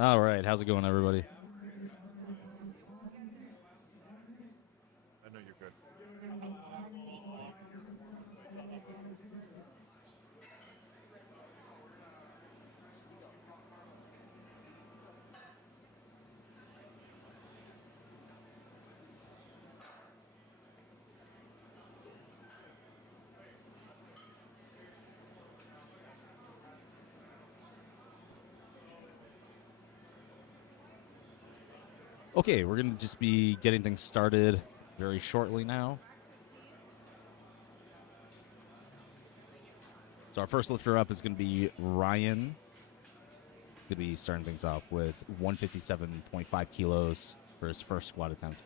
All right, how's it going, everybody? I know you're good. Okay, we're going to just be getting things started very shortly now. So our first lifter up is going to be Ryan. Going to be starting things off with 157.5 kilos for his first squat attempt.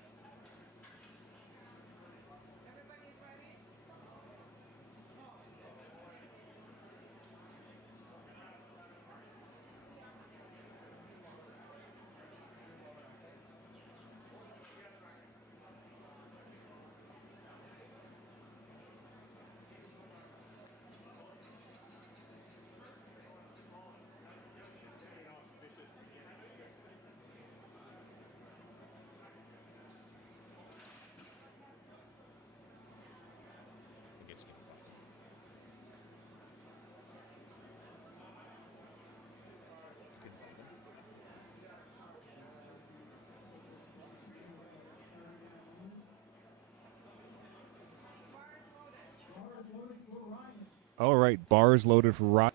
All right, bars loaded for Ryan.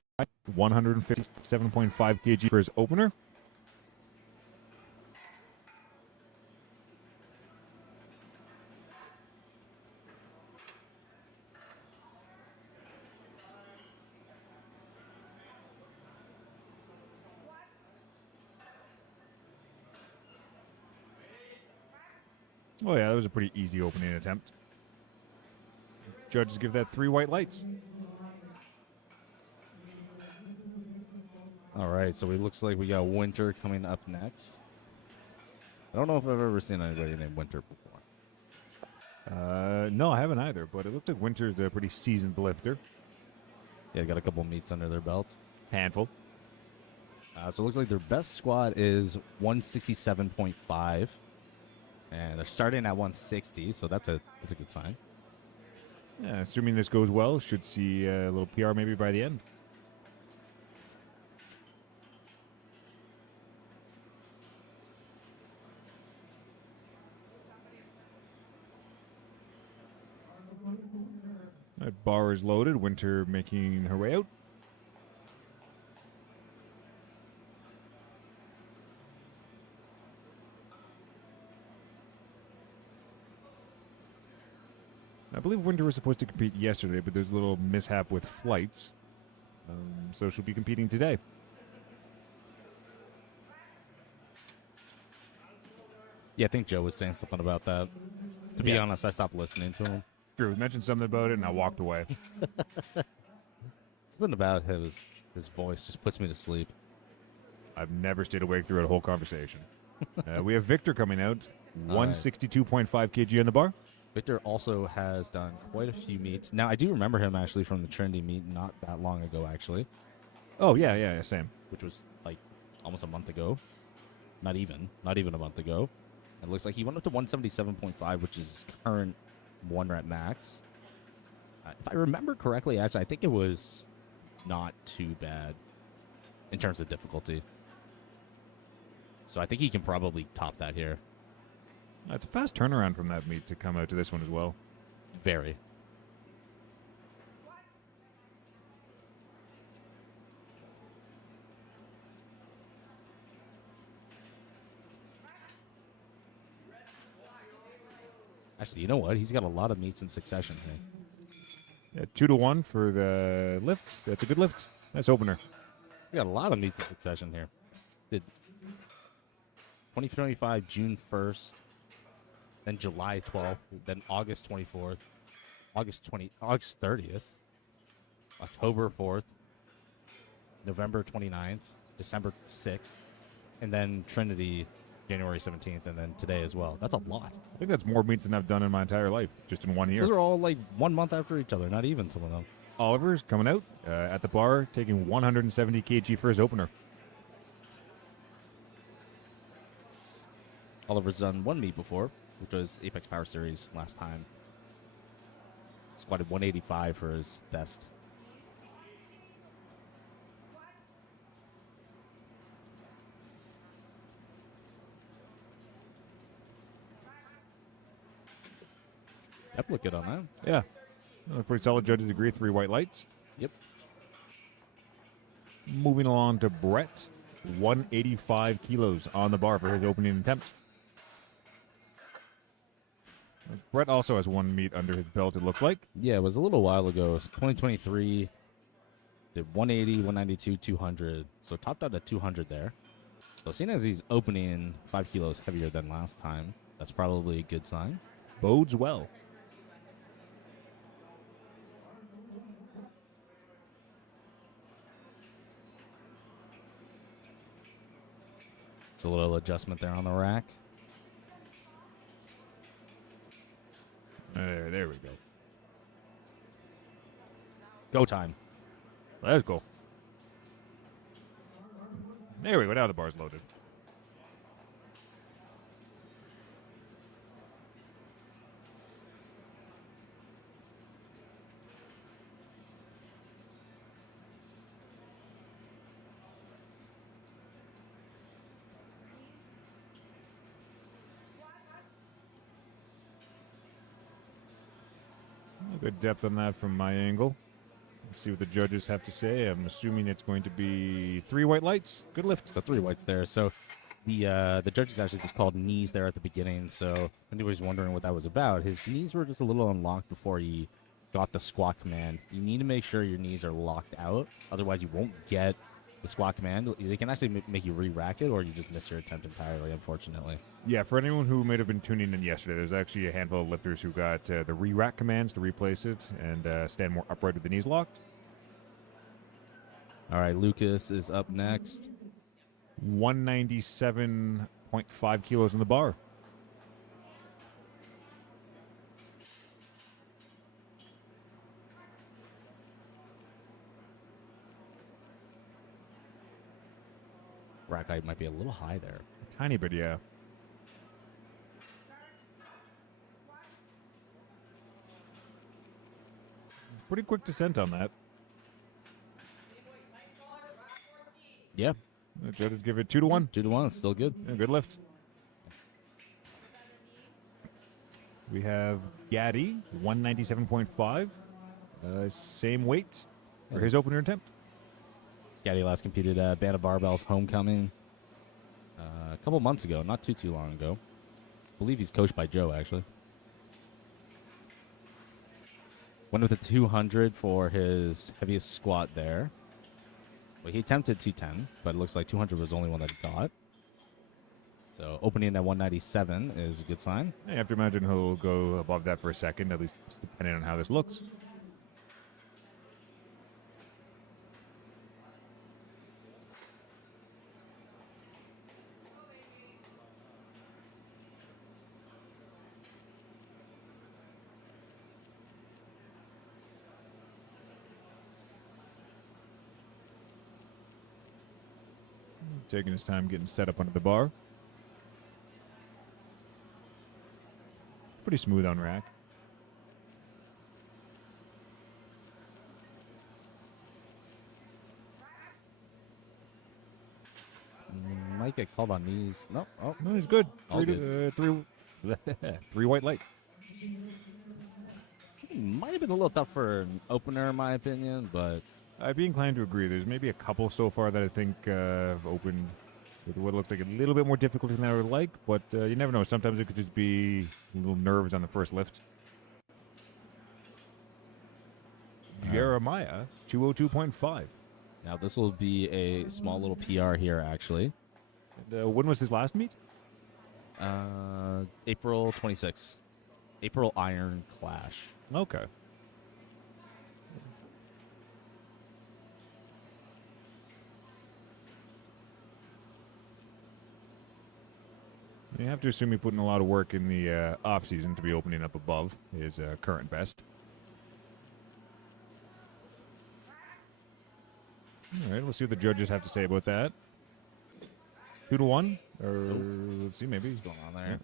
157.5 kg for his opener. Oh yeah, that was a pretty easy opening attempt. Judges give that 3 white lights. All right, so it looks like we got Winter coming up next. I don't know if I've ever seen anybody named Winter before. No, I haven't either, but it looks like Winter's a pretty seasoned lifter. Yeah, got a couple meets under their belt. Handful. So it looks like their best squat is 167.5. And they're starting at 160, so that's a good sign. Yeah, assuming this goes well, should see a little PR maybe by the end. That bar is loaded. Winter making her way out. I believe Winter was supposed to compete yesterday, but there's a little mishap with flights. So she'll be competing today. Yeah, I think Joe was saying something about that. To be honest, I stopped listening to him. True, he mentioned something about it, and I walked away. Something about his voice just puts me to sleep. I've never stayed awake through a whole conversation. We have Victor coming out, 162.5 kg on the bar. Victor also has done quite a few meets. Now, I do remember him actually from the Trinity meet not that long ago, actually. Oh, yeah, same. Which was like almost a month ago. Not even a month ago. It looks like he went up to 177.5, which is current 1 rep max. If I remember correctly, actually, I think it was not too bad in terms of difficulty. So I think he can probably top that here. It's a fast turnaround from that meet to come out to this one as well. Very. Actually, you know what? He's got a lot of meets in succession here. Yeah, 2-1 for the lift. That's a good lift. Nice opener. We got a lot of meets in succession here. Did 2025 June 1st, then July 12th, then August 24th, August 30th, October 4th, November 29th, December 6th, and then Trinity January 17th, and then today as well. That's a lot. I think that's more meets than I've done in my entire life, just in 1 year. Those are all like 1 month after each other, not even some of them. Oliver's coming out at the bar, taking 170 kg for his opener. Oliver's done one meet before, which was Apex Power Series last time. Squatted 185 for his best. Yep, look good on that. Yeah. Pretty solid judges agree. 3 white lights. Yep. Moving along to Brett. 185 kilos on the bar for his opening attempt. Brett also has one meet under his belt, it looks like. Yeah, it was a little while ago. It was 2023. Did 180, 192, 200. So topped out at 200 there. So seeing as he's opening 5 kilos heavier than last time, that's probably a good sign. Bodes well. It's a little adjustment there on the rack. There we go. Go time. Let's go. There we go. Now the bar's loaded. Good depth on that from my angle. Let's see what the judges have to say. I'm assuming it's going to be 3 white lights. Good lift. So 3 whites there. So the judges actually just called knees there at the beginning. So if anybody's wondering what that was about, his knees were just a little unlocked before he got the squat command. You need to make sure your knees are locked out. Otherwise, you won't get the squat command. They can actually make you re-rack it, or you just miss your attempt entirely, unfortunately. Yeah, for anyone who may have been tuning in yesterday, there's actually a handful of lifters who got the re-rack commands to replace it and stand more upright with the knees locked. All right, Lucas is up next. 197.5 kilos on the bar. Rack height might be a little high there. A tiny bit, yeah. Pretty quick descent on that. Yeah. The judges give it 2 to 1. 2 to 1. It's still good. Yeah, good lift. We have Gaddy, 197.5. Same weight for his opener attempt. Gaddy last competed at Band of Barbell's Homecoming a couple months ago, not too long ago. I believe he's coached by Joe, actually. Went with a 200 for his heaviest squat there. Well, he attempted 210, but it looks like 200 was the only one that he got. So opening at 197 is a good sign. You have to imagine he'll go above that for a second, at least depending on how this looks. Taking his time getting set up under the bar. Pretty smooth on rack. Might get called on knees. No. Oh, No, he's good. All Three white lights. might have been a little tough for an opener, in my opinion, but I'd be inclined to agree. There's maybe a couple so far that I think have opened with what looks like a little bit more difficulty than I would like, but you never know. Sometimes it could just be little nerves on the first lift. Jeremiah, 202.5. now this will be a small little PR here, actually. And, when was his last meet? April 26th. April Iron Clash. Okay. You have to assume he put in a lot of work in the off season to be opening up above his current best. All right, we'll see what the judges have to say about that. 2 to 1? Or Nope. let's see, maybe. What's going on there?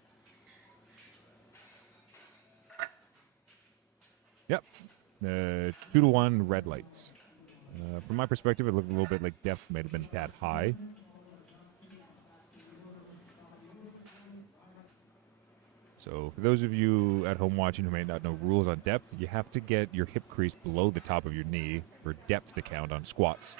Yep. 2 to 1 red lights. From my perspective, it looked a little bit like depth might have been a tad high. So for those of you at home watching who may not know rules on depth, you have to get your hip crease below the top of your knee for depth to count on squats.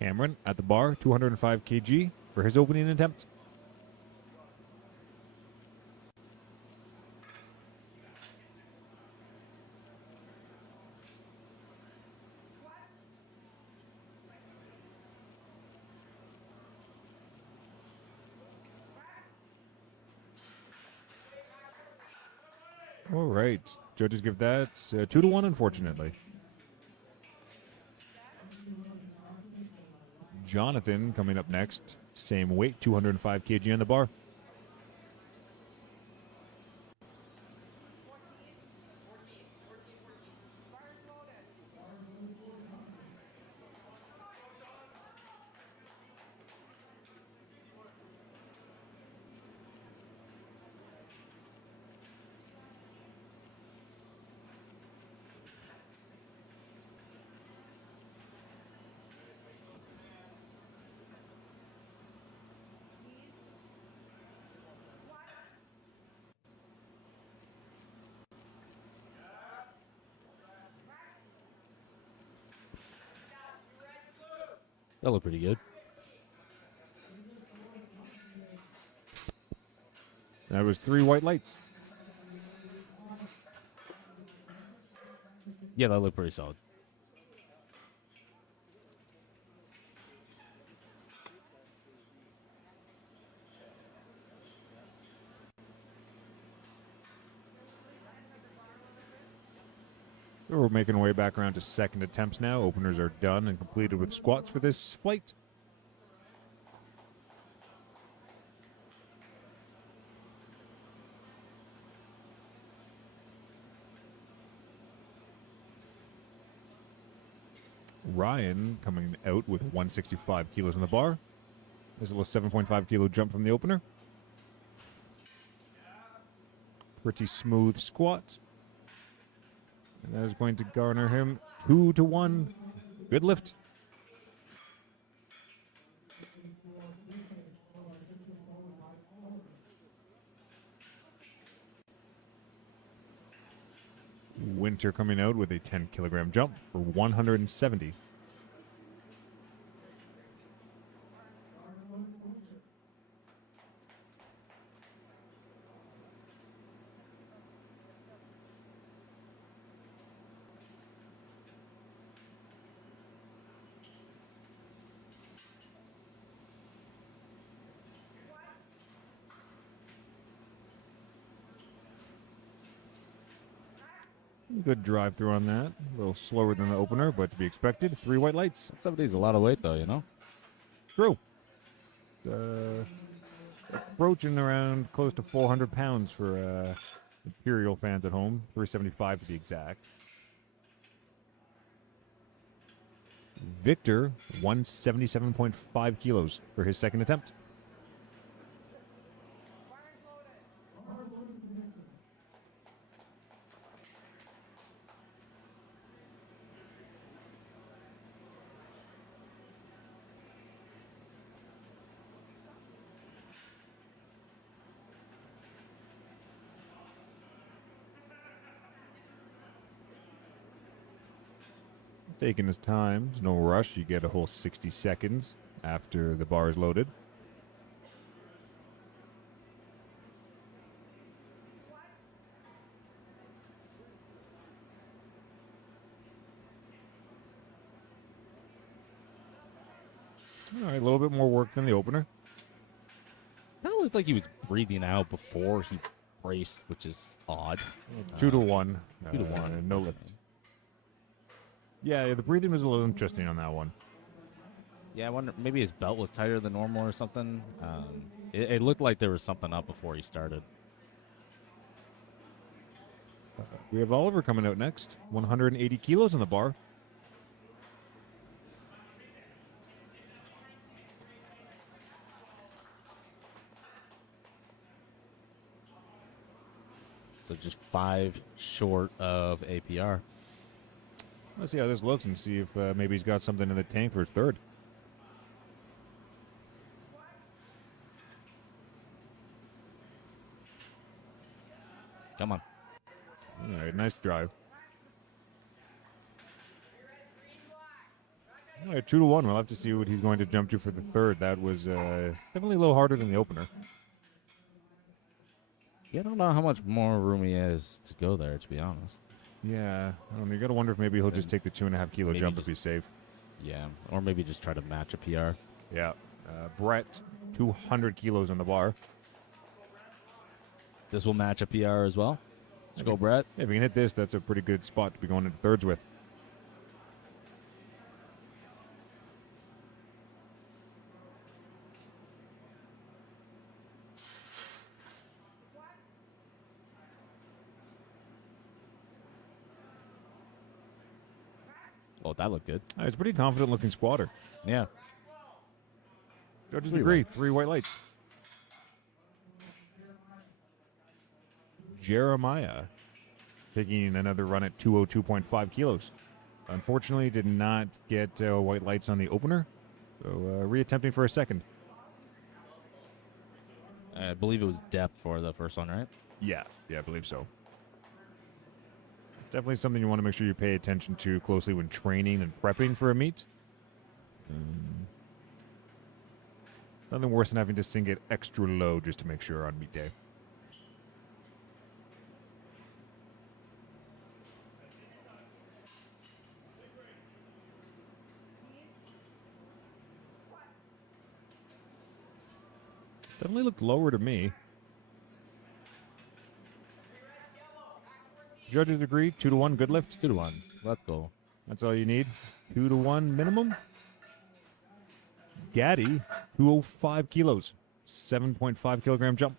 Cameron at the bar, 205 kg for his opening attempt. All right. Judges give that 2 to 1, unfortunately. Jonathan coming up next. Same weight, 205 kg on the bar. That looked pretty good. That was 3 white lights. Yeah, that looked pretty solid. We're making our way back around to second attempts now. Openers are done and completed with squats for this flight. Ryan coming out with 165 kilos on the bar. There's a little 7.5 kilo jump from the opener. Pretty smooth squat. And that is going to garner him 2 to 1. Good lift. Winter coming out with a 10 kilogram jump for 170. Good drive through on that. A little slower than the opener, but to be expected. 3 white lights. 70 is a lot of weight, though, you know? True. Approaching around close to 400 pounds for Imperial fans at home. 375 to be exact. Victor, 177.5 kilos for his second attempt. Taking his time. There's no rush. You get a whole 60 seconds after the bar is loaded. All right, a little bit more work than the opener. Kind of looked like he was breathing out before he braced, which is odd. 2 to 1. 2 to 1. No lift. Yeah, the breathing was a little interesting on that one. Yeah, I wonder, maybe his belt was tighter than normal or something. It looked like there was something up before he started. We have Oliver coming out next. 180 kilos on the bar. So just 5 short of APR. Let's see how this looks and see if maybe he's got something in the tank for his third. Come on. All right, nice drive. All right, 2-1. We'll have to see what he's going to jump to for the third. That was definitely a little harder than the opener. Yeah, I don't know how much more room he has to go there, to be honest. Yeah, you got to wonder if maybe he'll just take the 2.5 kilo jump if he's safe. Yeah, or maybe just try to match a PR. Yeah. Brett, 200 kilos on the bar. This will match a PR as well. Let's go, Brett. Yeah, if you can hit this, that's a pretty good spot to be going into thirds with. Oh, that looked good. It's a pretty confident looking squatter. Yeah. Judges 3 agree. whites. 3 white lights. Jeremiah taking another run at 202.5 kilos. Unfortunately, did not get white lights on the opener. So reattempting for a second. I believe it was depth for the first one, right? Yeah, I believe so. It's definitely something you want to make sure you pay attention to closely when training and prepping for a meet. Nothing worse than having to sink it extra low just to make sure on meet day. Definitely looked lower to me. Judges agree. 2-1, good lift. 2-1. Let's go. That's all you need. 2-1 minimum. Gaddy, 205 kilos. 7.5 kilogram jump.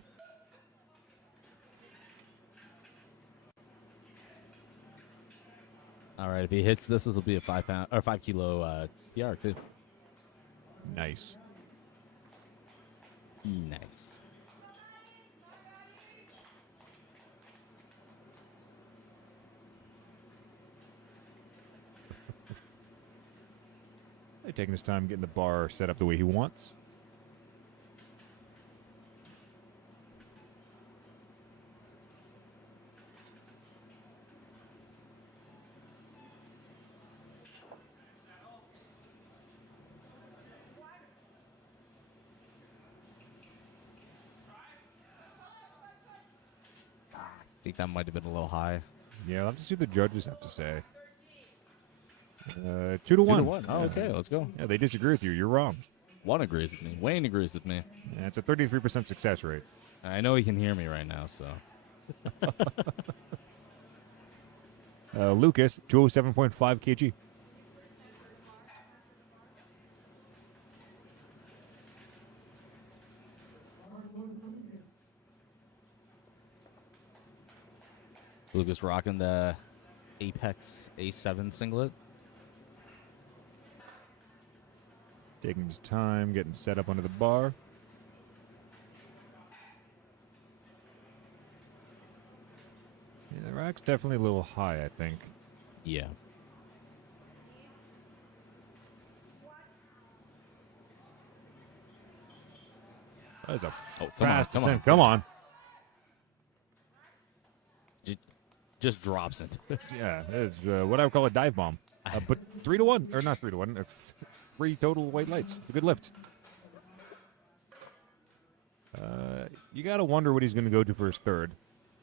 All right, if he hits this, will be a 5 kilo PR too. Nice. Nice. He's taking his time getting the bar set up the way he wants. I think that might have been a little high. Yeah, I'll have to see what the judges have to say. 2-1. 2-1. Oh, okay, let's go. Yeah, they disagree with you. You're wrong. One agrees with me. Wayne agrees with me. Yeah, it's a 33% success rate. I know he can hear me right now, so. Lucas, 207.5 kg. Lucas rocking the Apex A7 singlet. Taking his time, getting set up under the bar. Yeah, the rack's definitely a little high, I think. Yeah. That is a come fast on, descent. Come on. Just drops it. Yeah, that is what I would call a dive bomb. But 3-1, or not 3-1, 3 total white lights. A good lift. You got to wonder what he's going to go to for his third.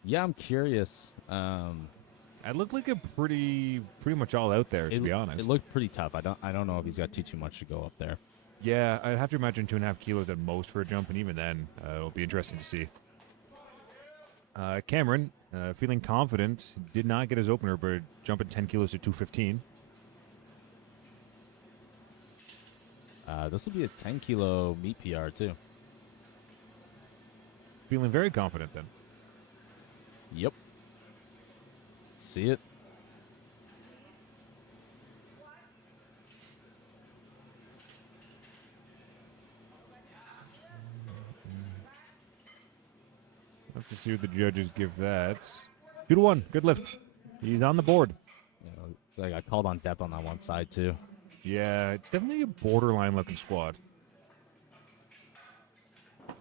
Yeah, I'm curious. It looked like a pretty much all out there, to be honest. It looked pretty tough. I don't know if he's got too much to go up there. Yeah, I'd have to imagine 2.5 kilos at most for a jump, and even then, it'll be interesting to see. Cameron, feeling confident, did not get his opener, but jumping 10 kilos to 215. This will be a 10 kilo meat PR too. Feeling very confident then. Yep. See it? Let's just see what the judges give that. 2-1. Good lift. He's on the board. You know, so I got called on depth on that one side too. Yeah, it's definitely a borderline looking squat.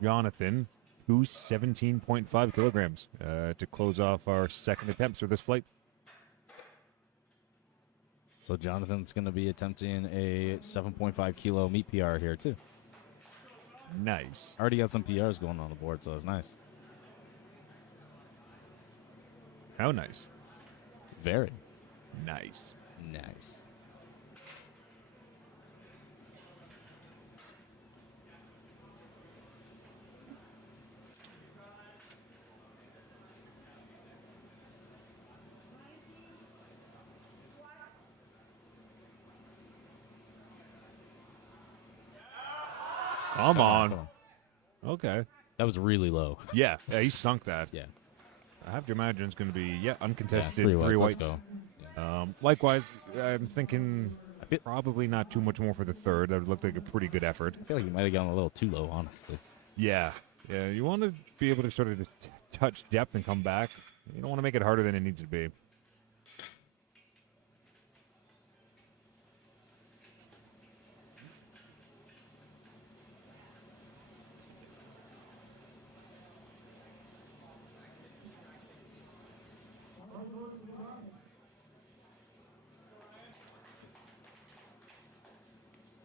Jonathan, 217.5 kilograms to close off our second attempts for this flight. So Jonathan's going to be attempting a 7.5 kilo meat PR here too. Nice. Already got some PRs going on the board, so it's nice. How nice. Very Nice. nice. Come on. Okay. That was really low. Yeah, he sunk that. Yeah. I have to imagine it's going to be, uncontested, three three whites, whites. let's go. Likewise, I'm thinking probably not too much more for the third. That would look like a pretty good effort. I feel like you might have gone a little too low, honestly. Yeah. Yeah, you want to be able to sort of just touch depth and come back. You don't want to make it harder than it needs to be.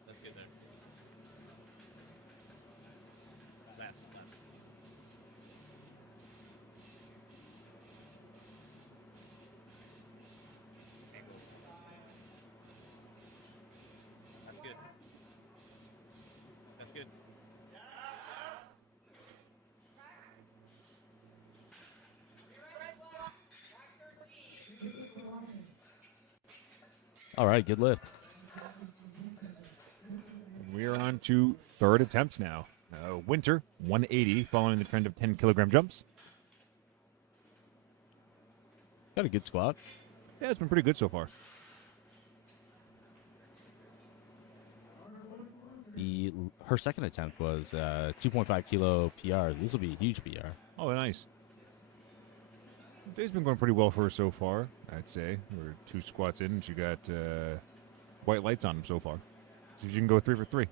That's good there. That's. That's good. That's good. All right, good lift. We are on to third attempts now. Winter, 180, following the trend of 10 kilogram jumps. Got a good squat. Yeah, it's been pretty good so far. Her second attempt was 2.5 kilo PR. This will be a huge PR. Oh, nice. Day's been going pretty well for her so far, I'd say. We're 2 squats in, and she got white lights on him so far. See if she can go 3 for 3.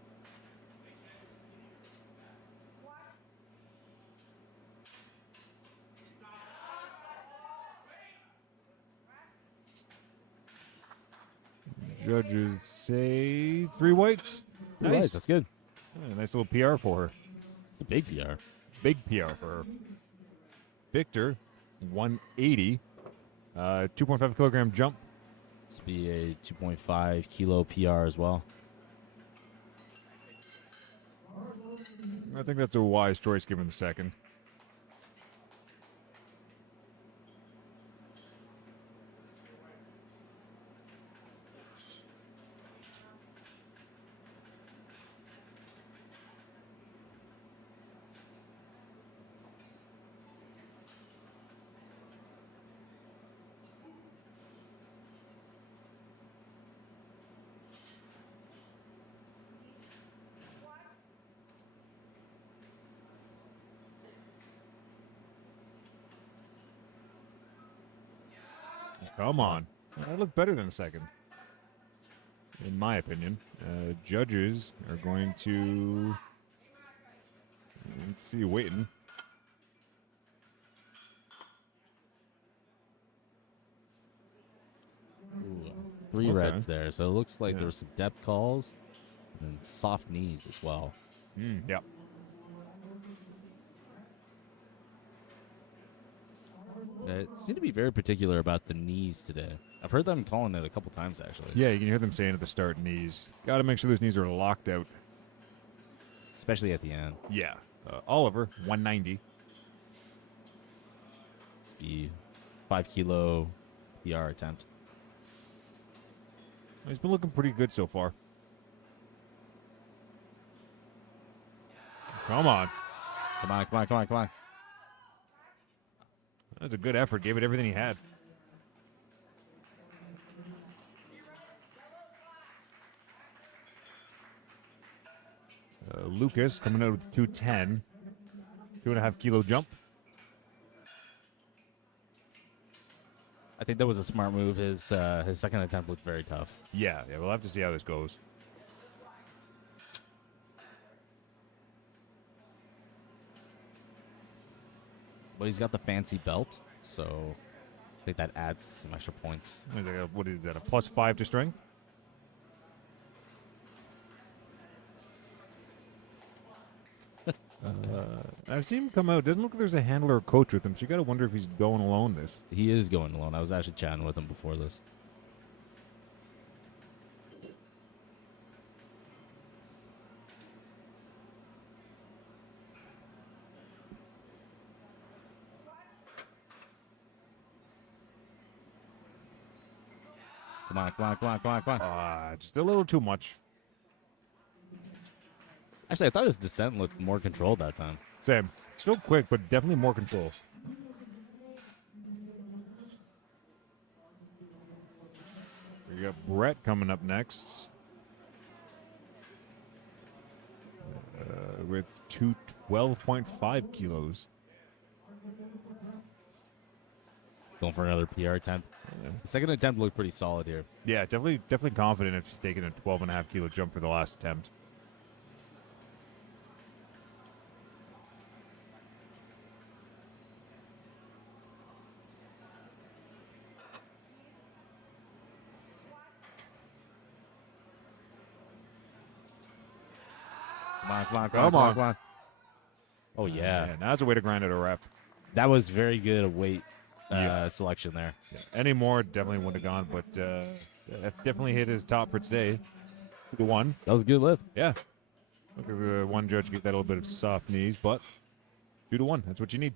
Judges say 3 whites. Nice. Nice. That's good. Yeah, nice little PR for her. A big PR. Big PR for her. Victor, 180. 2.5 kilogram jump. This will be a 2.5 kilo PR as well. I think that's a wise choice given the second. Come on. That looked better than the second, in my opinion. Judges are going to... Let's see, waiting. Ooh, 3 Okay. reds there. So it looks like Yeah. there were some depth calls and soft knees as well. Yeah. They seem to be very particular about the knees today. I've heard them calling it a couple times, actually. Yeah, you can hear them saying at the start, knees. Got to make sure those knees are locked out. Especially at the end. Yeah. Oliver, 190. This be 5 kilo PR attempt. He's been looking pretty good so far. Come on. Come on, come on, come on, come on. That was a good effort. Gave it everything he had. Lucas coming out with 210. 2.5 kilo jump. I think that was a smart move. His second attempt looked very tough. Yeah, we'll have to see how this goes. But he's got the fancy belt, so I think that adds some extra points. What is that, a +5 to strength? I've seen him come out. Doesn't look like there's a handler or coach with him, so you got to wonder if he's going alone this. He is going alone. I was actually chatting with him before this. Come on, come on, come on, come on, come on. Just a little too much. Actually, I thought his descent looked more controlled that time. Same. Still quick, but definitely more control. We got Brett coming up next. With 212.5 kilos. Going for another PR attempt. Yeah. The second attempt looked pretty solid here. Yeah, definitely confident if he's taking a 12.5 kilo jump for the last attempt. Come on, come on, come on, come on, come on. Oh, yeah. Now that's a way to grind out a rep. That was very good weight selection there. Yeah. Any more, definitely wouldn't have gone, but definitely hit his top for today. 2-1. That was a good lift. Yeah. Okay, the one judge get that little bit of soft knees, but 2-1. That's what you need.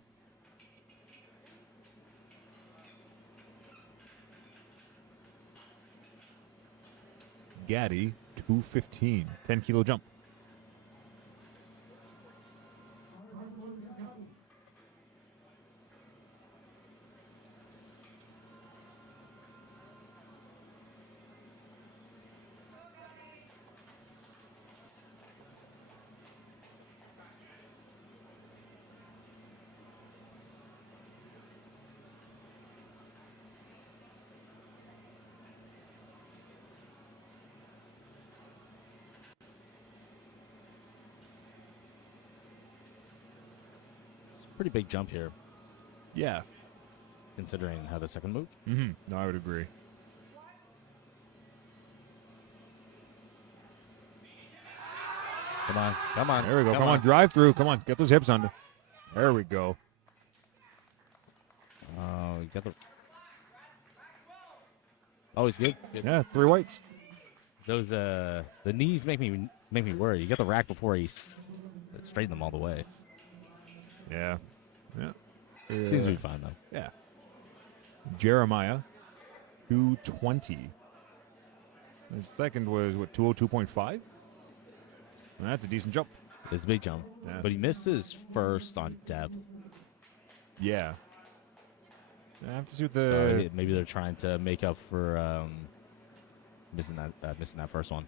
Gaddy, 215. 10 kilo jump. Pretty big jump here, Yeah. considering how the second moved. Mm-hmm. No, I would agree. Come on, come on. There we go. Come on, drive through. Come on, get those hips under. There we go. Oh, you got the. Oh, he's good. Good. Yeah, 3 whites. Those the knees make me worry. You got the rack before he straighten them all the way. Yeah. Yeah. Seems to be fine though. Yeah. Jeremiah, 220. The second was, what, 202.5? That's a decent jump. It's a big jump. Yeah. But he missed his first on depth. Yeah. I have to see what the... So maybe they're trying to make up for missing that first one.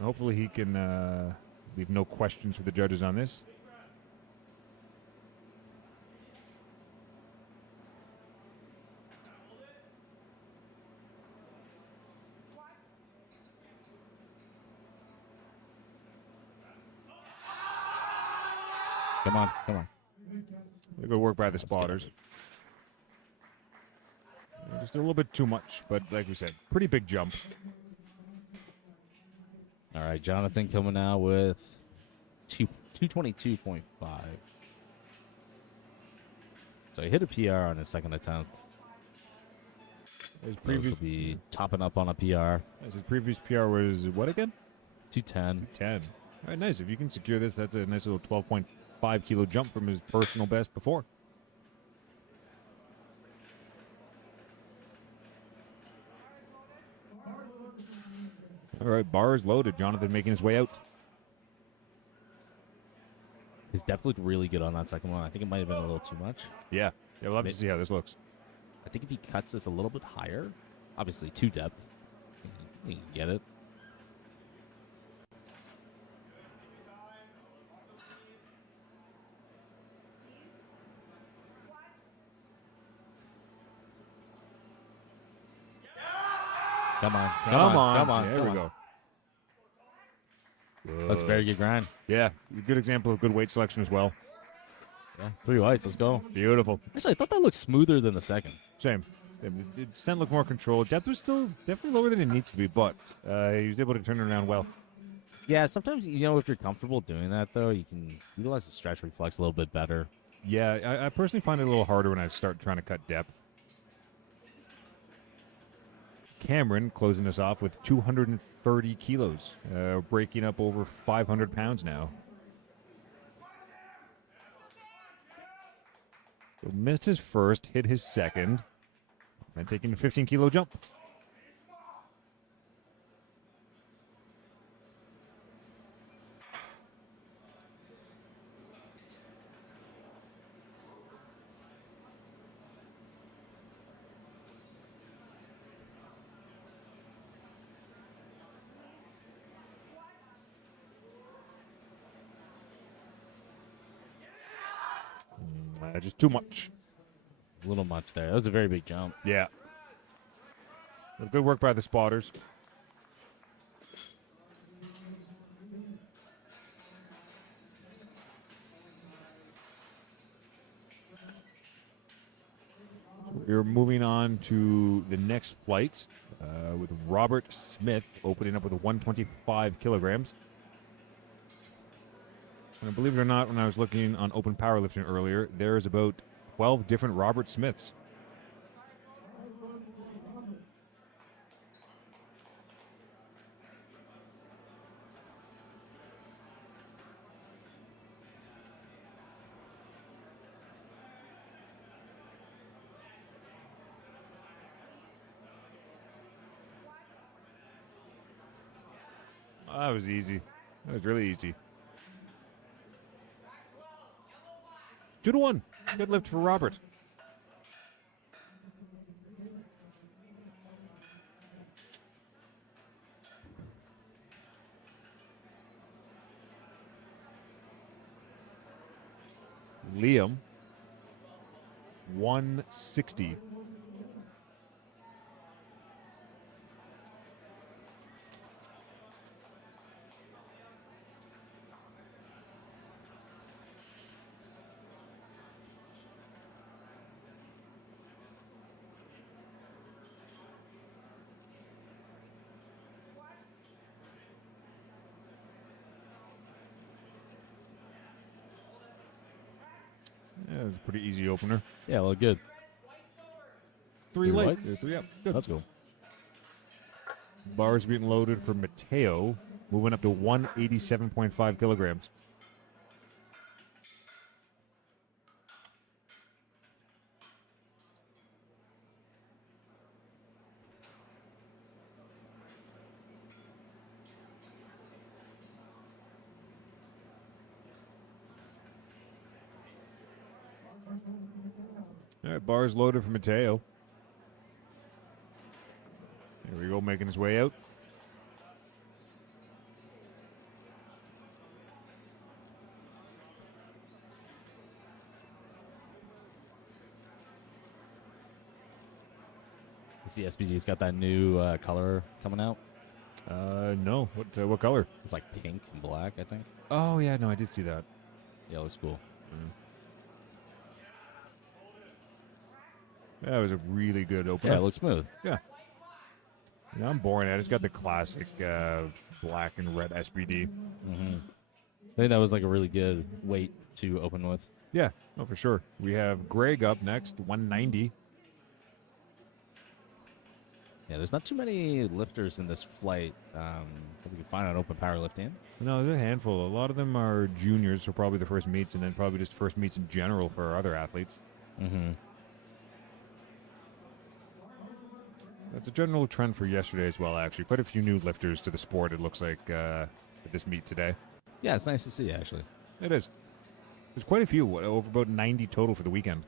Hopefully he can leave no questions for the judges on this. Come on, come on. Good work by the spotters. Just a little bit too much, but like we said, pretty big jump. All right, Jonathan coming out with 222.5. So he hit a PR on his second attempt. His So this will be topping up on a PR. his previous PR was what again? 210. 10. All right, nice. If you can secure this, that's a nice little 12.5 kilo jump from his personal best before. All right, bars loaded. Jonathan making his way out. His depth looked really good on that second one. I think it might have been a little too much. Yeah. Yeah, we'll have to see how this looks. I think if he cuts this a little bit higher, obviously to depth, he can get it. Come on. Come on. Come on. There come we on. go. That's a very good grind. Yeah, a good example of good weight selection as well. Yeah, 3 whites. Let's go. Beautiful. Actually, I thought that looked smoother than the second. Same. The descent looked more controlled. Depth was still definitely lower than it needs to be, but he was able to turn it around well. Yeah, sometimes, if you're comfortable doing that, though, you can utilize the stretch reflex a little bit better. Yeah, I personally find it a little harder when I start trying to cut depth. Cameron closing us off with 230 kilos, breaking up over 500 pounds now. So missed his first, hit his second, and taking a 15-kilo jump. Just too much. A little much there. That was a very big jump. Yeah. Good work by the spotters. We're moving on to the next flight with Robert Smith opening up with 125 kilograms. And believe it or not, when I was looking on Open Powerlifting earlier, there's about 12 different Robert Smiths. That was easy. That was really easy. 2-1. Good lift for Robert. Liam, 160. Yeah, it was a pretty easy opener. Yeah, well, good. Three Three lights. lights? Three up. Good. Let's go. Bars being loaded for Mateo, moving up to 187.5 kilograms. All right, bars loaded for Mateo. Here we go, making his way out. You see SBD's got that new color coming out. No. What color? It's like pink and black, I think. Oh yeah, no, I did see that. Yeah, it looks cool. That was a really good opener. Yeah, it looks smooth. Yeah. Yeah, I'm boring. I just got the classic black and red SBD. Mm-hmm. I think that was like a really good weight to open with. Yeah, no, for sure. We have Greg up next, 190. Yeah, there's not too many lifters in this flight that we can find on Open Powerlifting. No, there's a handful. A lot of them are juniors, so probably the first meets, and then probably just first meets in general for our other athletes. Mm-hmm. That's a general trend for yesterday as well, actually. Quite a few new lifters to the sport, it looks like, at this meet today. Yeah, it's nice to see, actually. It is. There's quite a few, over about 90 total for the weekend.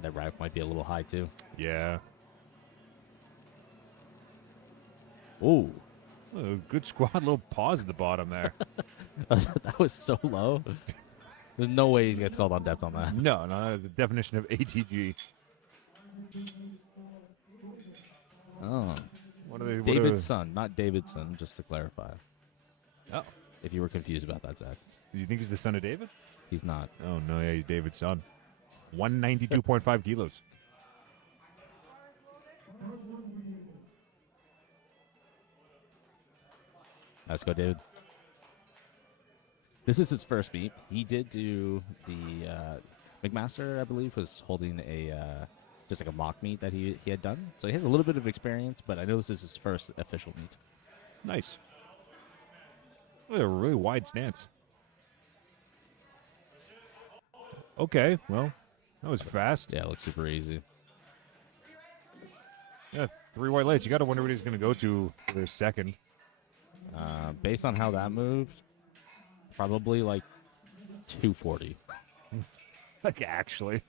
That rack might be a little high too. Yeah. Ooh. Oh, good squat. Little pause at the bottom there. That was so low. There's no way he gets called on depth on that. No, the definition of ATG. Oh. What are they? David's son, not Davidson, just to clarify. Oh. If you were confused about that, Zach. Do you think he's the son of David? He's not. Oh, no, yeah, he's David's son. 192.5 kilos. Let's go, David. This is his first meet. He did do the McMaster, I believe, was holding a just like a mock meet that he had done. So he has a little bit of experience, but I know this is his first official meet. Nice. A really wide stance. Okay, well, that was fast. Yeah, it looks super easy. Yeah, 3 white lights. You got to wonder what he's going to go to for their second. Based on how that moved, probably like 240. Like, actually.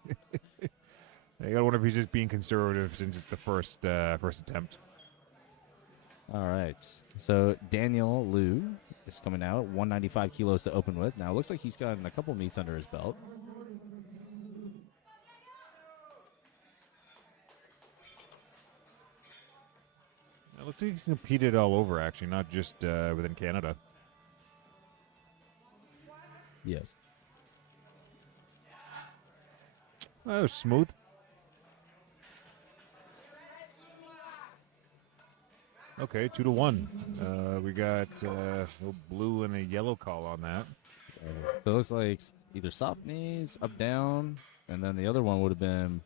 You got to wonder if he's just being conservative since it's the first attempt. All right. So Daniel Liu is coming out, 195 kilos to open with. Now it looks like he's gotten a couple meets under his belt. It looks like he's competed all over, actually, not just within Canada. Yes. That was smooth. Okay, 2-1. We got a blue and a yellow call on that. So it looks like either soft knees, up, down, and then the other one would have been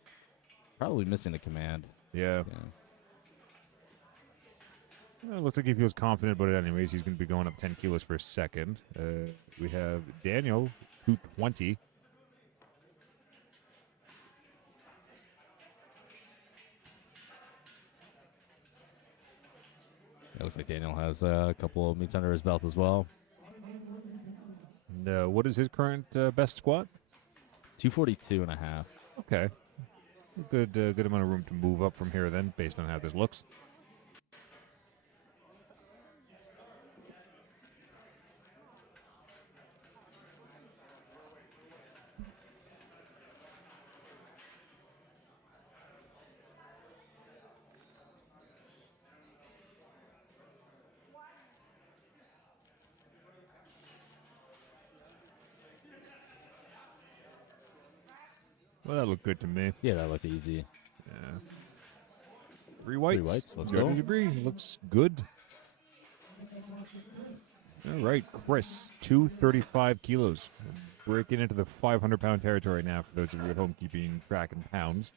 probably missing a command. Yeah. Yeah. Well, it looks like he feels confident about it anyways. He's going to be going up 10 kilos for a second. We have Daniel, 220. It looks like Daniel has a couple of meets under his belt as well. And what is his current best squat? 242 and a half. Okay. Good amount of room to move up from here then, based on how this looks. Well, that looked good to me. Yeah, that looked easy. Yeah. 3 whites. 3 whites, let's Good go. Degree. Looks good. All right, Chris, 235 kilos. Breaking into the 500-pound territory now for those of you at home keeping track in pounds.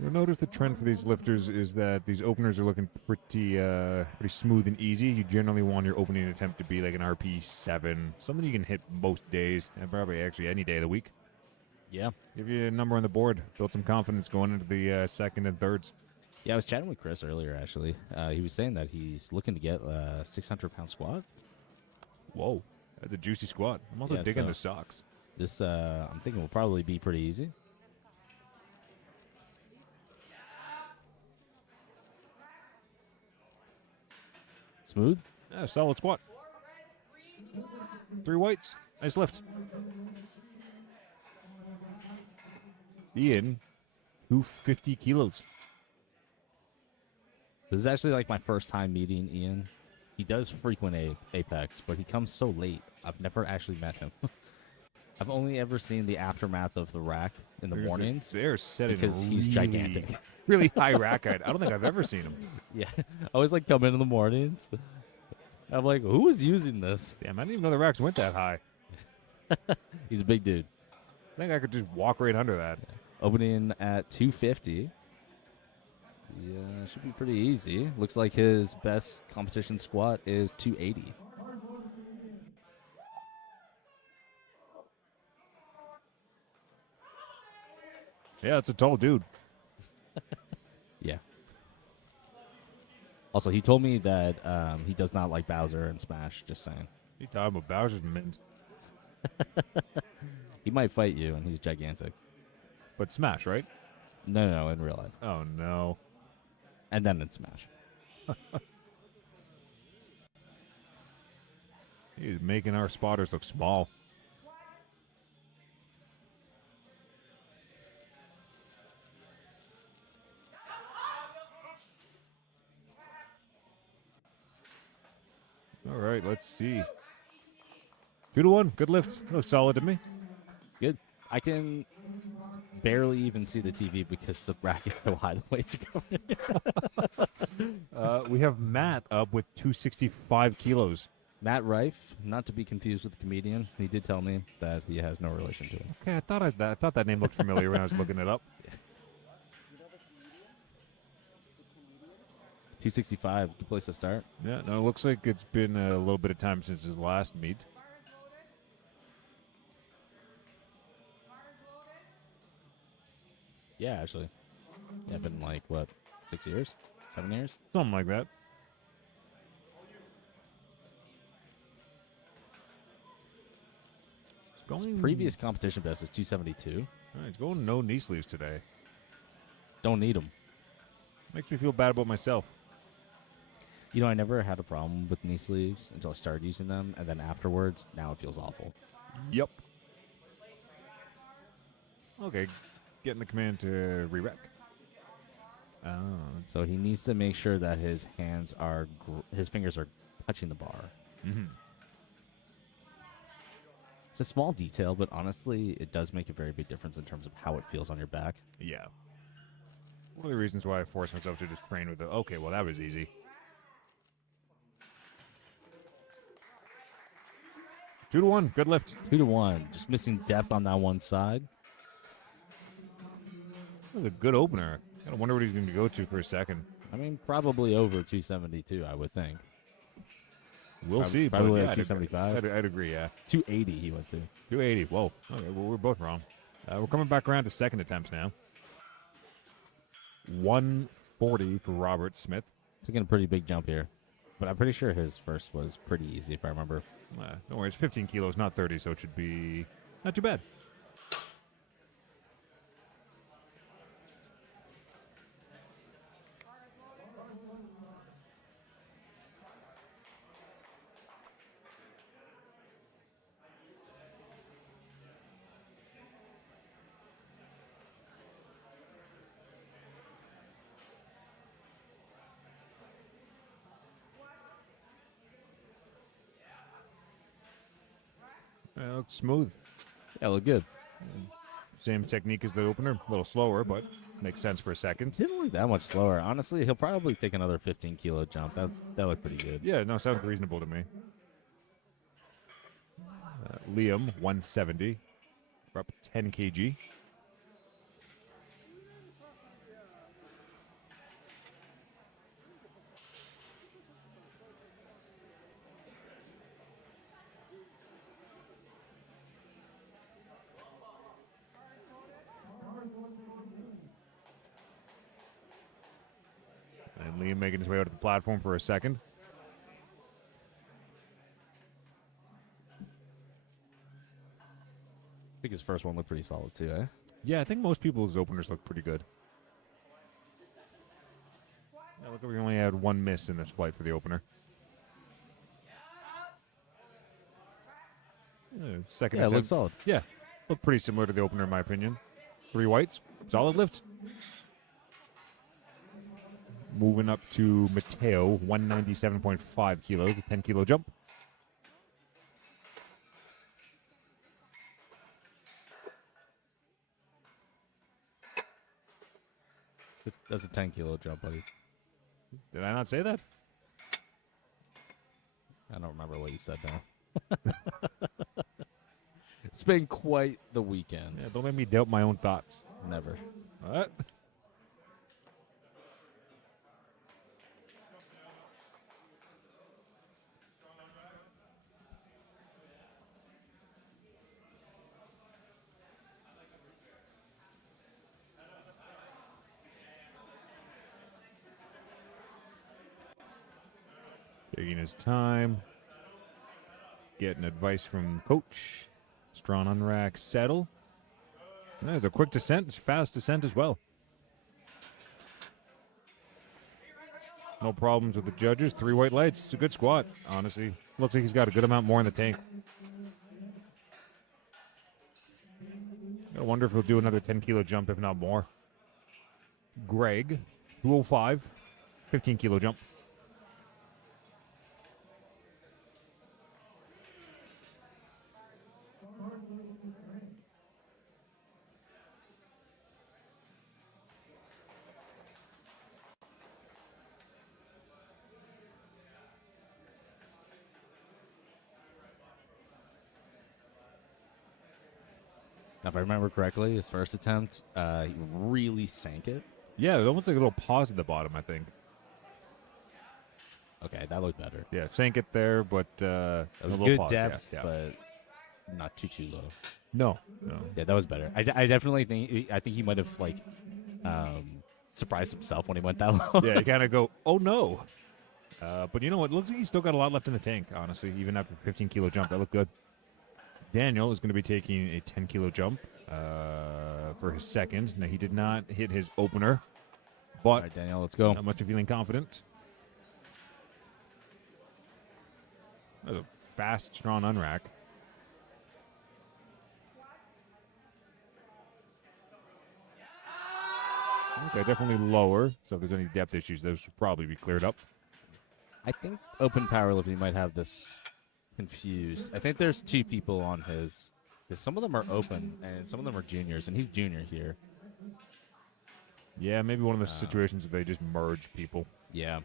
You'll notice the trend for these lifters is that these openers are looking pretty smooth and easy. You generally want your opening attempt to be like an RP7, something you can hit most days, and probably actually any day of the week. Yeah. Give you a number on the board, build some confidence going into the second and thirds. Yeah, I was chatting with Chris earlier, actually. He was saying that he's looking to get a 600-pound squat. Whoa, that's a juicy squat. I'm also Yeah, digging so- the socks. This, I'm thinking, will probably be pretty easy. Smooth. Yeah, solid squat. 3 whites. Nice lift. Ian, 250 kilos. This is actually like my first time meeting Ian. He does frequent Apex, but he comes so late. I've never actually met him. I've only ever seen the aftermath of the rack in the mornings They're setting because he's really- gigantic. Really high rack height. I don't think I've ever seen him. Yeah, I always like come in the mornings. I'm like, who is using this? Damn, I didn't even know the racks went that high. He's a big dude. I think I could just walk right under that. Opening at 250. Yeah, should be pretty easy. Looks like his best competition squat is 280. Yeah, it's a tall dude. Yeah. Also, he told me that he does not like Bowser and Smash. Just saying. You talking about Bowser's mint, He might fight you, and he's gigantic. but Smash, right? No, in real life. Oh no. And then in Smash. He's making our spotters look small. All right, let's see. 2-1. Good lift. Looks solid to me. It's good. I can barely even see the TV because the bracket's so high the weights are going. We have Matt up with 265 kilos. Matt Rife, not to be confused with the comedian. He did tell me that he has no relation to him. Okay, I thought that name looked familiar when I was looking it up. 265, good place to start. Yeah, no, it looks like it's been a little bit of time since his last meet. Yeah, actually. Yeah, been like, what, 6 years? 7 years? Something like that. His previous competition best is 272. All right, he's going no knee sleeves today. Don't need them. Makes me feel bad about myself. You know, I never had a problem with knee sleeves until I started using them, and then afterwards, now it feels awful. Yep. Okay, getting the command to re-rec. Oh, So he needs to make sure that his hands are, his fingers are touching the bar. mm-hmm. It's a small detail, but honestly, it does make a very big difference in terms of how it feels on your back. Yeah. One of the reasons why I forced myself to just train with the, okay, well, that was easy. 2-1, good lift. 2-1, just missing depth on that one side. That was a good opener. I wonder what he's going to go to for a second. I mean, probably over 272, I would think. We'll see. but Probably yeah, like 275. I'd agree, yeah. 280 he went to. 280, whoa. Okay, well, we're both wrong. We're coming back around to second attempts now. 140 for Robert Smith. Taking a pretty big jump here. But I'm pretty sure his first was pretty easy, if I remember. Don't worry, it's 15 kilos, not 30, so it should be not too bad. It looks smooth. Yeah, look good. Same technique as the opener, a little slower, but makes sense for a second. Didn't look that much slower. Honestly, he'll probably take another 15-kilo jump. That looked pretty good. Yeah, no, sounds reasonable to me. Liam, 170. We're up 10 kg. And Liam making his way out of the platform for a second. I think his first one looked pretty solid, too, eh? Yeah, I think most people's openers look pretty good. Yeah, look, we only had one miss in this flight for the opener. Second Yeah, it attempt. looks solid. Yeah, looked pretty similar to the opener in my opinion. 3 whites, solid lift. Moving up to Mateo, 197.5 kilos, a 10-kilo jump. That's a 10-kilo jump, buddy. Did I not say that? I don't remember what you said now. It's been quite the weekend. Yeah, don't make me doubt my own thoughts. Never. What? Taking his time. Getting advice from coach. Strong unrack settle. There's a quick descent. It's fast descent as well. No problems with the judges. 3 white lights. It's a good squat, honestly. Looks like he's got a good amount more in the tank. I wonder if he'll do another 10-kilo jump, if not more. Greg, 205, 15-kilo jump. Now, if I remember correctly, his first attempt, he really sank it. Yeah, it almost like a little pause at the bottom, I think. Okay, that looked better. Yeah, sank it there, but It was a little good pause, depth, yeah. but not too low. No. Yeah, that was better. I definitely think he might have like surprised himself when he went that low. Yeah, you kind of go, oh no. But you know what? Looks like he's still got a lot left in the tank, honestly, even after a 15-kilo jump. That looked good. Daniel is going to be taking a 10-kilo jump for his second. Now, he did not hit his opener, but All right, Daniel, let's go. must be feeling confident. That was a fast, strong unrack. Okay, definitely lower. So if there's any depth issues, those should probably be cleared up. I think open powerlifting might have this confused. I think there's 2 people on his. Because some of them are open and some of them are juniors, and he's junior here. Yeah, maybe one of those situations where they just merge people. Yeah.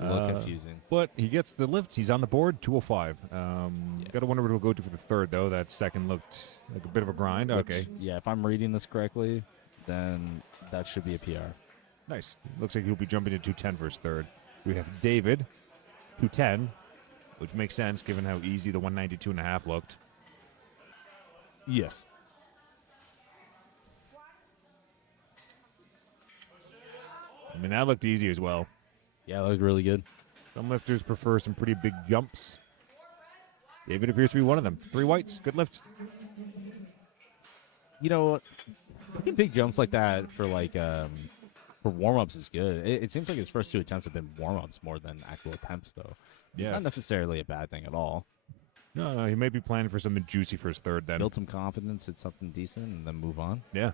A little confusing. But he gets the lift. He's on the board, 205. Got to wonder what he'll go to for the third, though. That second looked like a bit of a grind. Which, Okay. Yeah, if I'm reading this correctly, then that should be a PR. Nice. Looks like he'll be jumping to 210 for his third. We have David, 210, which makes sense given how easy the 192.5 looked. Yes. I mean, that looked easy as well. Yeah, that looked really good. Some lifters prefer some pretty big jumps. David appears to be one of them. 3 whites. Good lift. You know, taking big jumps like that for for warm-ups is good. It seems like his first 2 attempts have been warm-ups more than actual attempts, though. Yeah. Not necessarily a bad thing at all. No, he may be planning for something juicy for his third then. Build some confidence, hit something decent, and then move on. Yeah.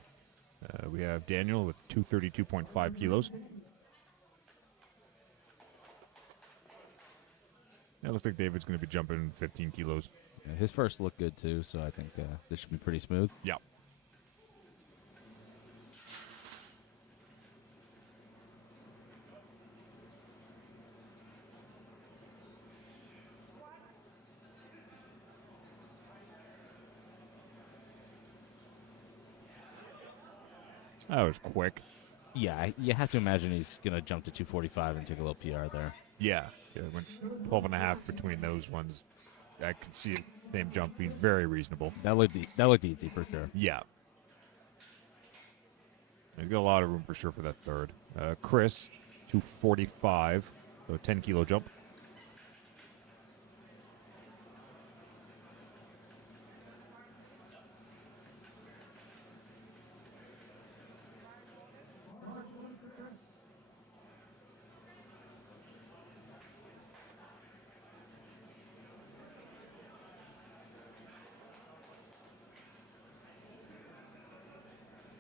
We have Daniel with 232.5 kilos. Yeah, looks like David's going to be jumping 15 kilos. Yeah, his first looked good, too, so I think this should be pretty smooth. Yeah. That was quick. Yeah, you have to imagine he's going to jump to 245 and take a little PR there. Yeah. It went 12.5 between those ones. I could see it, same jump being very reasonable. That looked easy for sure. Yeah. He's got a lot of room for sure for that third. Chris, 245, so a 10-kilo jump.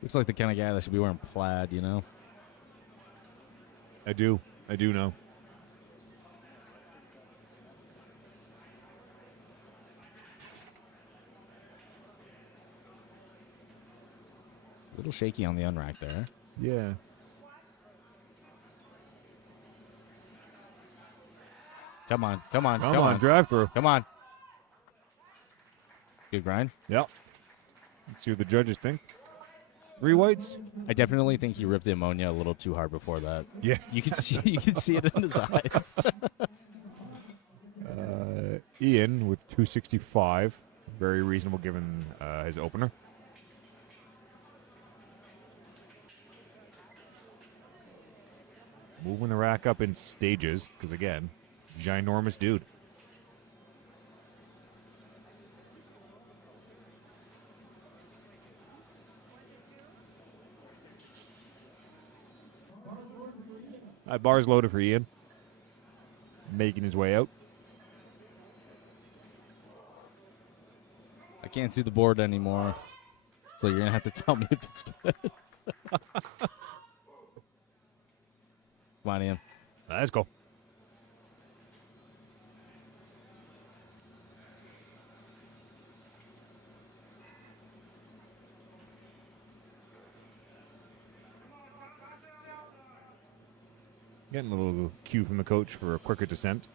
Looks like the kind of guy that should be wearing plaid, you know? I do know. A little shaky on the unrack there. Yeah. Come on. Come on, drive through. Come on. Good grind. Yep. Let's see what the judges think. 3 whites. I definitely think he ripped the ammonia a little too hard before that. Yeah. You can see it in his eyes. Ian with 265. Very reasonable given his opener. moving the rack up in stages because, again, ginormous dude. Bar's loaded for Ian. Making his way out. I can't see the board anymore, so you're going to have to tell me if it's good. Come on, Ian. Let's go. Getting a little cue from the coach for a quicker descent.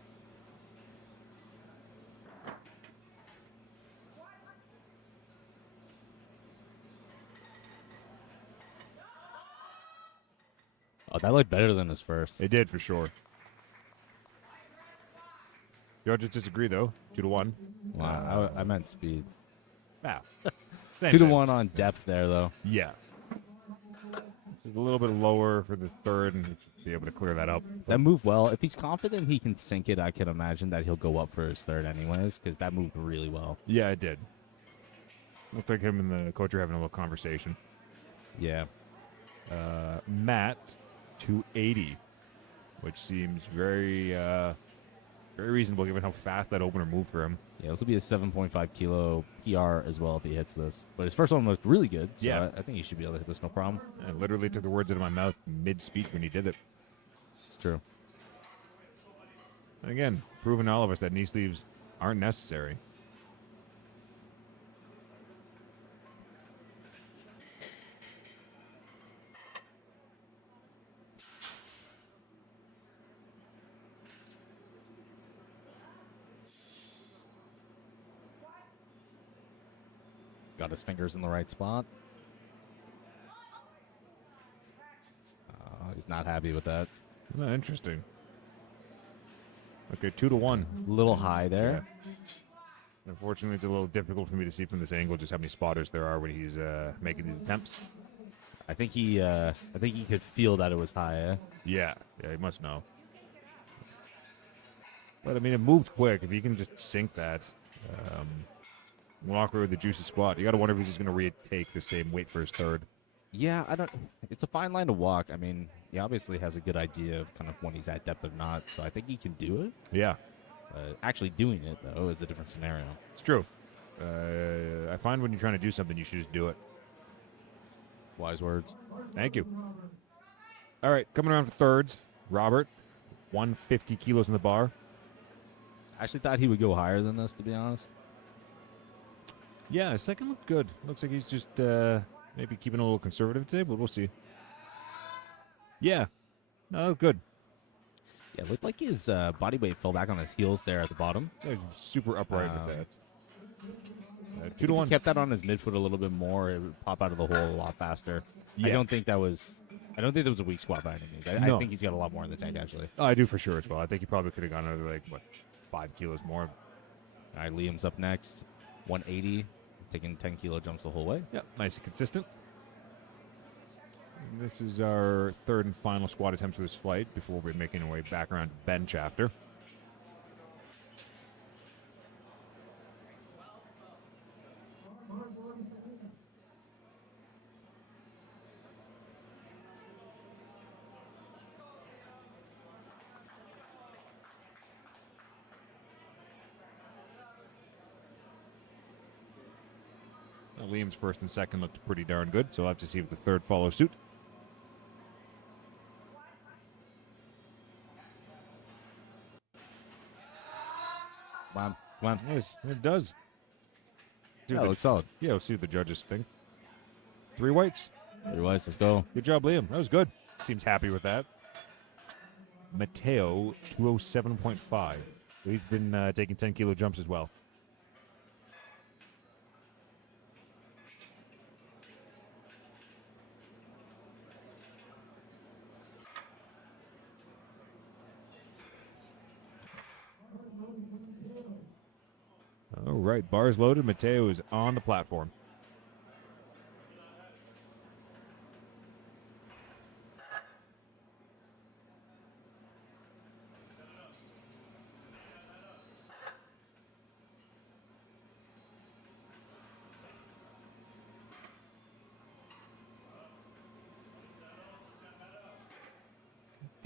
Oh, that looked better than his first. It did for sure. Judges disagree though. 2-1. Wow, I meant speed. Wow. 2-1 on depth there, though. Yeah. Just a little bit lower for the third, and he should be able to clear that up. That moved well. If he's confident he can sink it, I can imagine that he'll go up for his third anyways, because that moved really well. Yeah, it did. Looks like him and the coach are having a little conversation. Yeah. Matt, 280, which seems very reasonable given how fast that opener moved for him. Yeah, this will be a 7.5 kilo PR as well if he hits this. But his first one looked really good, so Yeah. I think he should be able to hit this no problem. I literally took the words out of my mouth mid-speech when he did it. It's true. And again, proving to all of us that knee sleeves aren't necessary. Got his fingers in the right spot. He's not happy with that. Oh, interesting. Okay, 2-1. A little high there. Yeah. Unfortunately, it's a little difficult for me to see from this angle just how many spotters there are when he's making these attempts. I think he could feel that it was high. Eh? Yeah, he must know. But I mean, it moved quick. If you can just sink that, Walker with the juicy squat, you got to wonder if he's just going to retake the same weight for his third. Yeah, I don't. It's a fine line to walk. I mean, he obviously has a good idea of kind of when he's at depth or not. So I think he can do it. Yeah, actually doing it though is a different scenario. it's true. I find when you're trying to do something, you should just do it. Wise words. Thank you. All right, coming around for thirds, Robert, 150 kilos in the bar. I actually thought he would go higher than this, to be honest. Yeah, his second looked good. Looks like he's just maybe keeping a little conservative today, but we'll see. Yeah, no, that looked good. Yeah, it looked like his body weight fell back on his heels there at the bottom. Yeah, he's super upright with that. If 2-1. he kept that on his midfoot a little bit more, it would pop out of the hole a lot faster. Yeah. I don't think that was a weak squat by any means. No. I think he's got a lot more in the tank, actually. Oh, I do for sure as well. I think he probably could have gone another, 5 kilos more. All right, Liam's up next. 180, taking 10 kilo jumps the whole way. Yeah, nice and consistent. And this is our third and final squat attempt for this flight before we're making our way back around to bench after. Liam's first and second looked pretty darn good, so we'll have to see if the third follows suit. Come on. Yes, it does. Yeah, it looks solid. Yeah, we'll see what the judges think. 3 whites. Otherwise, let's go. Good job, Liam. That was good. Seems happy with that. Mateo, 207.5. We've been taking 10 kilo jumps as well. All right, bars loaded. Mateo is on the platform.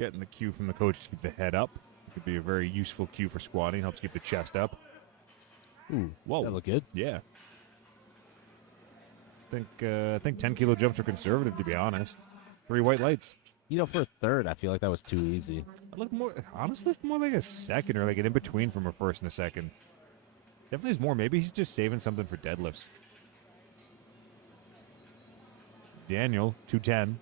getting the cue from the coach to keep the head up. It could be a very useful cue for squatting. Helps keep the chest up. Ooh, whoa. That look good. Yeah. I think 10 kilo jumps are conservative, to be honest. 3 white lights. You know, for a third, I feel like that was too easy. I look more, honestly, looked more like a second or like an in between from a first and a second. Definitely is more. Maybe he's just saving something for deadlifts. Daniel, 210.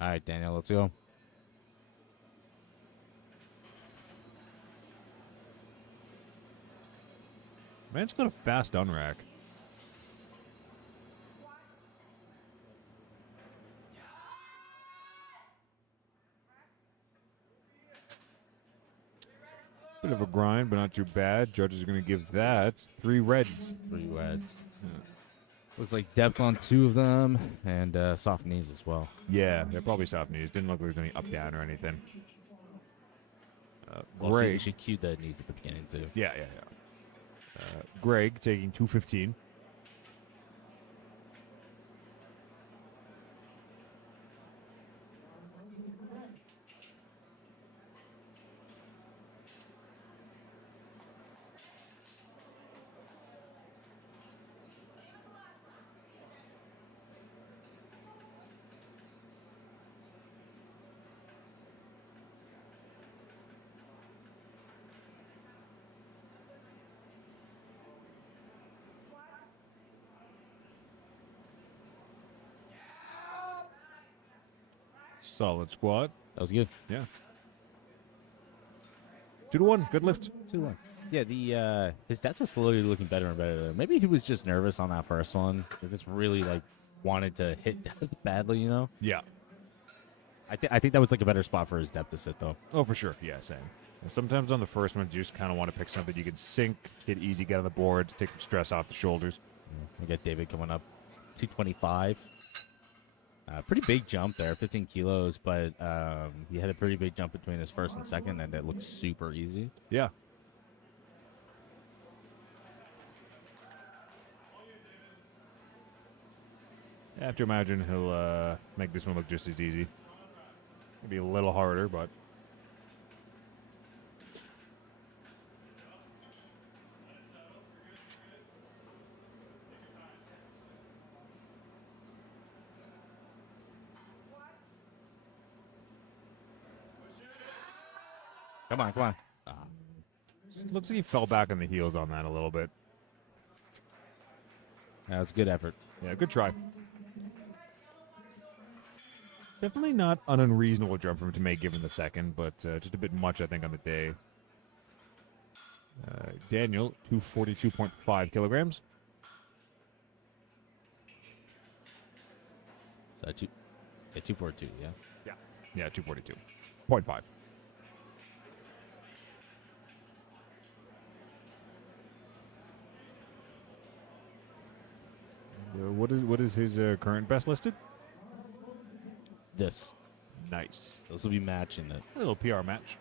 All right, Daniel, let's go. Man's got a fast unrack. Bit of a grind, but not too bad. Judges are going to give that 3 reds. 3 reds. Looks like depth on 2 of them and soft knees as well. Yeah, they're probably soft knees. Didn't look like there was any up down or anything. Well, Greg. she cued the knees at the beginning too. Yeah. Greg taking 215. Solid squat. That was good. Yeah. 2 to 1. Good lift. 2-1. Yeah, the his depth was slowly looking better and better. Maybe he was just nervous on that first one. He just really like wanted to hit depth badly, you know. Yeah. I think that was like a better spot for his depth to sit though. Oh, for sure. Yeah, same. Sometimes on the first one, you just kind of want to pick something you can sink, hit easy, get on the board, take some stress off the shoulders. We got David coming up, 225. Pretty big jump there, 15 kilos, but he had a pretty big jump between his first and second, and it looks super easy. Yeah. I have to imagine he'll make this one look just as easy. Maybe a little harder, but... Come on, come on. Looks like he fell back on the heels on that a little bit. That was a good effort. Yeah, good try. Definitely not an unreasonable jump for him to make given the second, but just a bit much, I think, on the day. Daniel, 242.5 kilograms. So 242, yeah. Yeah, 242.5. What is his current best listed? This Nice. will be matching it. A little PR match.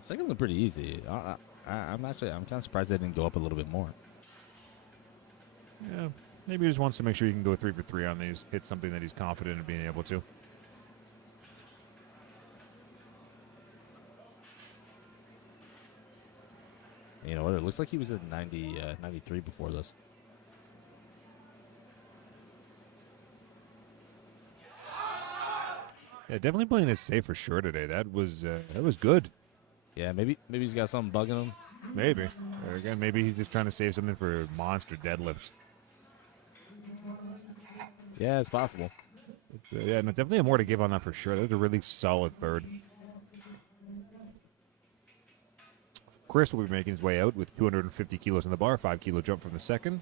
Second looked pretty easy. I'm kind of surprised they didn't go up a little bit more. Yeah, maybe he just wants to make sure he can go 3 for 3 on these. Hit something that he's confident in being able to. You know what? It looks like he was at 93 before this. Yeah, definitely playing it safe for sure today. That was good. Yeah, maybe he's got something bugging him. Maybe. Or again, maybe he's just trying to save something for monster deadlifts. Yeah, it's possible. Yeah, no, definitely have more to give on that for sure. That was a really solid third. Chris will be making his way out with 250 kilos in the bar, 5 kilo jump from the second.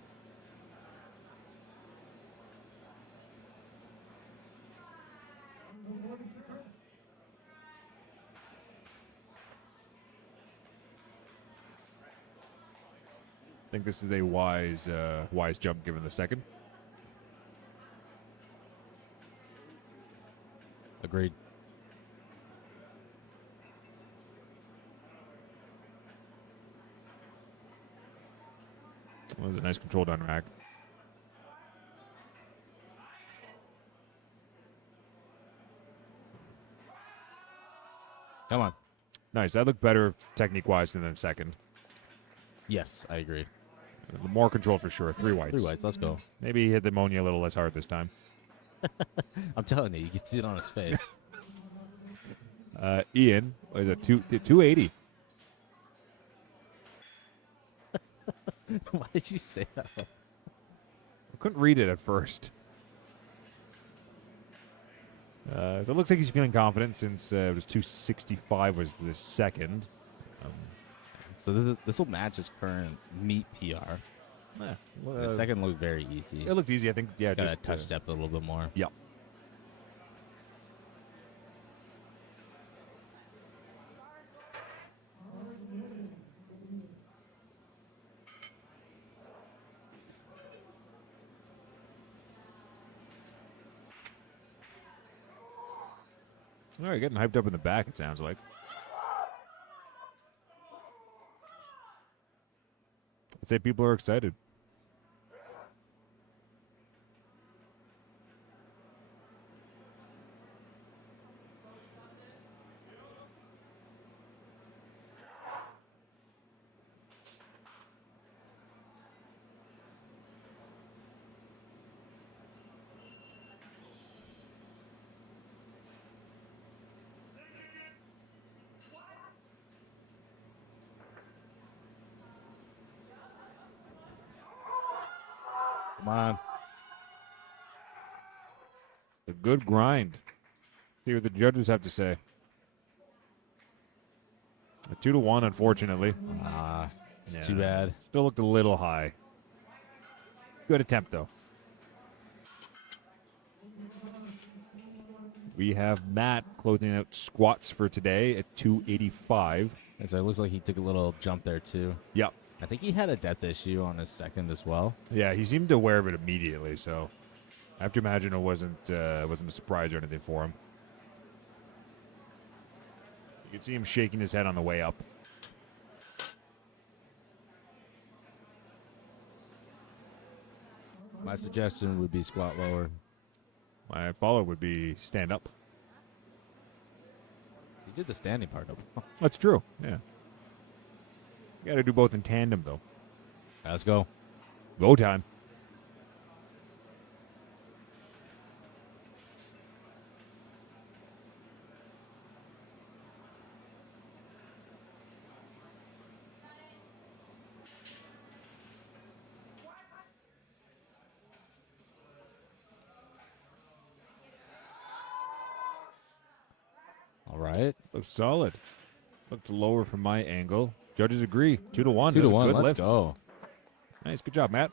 I think this is a wise jump given the second. Agreed. That was a nice control down rack. Come on. Nice. That looked better technique-wise than the second. Yes, I agree. More control for sure. 3 whites. 3 whites. Let's go. Maybe he hit the ammonia a little less hard this time. I'm telling you can see it on his face. Ian was a 280. Why did you say that? I couldn't read it at first. So it looks like he's feeling confident since it was 265 was the second. So this will match his current meet PR. Yeah, The second looked very easy. it looked easy. I think. Yeah, Got to just touch depth a little bit more. Yep. All right, getting hyped up in the back. It sounds like. I'd say people are excited. Come on. A good grind. See what the judges have to say. A 2-1, unfortunately. It's too bad. Still looked a little high. Good attempt, though. We have Matt closing out squats for today at 285. And so it looks like he took a little jump there too. Yep. I think he had a depth issue on his second as well. Yeah, he seemed aware of it immediately, so I have to imagine it wasn't a surprise or anything for him. You could see him shaking his head on the way up. My suggestion would be squat lower. My follow would be stand up. He did the standing part of. That's true. Yeah. You got to do both in tandem, though. Let's go. Go time. All right. Looks solid. Looked lower from my angle. Judges agree. 2-1. 2-1. Good Let's lift. go. Nice. Good job, Matt.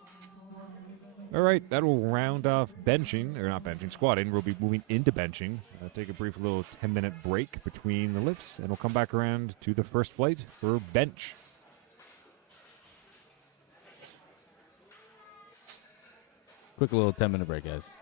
All right. That will round off benching, or not benching, squatting. We'll be moving into benching. Take a brief little 10-minute break between the lifts, and we'll come back around to the first flight for bench. Quick little 10-minute break, guys.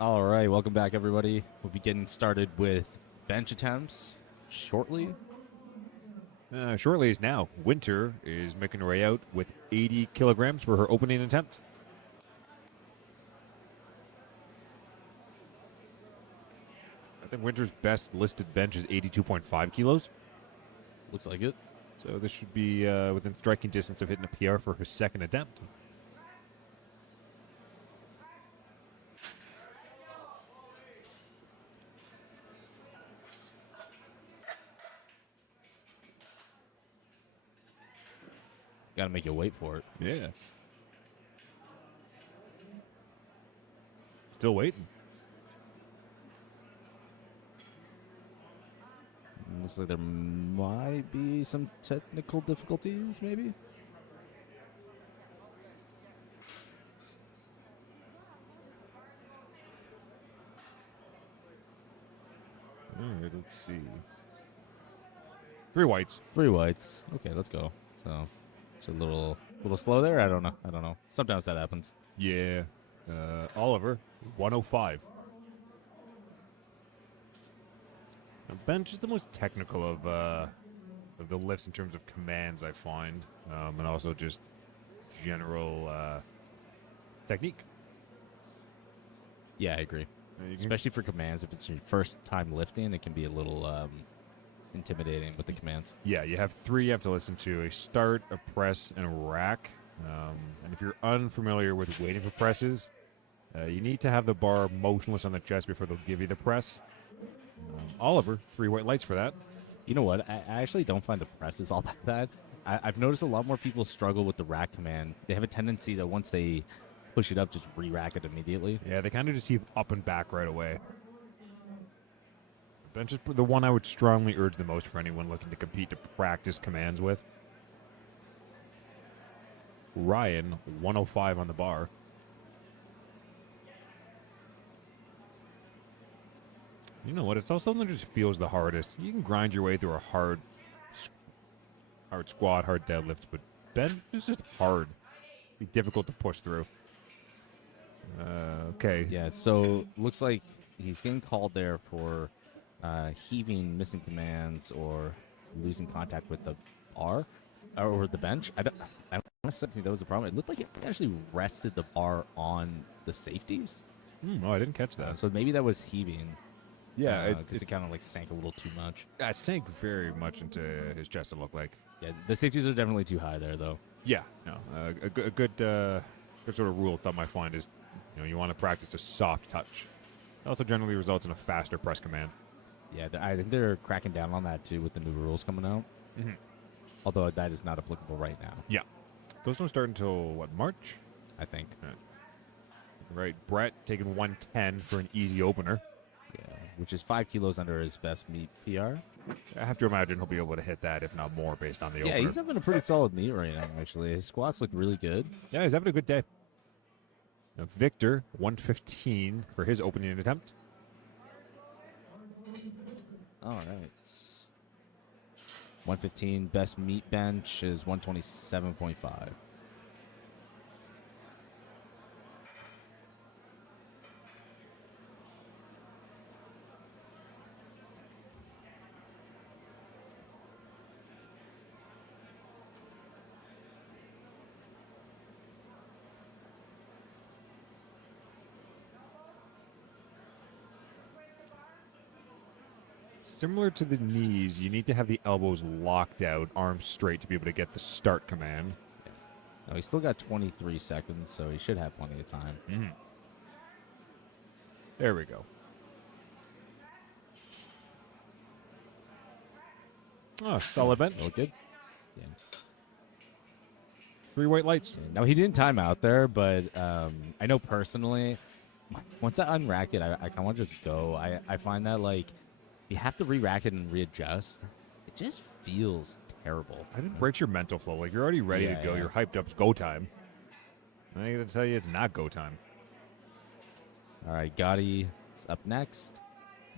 All right, welcome back, everybody. We'll be getting started with bench attempts shortly. Shortly as now, Winter is making her way out with 80 kilograms for her opening attempt. I think Winter's best listed bench is 82.5 kilos. Looks like it. So this should be within striking distance of hitting a PR for her second attempt. Got to make you wait for it. Yeah. Still waiting. Looks like there might be some technical difficulties, maybe. All right, let's see. 3 whites. 3 whites. Okay, let's go. So it's a little slow there. I don't know. Sometimes that happens. Yeah. Oliver, 105. Now, bench is the most technical of the lifts in terms of commands, I find, and also just general technique. Yeah, I agree. Especially for commands, if it's your first time lifting, it can be a little intimidating with the commands. Yeah, you have 3 you have to listen to: a start, a press, and a rack. And if you're unfamiliar with waiting for presses, you need to have the bar motionless on the chest before they'll give you the press. Oliver, 3 white lights for that. You know what? I actually don't find the presses all that bad. I've noticed a lot more people struggle with the rack command. They have a tendency to, once they push it up, just re-rack it immediately. Yeah, they kind of just heave up and back right away. Bench is the one I would strongly urge the most for anyone looking to compete to practice commands with. Ryan, 105 on the bar. You know what? It's also something that just feels the hardest. You can grind your way through a hard squat, hard deadlift, but bench is just hard. Be difficult to push through. Okay. Yeah, so looks like he's getting called there for heaving, missing commands, or losing contact with the bar or the bench. I don't necessarily think that was a problem. It looked like he actually rested the bar on the safeties. Oh, I didn't catch that. So maybe that was heaving. Yeah, because it kind of like sank a little too much. It sank very much into his chest, it looked like. Yeah, the safeties are definitely too high there, though. Yeah, no. A good sort of rule of thumb I find is, you want to practice a soft touch. It also generally results in a faster press command. Yeah, I think they're cracking down on that too with the new rules coming out. Mm-hmm. Although that is not applicable right now. Yeah, those don't start until what, March? I think. Right, Brett taking 110 for an easy opener. Yeah, which is 5 kilos under his best meet PR. I have to imagine he'll be able to hit that, if not more, based on the opener. Yeah, he's having a pretty solid meet right now, actually. His squats look really good. Yeah, he's having a good day. Now, Victor, 115 for his opening attempt. All right. 115, best meet bench is 127.5. Similar to the knees, you need to have the elbows locked out, arms straight to be able to get the start command. Yeah. Now, he's still got 23 seconds, so he should have plenty of time. Mm-hmm. There we go. Oh, solid bench. Look good. Yeah. 3 white lights. Yeah. Now, he didn't time out there, but I know personally, once I unrack it, I kind of want to just go. I find that, like, you have to re-rack it and readjust. It just feels terrible. I think it breaks your mental flow. Like, you're already ready to go. Yeah. You're hyped up. It's go time. I got to tell you, it's not go time. All right, Gotti is up next.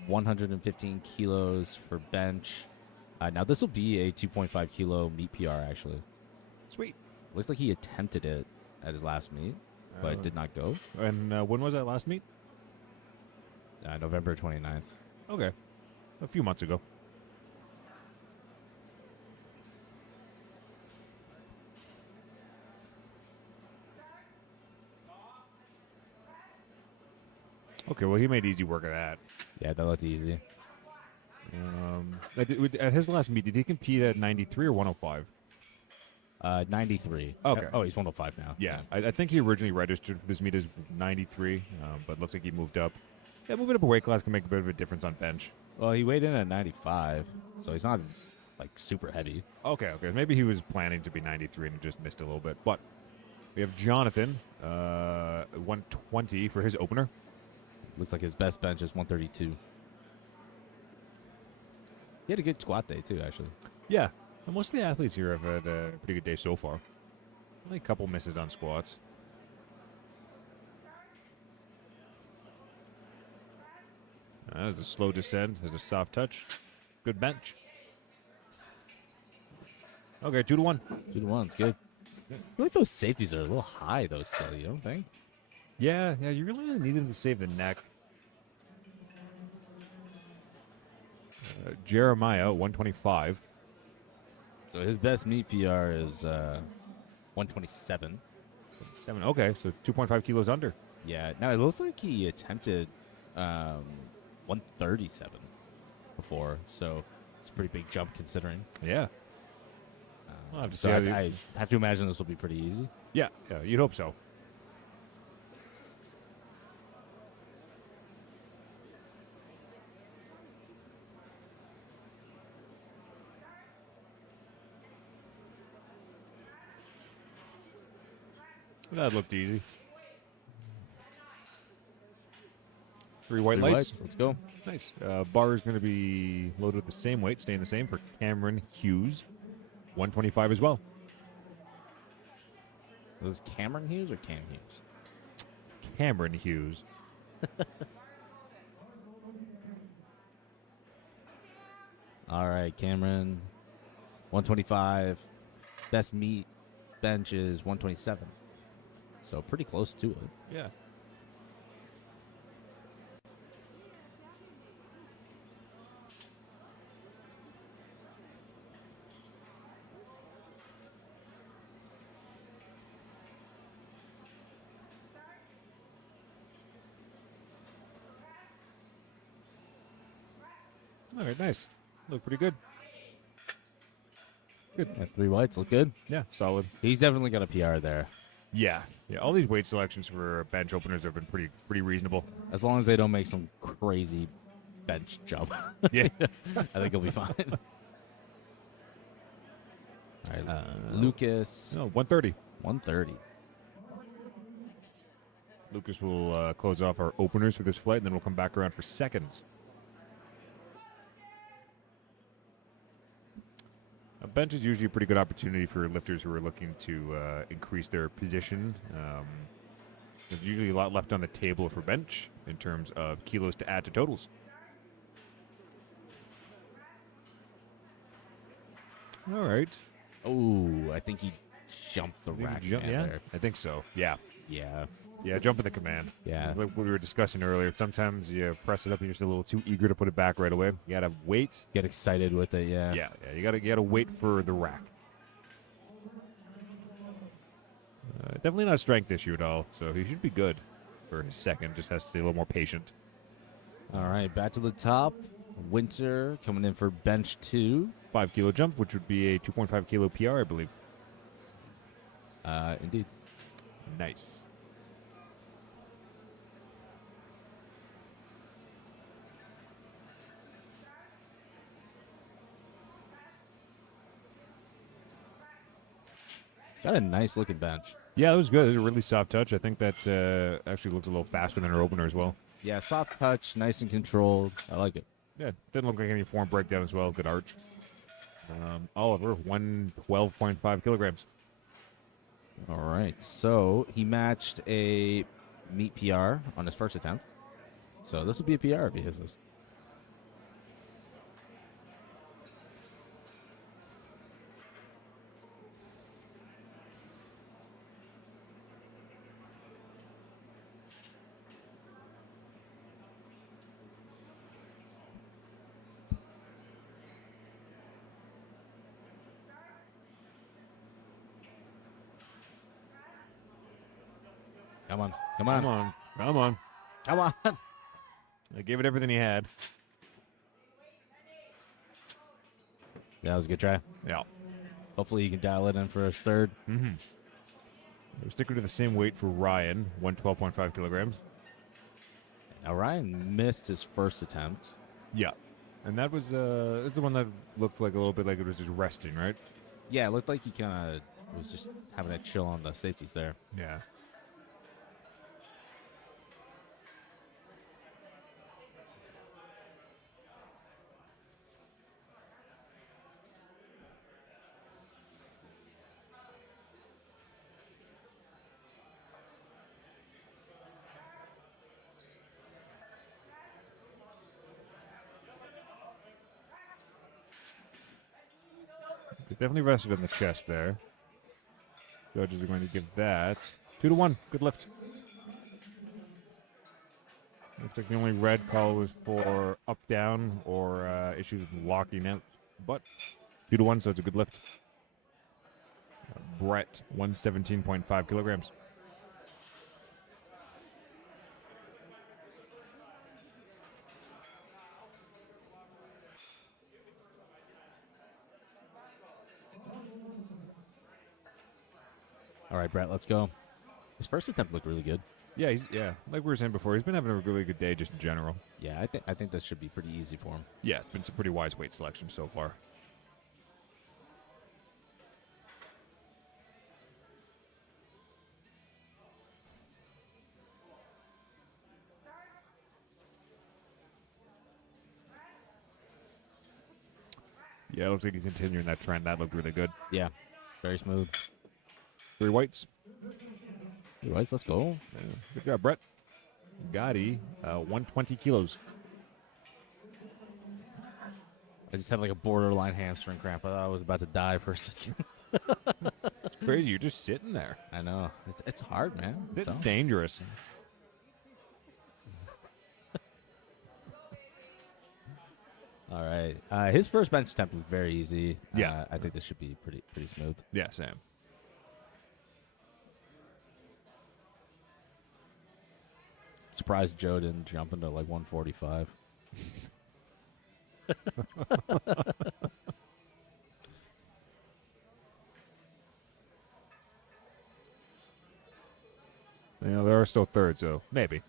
115 kilos for bench. Now, this will be a 2.5 kilo meet PR, actually. Sweet. Looks like he attempted it at his last meet, but did not go. And when was that last meet? November 29th. Okay. A few months ago. Okay, well, he made easy work of that. Yeah, that looked easy. At his last meet, did he compete at 93 or 105? 93. Okay. Oh, he's 105 now. Yeah, I think he originally registered for this meet as 93, but looks like he moved up. Yeah, moving up a weight class can make a bit of a difference on bench. Well, he weighed in at 95, so he's not like super heavy. Okay. Maybe he was planning to be 93 and just missed a little bit. But we have Jonathan, 120 for his opener. Looks like his best bench is 132. He had a good squat day too, actually. Yeah, and most of the athletes here have had a pretty good day so far. Only a couple misses on squats. There's a slow descend. There's a soft touch. Good bench. Okay, 2 to 1. 2 to 1, it's good. I feel like those safeties are a little high, though, still, you don't think? Yeah, you really need them to save the neck. Jeremiah, 125. So his best meet PR is 127. 7. Okay, so 2.5 kilos under. Yeah, now it looks like he attempted 137 before, so it's a pretty big jump considering. Yeah. We'll have to So see how I have to imagine this will be pretty easy. Yeah, you'd hope so. That looked easy. 3 white Three lights. lights, let's go. Nice. Bar is going to be loaded with the same weight, staying the same for Cameron Hughes. 125 as well. Was this Cameron Hughes or Cam Hughes? Cameron Hughes. All right, Cameron, 125. Best meet bench is 127. So pretty close to it. Yeah. All right, nice. Look pretty good. Good. Yeah, 3 whites look good. Yeah, solid. He's definitely got a PR there. Yeah. All these weight selections for bench openers have been pretty reasonable. As long as they don't make some crazy bench jump. Yeah. I think he'll be fine. All right, Lucas, 130. 130. Lucas will close off our openers for this flight, and then we'll come back around for seconds. A bench is usually a pretty good opportunity for lifters who are looking to increase their position. There's usually a lot left on the table for bench in terms of kilos to add to totals. All right. Oh, I think he jumped the Think you rack. jump- man yeah, there. I think so. Yeah. Yeah. Yeah, jump in the command. Yeah. Like what we were discussing earlier, sometimes you press it up and you're just a little too eager to put it back right away. You gotta wait. Get excited with it, yeah. Yeah, you gotta wait for the rack. Definitely not a strength issue at all, so he should be good for his second. Just has to stay a little more patient. All right, back to the top. Winter coming in for bench 2. 5 kilo jump, which would be a 2.5 kilo PR, I believe. Indeed. Nice. Got a nice looking bench. Yeah, that was good. It was a really soft touch. I think that actually looked a little faster than our opener as well. Yeah, soft touch, nice and controlled. I like it. Yeah, didn't look like any form breakdown as well. Good arch. Oliver, 112.5 kilograms. All right, so he matched a meet PR on his first attempt. So this will be a PR if he hits this. Come on. Come on. Come on. Come on. I gave it everything he had. Yeah, that was a good try. Yeah. Hopefully he can dial it in for his third. Mm-hmm. We're sticking to the same weight for Ryan, 112.5 kilograms. Now, Ryan missed his first attempt. Yeah. And that was it's the one that looked like a little bit like it was just resting, right? Yeah, it looked like he kind of was just having a chill on the safeties there. Yeah. Definitely rested in the chest there. Judges are going to give that 2-1. Good lift. Looks like the only red call was for up down or issues with locking out. But 2-1, so it's a good lift. Brett, 117.5 kilograms. All right, Brett, let's go. His first attempt looked really good. Yeah, like we were saying before, he's been having a really good day just in general. Yeah, I think this should be pretty easy for him. Yeah, it's been some pretty wise weight selection so far. Yeah, it looks like he's continuing that trend. That looked really good. Yeah, very smooth. 3 whites. Anyways, let's go. Yeah, good job, Brett. Gotti, 120 kilos. I just have like a borderline hamstring cramp. I thought I was about to die for a second. It's crazy. You're just sitting there. I know. It's hard, man. It's dangerous. All right. His first bench attempt was very easy. Yeah. I think this should be pretty smooth. Yeah, Sam. Surprised Joe didn't jump into like 145. You know, there are still thirds, so maybe.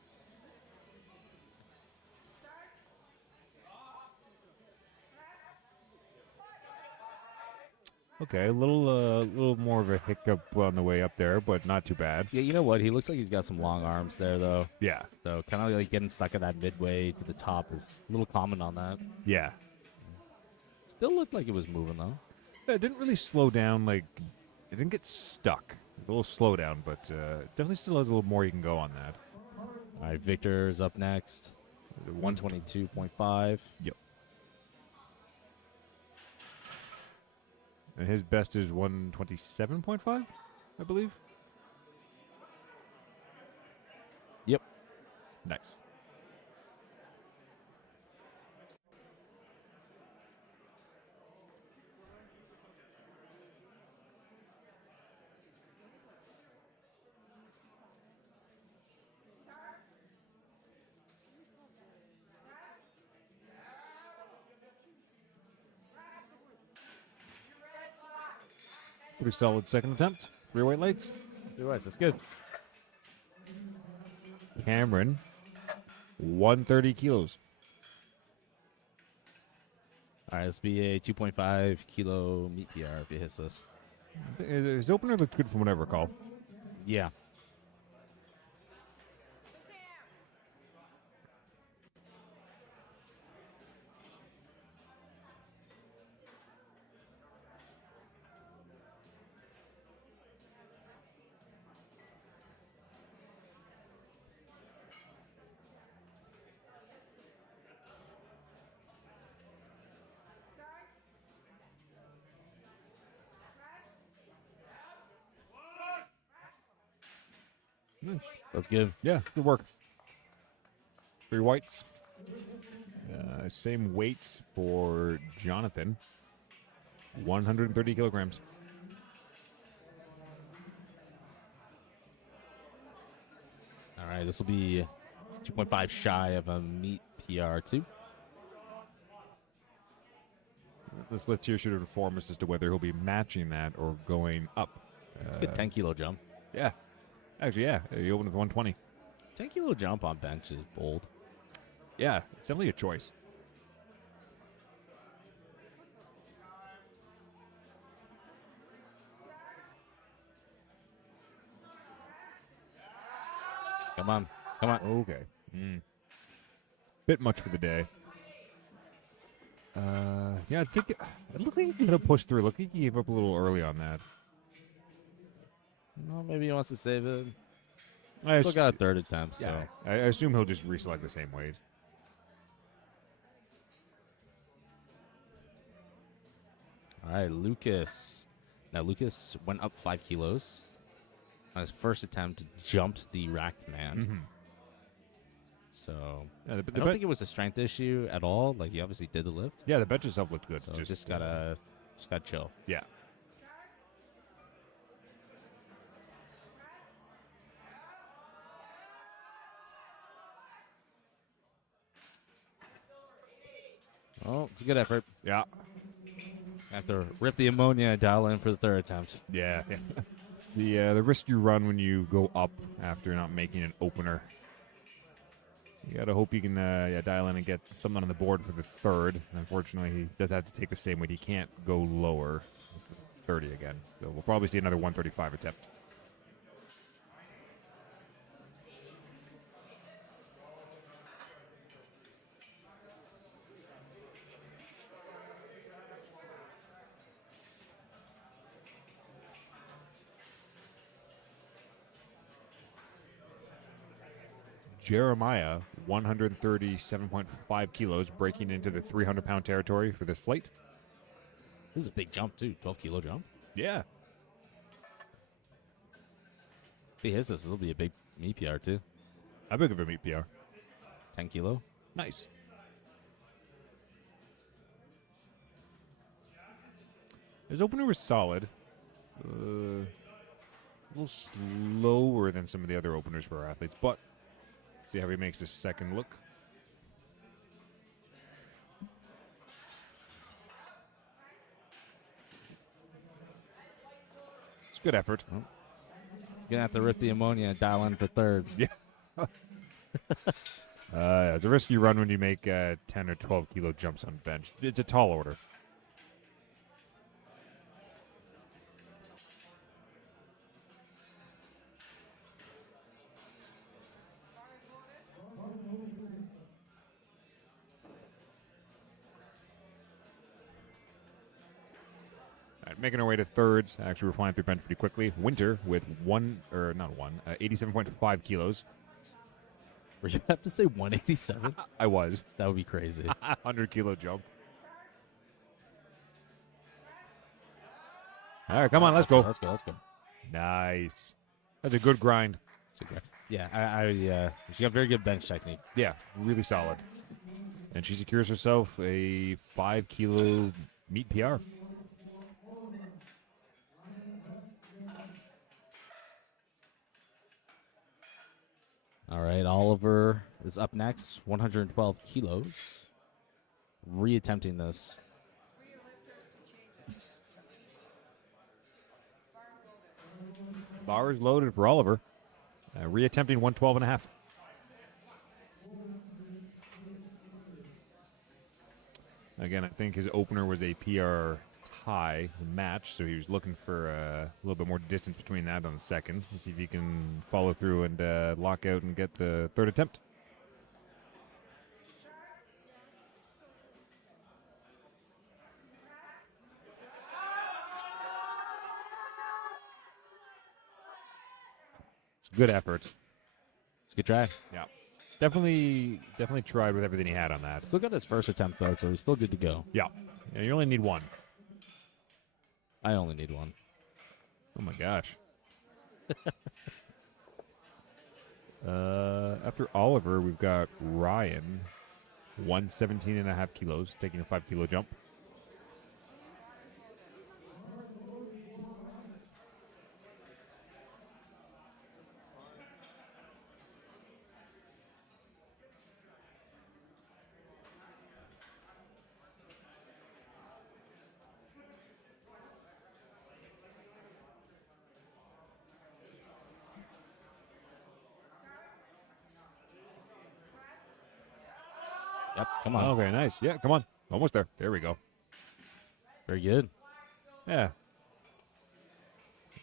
Okay, a little more of a hiccup on the way up there, but not too bad. Yeah, you know what? He looks like he's got some long arms there, though. Yeah, So kind of like getting stuck at that midway to the top is a little common on that. yeah. Still looked like it was moving, though. It didn't really slow down. Like, it didn't get stuck. A little slowdown, but definitely still has a little more you can go on that. All right, Victor's up next. 122.5. Yep. And his best is 127.5, I believe. Yep. Nice. Pretty solid second attempt. 3 white lights. Anyways, that's good. Cameron, 130 kilos. All right, let's be a 2.5 kilo meat PR if he hits this. His opener looked good from what I recall. Yeah. Nice. That's good. Yeah, good work. 3 whites. Same weights for Jonathan. 130 kilograms. right, this will be 2.5 shy of a meet PR too. This lift here should inform us as to whether he'll be matching that or going up. It's a good 10-kilo jump. Yeah. Actually, yeah. He opened with 120. 10-kilo jump on bench is bold. Yeah, it's definitely a choice. Come on. Come on. Okay. Bit much for the day. Yeah, I think it looked like he could have pushed through. Look, he gave up a little early on that. Well, maybe he wants to save it. I Still got a third attempt, so. Yeah, I assume he'll just reselect the same weight. All right, Lucas. Now, Lucas went up 5 kilos on his first attempt, jumped the rack command. So, Yeah, I don't think it was a strength issue at all. Like, he obviously did the lift. Yeah, the bench itself looked good. So just gotta chill. Yeah. Well, it's a good effort. Yeah. Have to rip the ammonia and dial in for the third attempt. Yeah. The risk you run when you go up after not making an opener. You gotta hope you can dial in and get something on the board for the third. Unfortunately, he does have to take the same weight. He can't go lower. 30 again. So we'll probably see another 135 attempt. Jeremiah, 137.5 kilos, breaking into the 300-pound territory for this flight. This is a big jump, too. 12-kilo jump. Yeah. If he hits this, it'll be a big meet PR, too. How big of a meet PR? 10 kilo. Nice. His opener was solid. A little slower than some of the other openers for our athletes, but see how he makes this second look. It's good effort. You're going to have to rip the ammonia and dial in for thirds. Yeah. It's a risk you run when you make 10 or 12 kilo jumps on bench. It's a tall order. Making our way to thirds. Actually, we're flying through bench pretty quickly. Winter with 87.5 kilos. Were you have to say 187? I was. That would be crazy. 100 kilo jump. All right, come on, let's go. Let's go. Nice. That's a good grind. Yeah, she got very good bench technique. Yeah, really solid. And she secures herself a 5 kilo meet PR. All right, Oliver is up next, 112 kilos. Reattempting this. Bar is loaded for Oliver. Reattempting 112 and a half. Again, I think his opener was a PR tie, a match, so he was looking for a little bit more distance between that on the second. Let's see if he can follow through and lock out and get the third attempt. It's a good effort. It's a good try. Yeah. Definitely tried with everything he had on that. Still got his first attempt, though, so he's still good to go. Yeah. You only need one. I only need one. Oh, my gosh. After Oliver, we've got Ryan, 117.5 kilos, taking a 5 kilo jump. Yep. Come on. Okay, nice. Yeah, come on. Almost there. There we go. Very good. Yeah.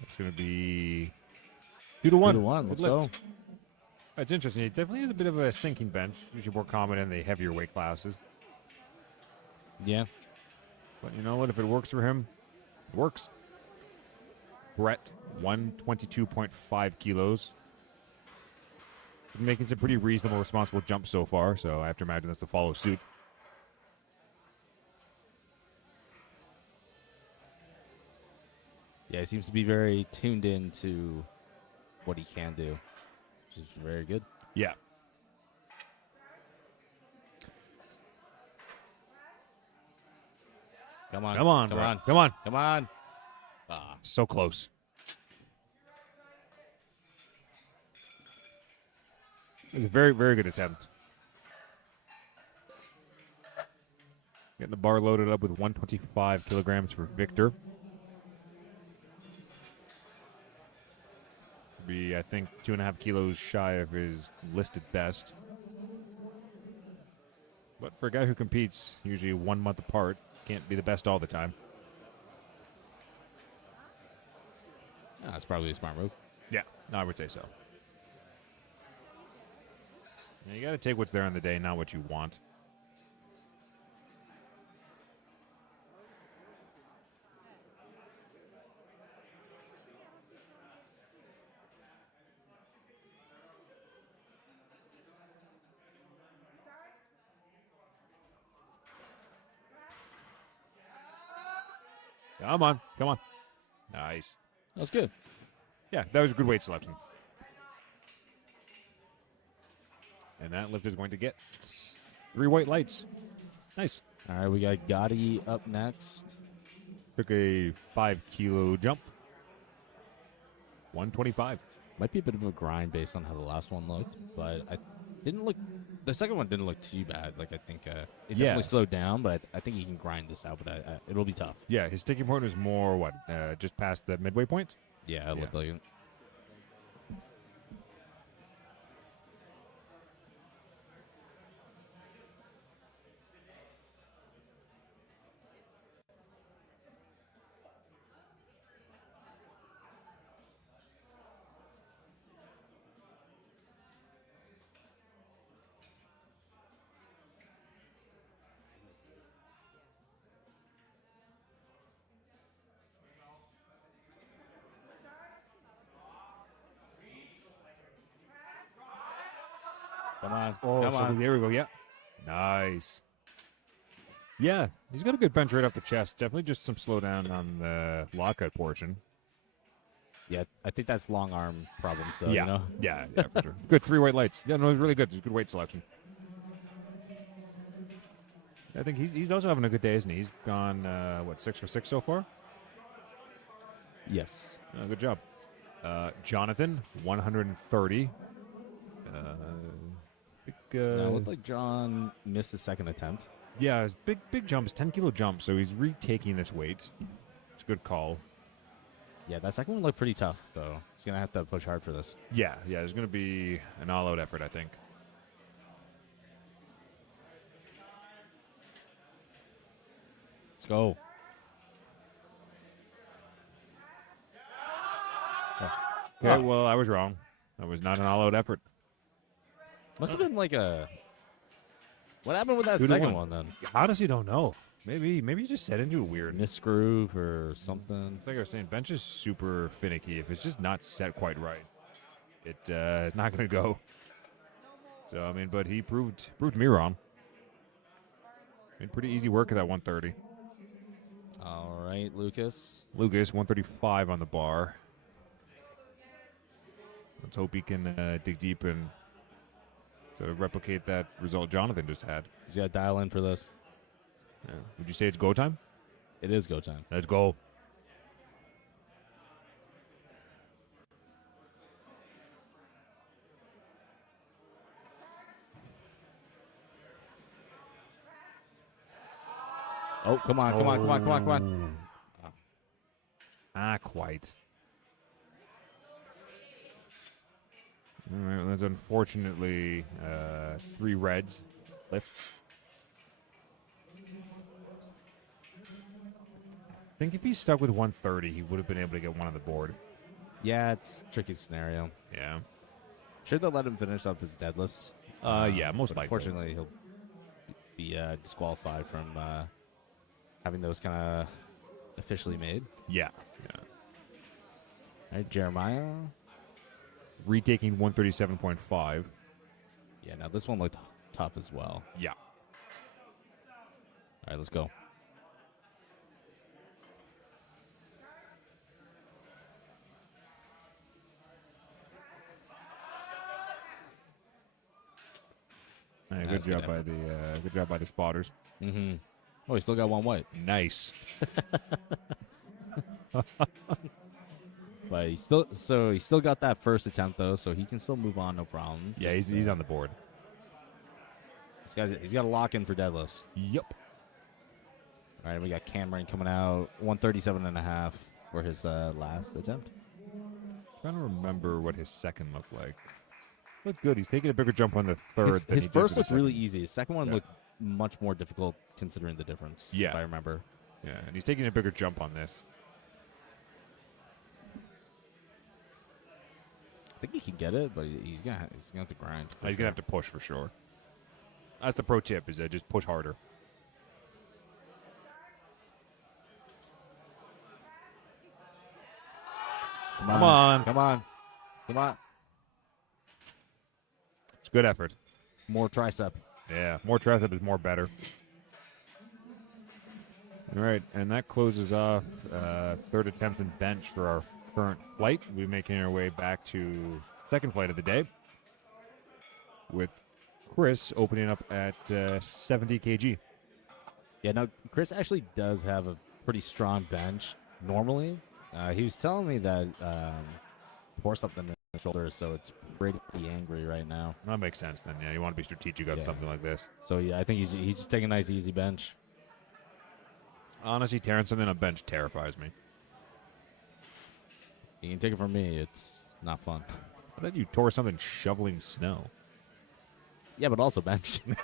It's going to be 2-1. 2-1. Let's go. It's interesting. He definitely has a bit of a sinking bench. Usually more common in the heavier weight classes. Yeah. But you know what? If it works for him, it works. Brett, 122.5 kilos. Been making some pretty reasonable, responsible jumps so far, so I have to imagine that's to follow suit. Yeah, he seems to be very tuned in to what he can do, which is very good. Yeah. Come on. Come on, Come Brett. on. Come on. Come on. Ah. So close. It was a very, very good attempt. Getting the bar loaded up with 125 kilograms for Victor. Should be, I think, 2.5 kilos shy of his listed best. But for a guy who competes usually 1 month apart, can't be the best all the time. Yeah, that's probably a smart move. Yeah, I would say so. You got to take what's there on the day, not what you want. Come on. Come on. Nice. That was good. Yeah, that was a good weight selection. And that lift is going to get 3 white lights. Nice. All right, we got Gotti up next. Took a 5 kilo jump. 125. Might be a bit of a grind based on how the last one looked, but I didn't look. The second one didn't look too bad. Like I think it definitely slowed down, but I think he can grind this out. But it'll be tough. Yeah, his sticking point was more, what, just past the midway point? Yeah, it looked like it. Come on. Oh, Come so on. there we go. Yeah. Nice. Yeah, he's got a good bench right off the chest. Definitely just some slowdown on the lockout portion. Yeah, I think that's long arm problem. So, yeah. you know. Yeah, for sure. Good 3 white lights. Yeah, no, it was really good. It's a good weight selection. I think he's also having a good day, isn't he? He's gone, 6 for 6 so far? Yes. Good job. Jonathan, 130. Now, it looked like John missed the second attempt. Yeah, it's big jumps, 10 kilo jump, so he's retaking this weight. It's a good call. Yeah, that second one looked pretty tough, though. He's going to have to push hard for this. Yeah, there's going to be an all-out effort, I think. Let's go. Okay, well, I was wrong. That was not an all-out effort. Must have been like a... What happened with that 2-1. second one, then? Honestly, don't know. Maybe you just set into a weird. Misgroove or something? It's like I was saying, bench is super finicky. If it's just not set quite right, it's not going to go. So, I mean, but he proved me wrong. Made pretty easy work of that 130. All right, Lucas. Lucas, 135 on the bar. Let's hope he can dig deep and sort of replicate that result Jonathan just had. He's got to dial in for this. Yeah. Would you say it's go time? It is go time. Let's go. Oh, come on, come on, come on, come on, come on. Not quite. All right, well, that's unfortunately 3 reds lifts. think if he stuck with 130, he would have been able to get one on the board. Yeah, it's a tricky scenario. Yeah. Sure, they'll let him finish up his deadlifts. Yeah, most but likely. Unfortunately, he'll be disqualified from having those kind of officially made. Yeah. Yeah. All right, Jeremiah. Retaking 137.5. Yeah, now this one looked tough as well. Yeah. All right, let's go. All right, That's good good job by the spotters. Mm-hmm. Oh, he still got one white. Nice. But he still got that first attempt though, so he can still move on, no problem. Yeah, he's on the board. He's got a lock in for deadlifts. Yep. All right, we got Cameron coming out 137.5 for his last attempt. Trying to remember what his second looked like. Looked good. He's taking a bigger jump on the third. His first looked really easy. His second one looked much more difficult considering the difference. Yeah, if I remember. Yeah, and he's taking a bigger jump on this. I think he can get it, but he's gonna have to grind. He's gonna have to push for sure. That's the pro tip: is just push harder. Come on. Come on. Come on. It's good effort. More tricep. Yeah, more tricep is more better. All right, and that closes off third attempts in bench for our current flight. We're making our way back to second flight of the day with Chris opening up at 70 kg. Yeah, now Chris actually does have a pretty strong bench normally. He was telling me that tore something in the shoulder, so it's pretty angry right now. That makes sense then. Yeah, you want to be strategic on something like this. So yeah, I think he's just taking a nice easy bench. Honestly, tearing something on bench terrifies me. You can take it from me. It's not fun. I bet you tore something shoveling snow. Yeah, but also benching.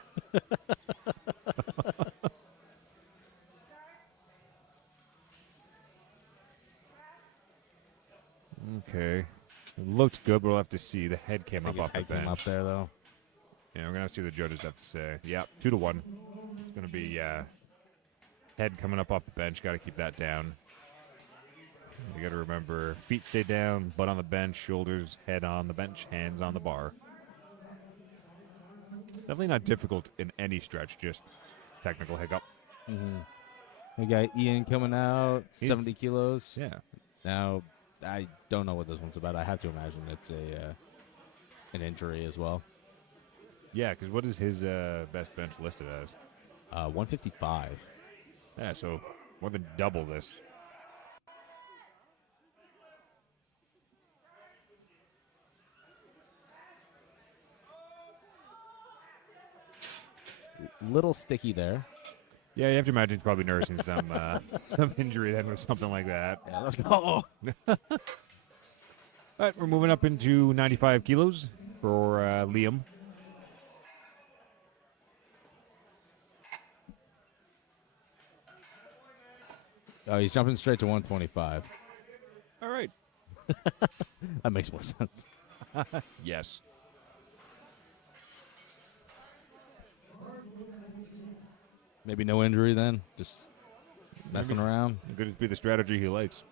Okay. It looked good, but we'll have to see. The head came I up think his off the head bench. came up there, though. Yeah, we're going to have to see what the judges have to say. Yeah, 2-1. It's going to be head coming up off the bench. Got to keep that down. You got to remember, feet stay down, butt on the bench, shoulders, head on the bench, hands on the bar. Definitely not difficult in any stretch, just technical hiccup. Mm-hmm. We got Ian coming out, 70 kilos. Yeah. Now, I don't know what this one's about. I have to imagine it's an injury as well. Yeah, because what is his best bench listed as? 155. Yeah, so more than double this. Little sticky there. Yeah, you have to imagine he's probably nursing some injury then with something like that. Yeah, let's go. All right, we're moving up into 95 kilos for Liam. Oh, he's jumping straight to 125. All right. That makes more sense. Yes. Maybe no injury then? Just messing around? It could just be the strategy he likes.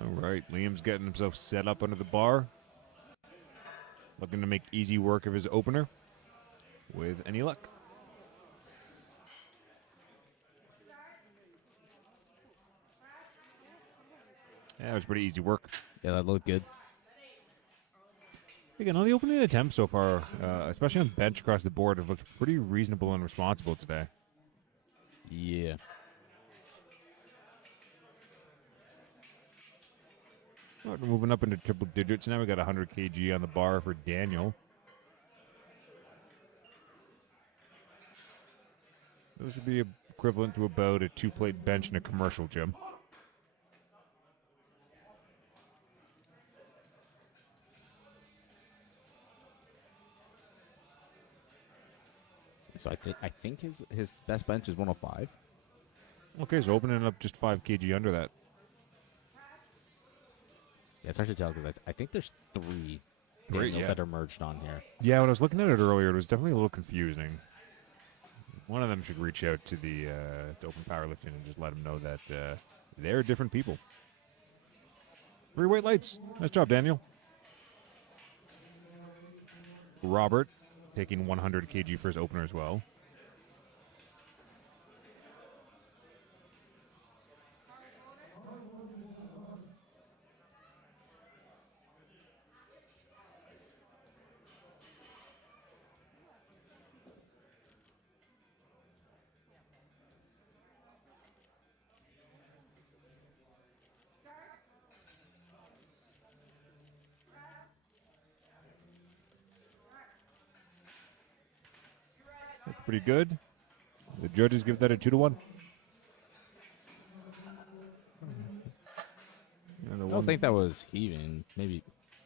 All right, Liam's getting himself set up under the bar. Looking to make easy work of his opener with any luck. Yeah, it was pretty easy work. Yeah, that looked good. Again, all the opening attempts so far, especially on bench across the board, have looked pretty reasonable and responsible today. Yeah. All right, we're moving up into triple digits. Now we got 100 kg on the bar for Daniel. Those would be equivalent to about a 2-plate bench in a commercial gym. So I think his best bench is 105. Okay, so opening up just 5 kg under that. Yeah, it's hard to tell because I think there's 3 Three, Daniels yeah. that are merged on here. Yeah, when I was looking at it earlier, it was definitely a little confusing. One of them should reach out to the to Open Powerlifting and just let them know that they're different people. 3 weight lights. Nice job, Daniel. Robert taking 100 kg for his opener as well. That's pretty good. The judges give that a 2-1. I don't think that was heaving. Maybe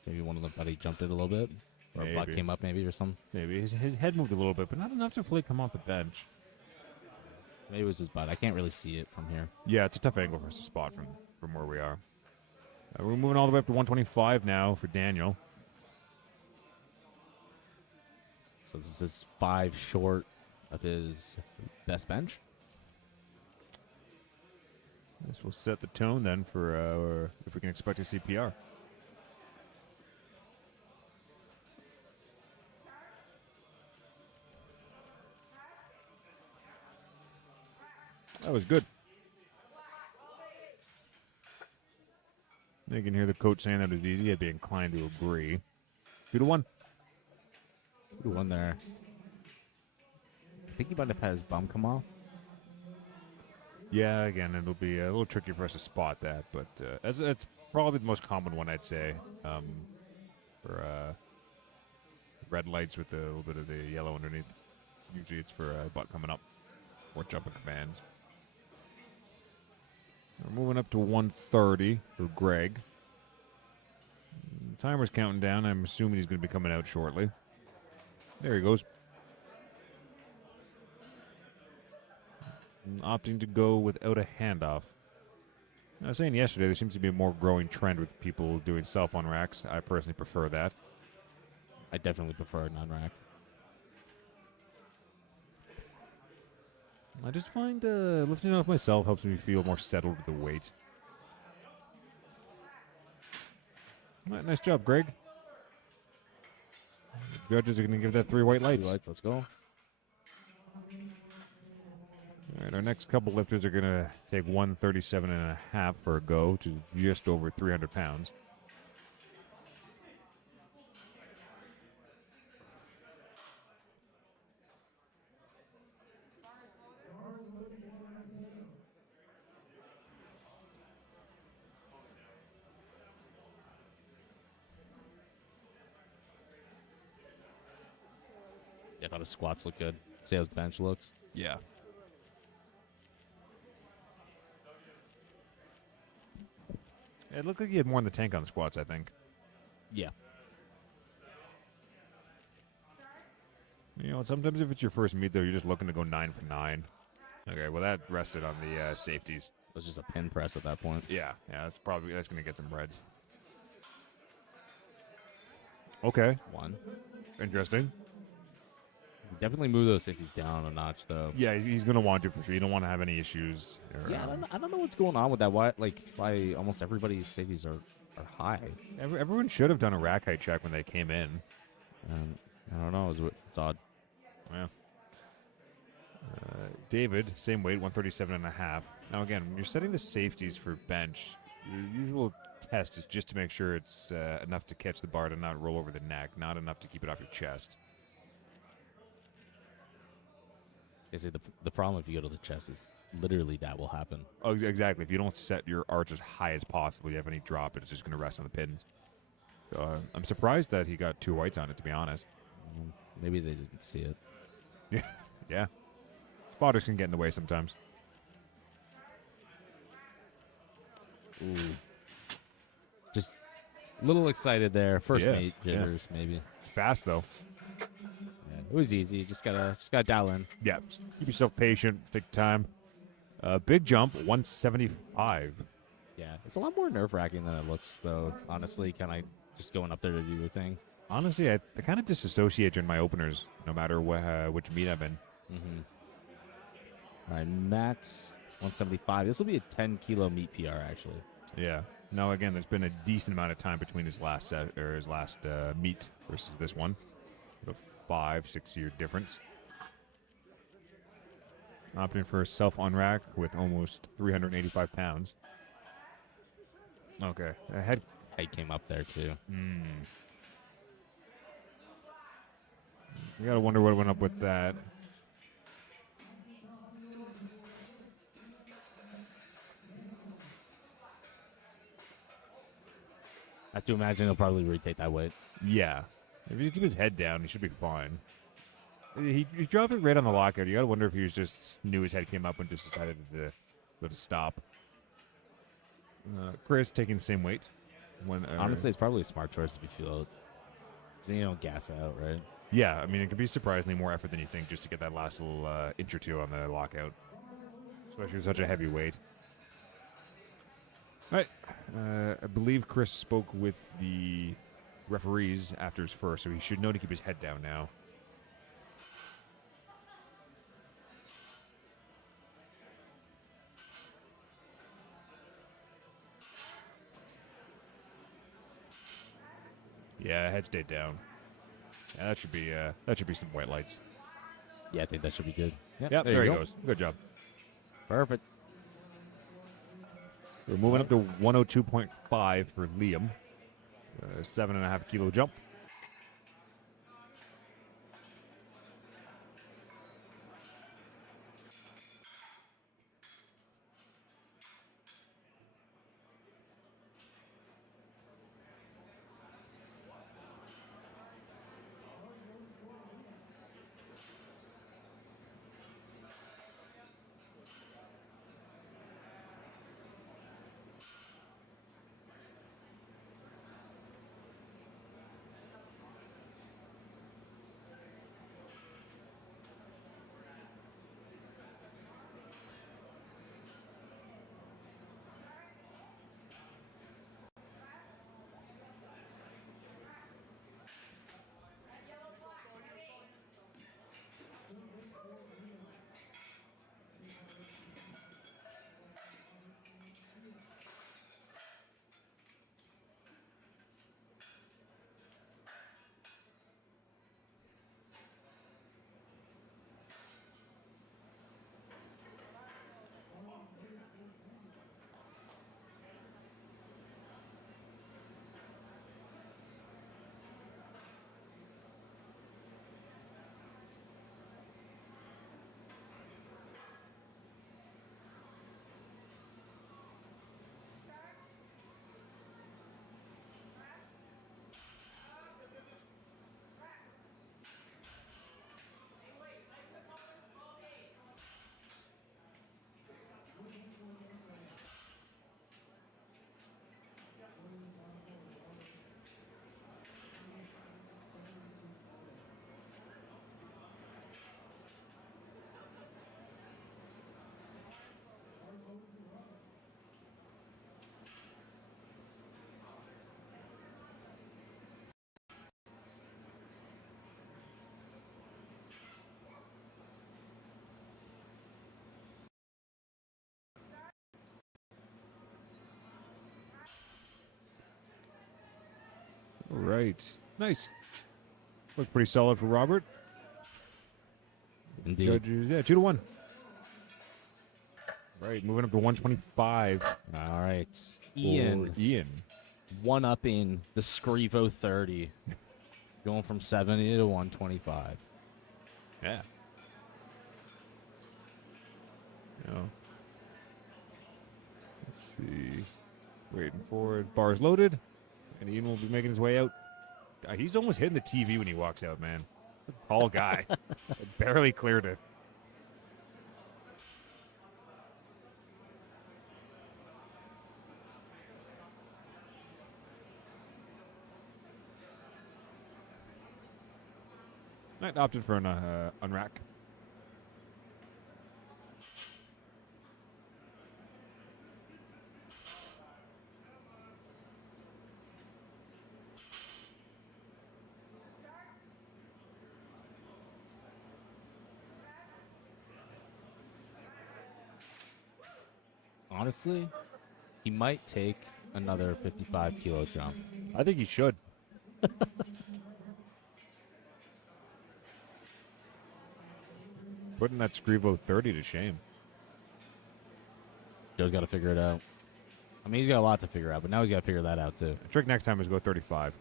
one of them thought he jumped it a little bit. Or a butt Maybe. came up maybe or something. Maybe his head moved a little bit, but not enough to fully come off the bench. Maybe it was his butt. I can't really see it from here. Yeah, it's a tough angle for us to spot from where we are. We're moving all the way up to 125 now for Daniel. So this is 5 short of his best bench. This will set the tone then for if we can expect to see PR. That was good. You can hear the coach saying that it was easy. I'd be inclined to agree. 2-1. 2-1 there. I think he might have had his bum come off. Yeah, again, it'll be a little tricky for us to spot that, but it's probably the most common one, I'd say, for red lights with a little bit of the yellow underneath. Usually it's for butt coming up or jumping commands. We're moving up to 130 for Greg. Timer's counting down. I'm assuming he's going to be coming out shortly. There he goes. Opting to go without a handoff. I was saying yesterday, there seems to be a more growing trend with people doing self on racks. I personally prefer that. I definitely prefer non-rack. I just find lifting off myself helps me feel more settled with the weight. All right, nice job, Greg. The judges are going to give that 3 white lights. 3 lights, let's go. All right, our next couple lifters are going to take 137.5 for a go, which is just over 300 pounds. Yeah, I thought his squats look good. See how his bench looks. Yeah. It looked like he had more in the tank on the squats, I think. Yeah. You know, sometimes if it's your first meet, though, you're just looking to go 9 for 9. Okay, well, that rested on the safeties. It was just a pin press at that point. Yeah, that's going to get some reds. Okay, 1. interesting. Definitely move those safeties down a notch, though. Yeah, he's going to want to for sure. You don't want to have any issues. Yeah, I don't know what's going on with that. Why almost everybody's safeties are high. Everyone should have done a rack height check when they came in. I don't know. It's odd. Yeah. David, same weight, 137.5. Now, again, when you're setting the safeties for bench, your usual test is just to make sure it's enough to catch the bar to not roll over the neck, not enough to keep it off your chest. I say the problem if you go to the chest is literally that will happen. Oh, exactly. If you don't set your arch as high as possible, you have any drop, it's just going to rest on the pins. So I'm surprised that he got 2 whites on it, to be honest. Maybe they didn't see it. Yeah. Spotters can get in the way sometimes. Ooh. Just a little excited there. First Yeah, mate jitters, maybe. It's fast, though. Yeah, it was easy. Just gotta dial in. Yeah, just keep yourself patient. Take time. Big jump, 175. Yeah, it's a lot more nerve-wracking than it looks, though. Honestly, kind of just going up there to do your thing. Honestly, I kind of disassociate during my openers, no matter which meet I'm in. Mm-hmm. All right, Matt, 175. This will be a 10-kilo meat PR, actually. Yeah. Now, again, there's been a decent amount of time between his last set or his last meet versus this one. A 5-6 year difference. Opting for a self-unrack with almost 385 pounds. Okay. Head came up there, too. You gotta wonder what went up with that. I have to imagine he'll probably retake that weight. Yeah. If you keep his head down, he should be fine. He dropped it right on the lockout. You gotta wonder if he was just knew his head came up and just decided to stop. Chris taking the same weight. Honestly, it's probably a smart choice if you feel it. Because then you don't gas out, right? Yeah, I mean, it can be surprisingly more effort than you think just to get that last little inch or two on the lockout. Especially with such a heavy weight. All right. I believe Chris spoke with the referees after his first, so he should know to keep his head down now. Yeah, head stayed down. Yeah, that should be some white lights. Yeah, I think that should be good. Yep, there he goes. Good job. Perfect. We're moving up to 102.5 for Liam. 7.5 kilo jump. All right. Nice. Looked pretty solid for Robert. Indeed. Judges, yeah, 2-1. Right, moving up to 125. All right. Ian. One-upping the Scrivo 30. Going from 70 to 125. Yeah. Let's see. Waiting for it. Bars loaded. And Ian will be making his way out. He's almost hitting the TV when he walks out, man. A tall guy. Barely cleared it. I opted for an unrack. honestly, he might take another 55-kilo jump. I think he should. Putting that Scrivo 30 to shame. Joe's got to figure it out. I mean, he's got a lot to figure out, but now he's got to figure that out, too. The trick next time is go 35.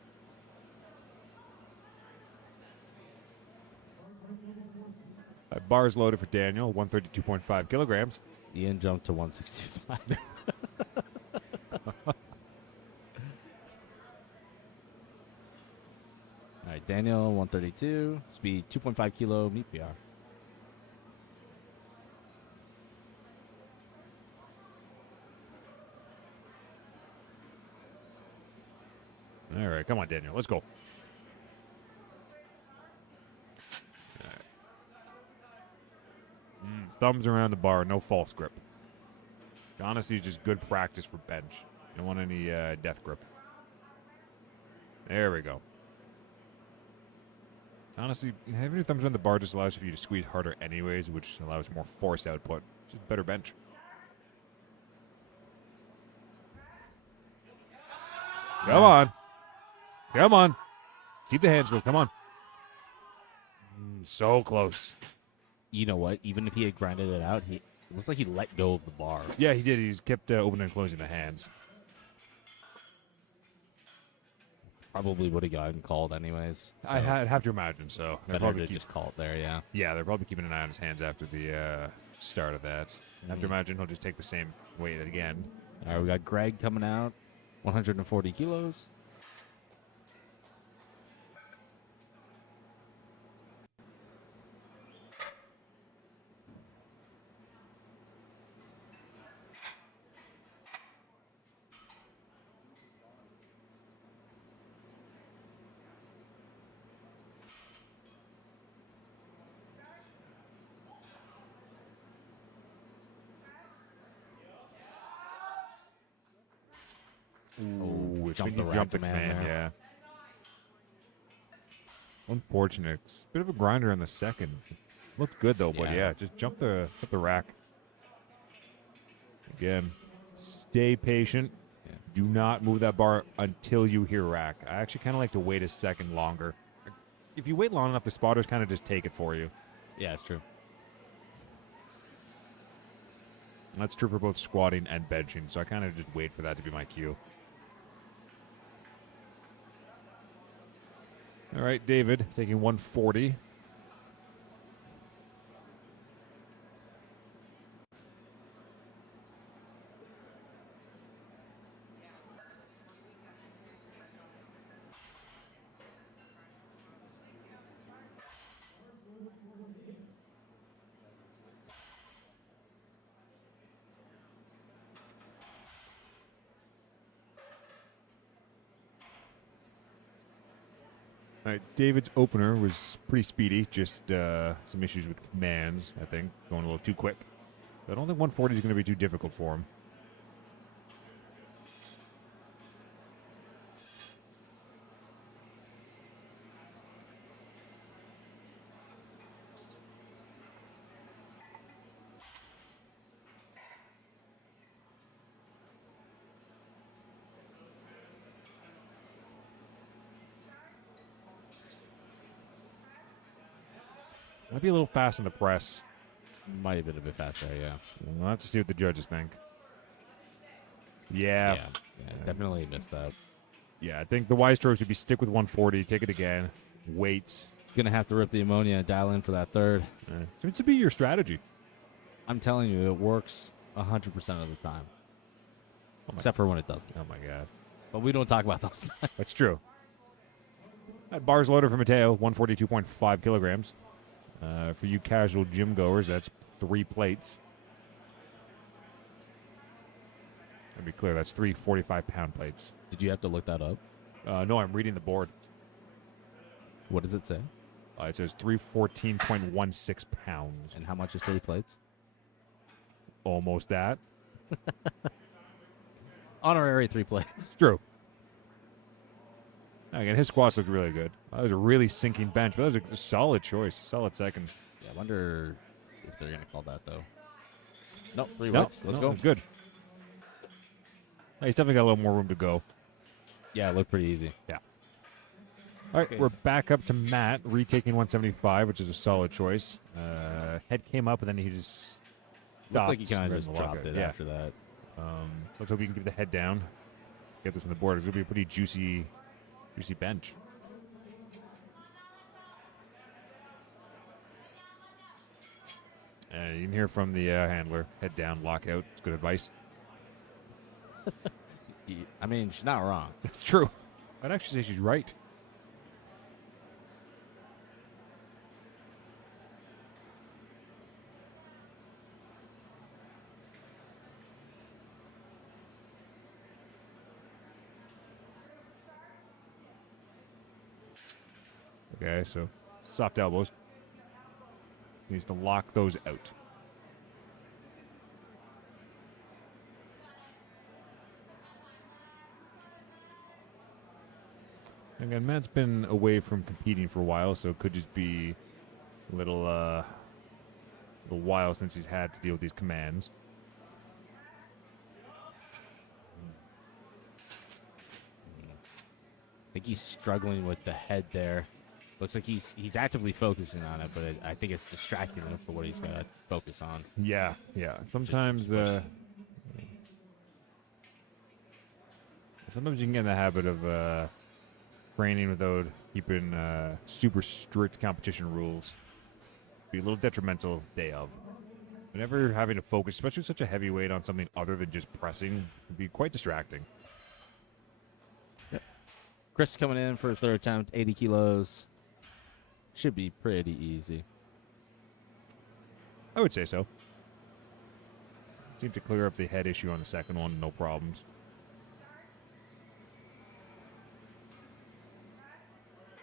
Bars loaded for Daniel, 132.5 kilograms. Ian jumped to 165. All right, Daniel, 132. Speed, 2.5 kilo, meet PR. All right, come on, Daniel. Let's go. All right. Thumbs around the bar, no false grip. Honestly, it's just good practice for bench. You don't want any death grip. There we go. Honestly, having your thumbs around the bar just allows for you to squeeze harder anyways, which allows more force output. Just better bench. Come on. Come on. Keep the hands going. Come on. So close. You know what? Even if he had grinded it out, it looks like he let go of the bar. Yeah, he did. He's kept opening and closing the hands. Probably would have gotten called anyways. So I'd have to imagine so. They're better probably to just call it there, yeah. Yeah, they're probably keeping an eye on his hands after the start of that. I have to imagine he'll just take the same weight again. All right, we got Greg coming out, 140 kilos. Oh, it's jumped when the you jump rack the man man, there. yeah. Unfortunate. It's a bit of a grinder on the second. Looked good though, but Yeah. yeah, just jump the rack. Again, stay patient. Yeah. Do not move that bar until you hear rack. I actually kind of like to wait a second longer. If you wait long enough, the spotters kind of just take it for you. Yeah, it's true. That's true for both squatting and benching, so I kind of just wait for that to be my cue. All right, David taking 140. All right, David's opener was pretty speedy, just some issues with commands, I think, going a little too quick. But I don't think 140 is going to be too difficult for him. Might be a little fast in the press. Might have been a bit fast there, yeah. We'll have to see what the judges think. Yeah, definitely missed that. Yeah, I think the wise choice would be stick with 140, take it again, wait. Gonna have to rip the ammonia and dial in for that third. Seems to be your strategy. I'm telling you, it works 100% of the time. Except for when it doesn't. Oh, my God. But we don't talk about those times. That's true. That bars loaded for Mateo, 142.5 kilograms. For you casual gym goers, that's 3 plates. Let me be clear, that's 3 45-pound plates. Did you have to look that up? No, I'm reading the board. What does it say? It says 314.16 pounds. And how much is 3 plates? Almost that. Honorary 3 plates. It's true. Again, his squats looked really good. That was a really sinking bench, but that was a solid choice. Solid second. Yeah, I wonder if they're going to call that, though. Nope, 3 Nope, weights. Let's no, go. that's good. He's definitely got a little more room to go. Yeah, it looked pretty easy. Yeah. All right, Okay. we're back up to Matt, retaking 175, which is a solid choice. Head came up, and then he just Looked like he stopped kind right of in just the lockout. dropped it Yeah. after that. Let's hope he can give the head down. Get this on the board. It's going to be a pretty juicy bench. You can hear from the handler. Head down, lockout. It's good advice. I mean, she's not wrong. It's true. I'd actually say she's right. Okay, so soft elbows. Needs to lock those out. Again, Matt's been away from competing for a while, so it could just be a little while since he's had to deal with these commands. I think he's struggling with the head there. Looks like he's actively focusing on it, but I think it's distracting him for what he's got to focus on. Yeah. Sometimes you can get in the habit of training without keeping super strict competition rules. Be a little detrimental day of. Whenever you're having to focus, especially with such a heavy weight on something other than just pressing, it can be quite distracting. Chris coming in for his third attempt, 80 kilos. Should be pretty easy. I would say so. Seemed to clear up the head issue on the second one, no problems.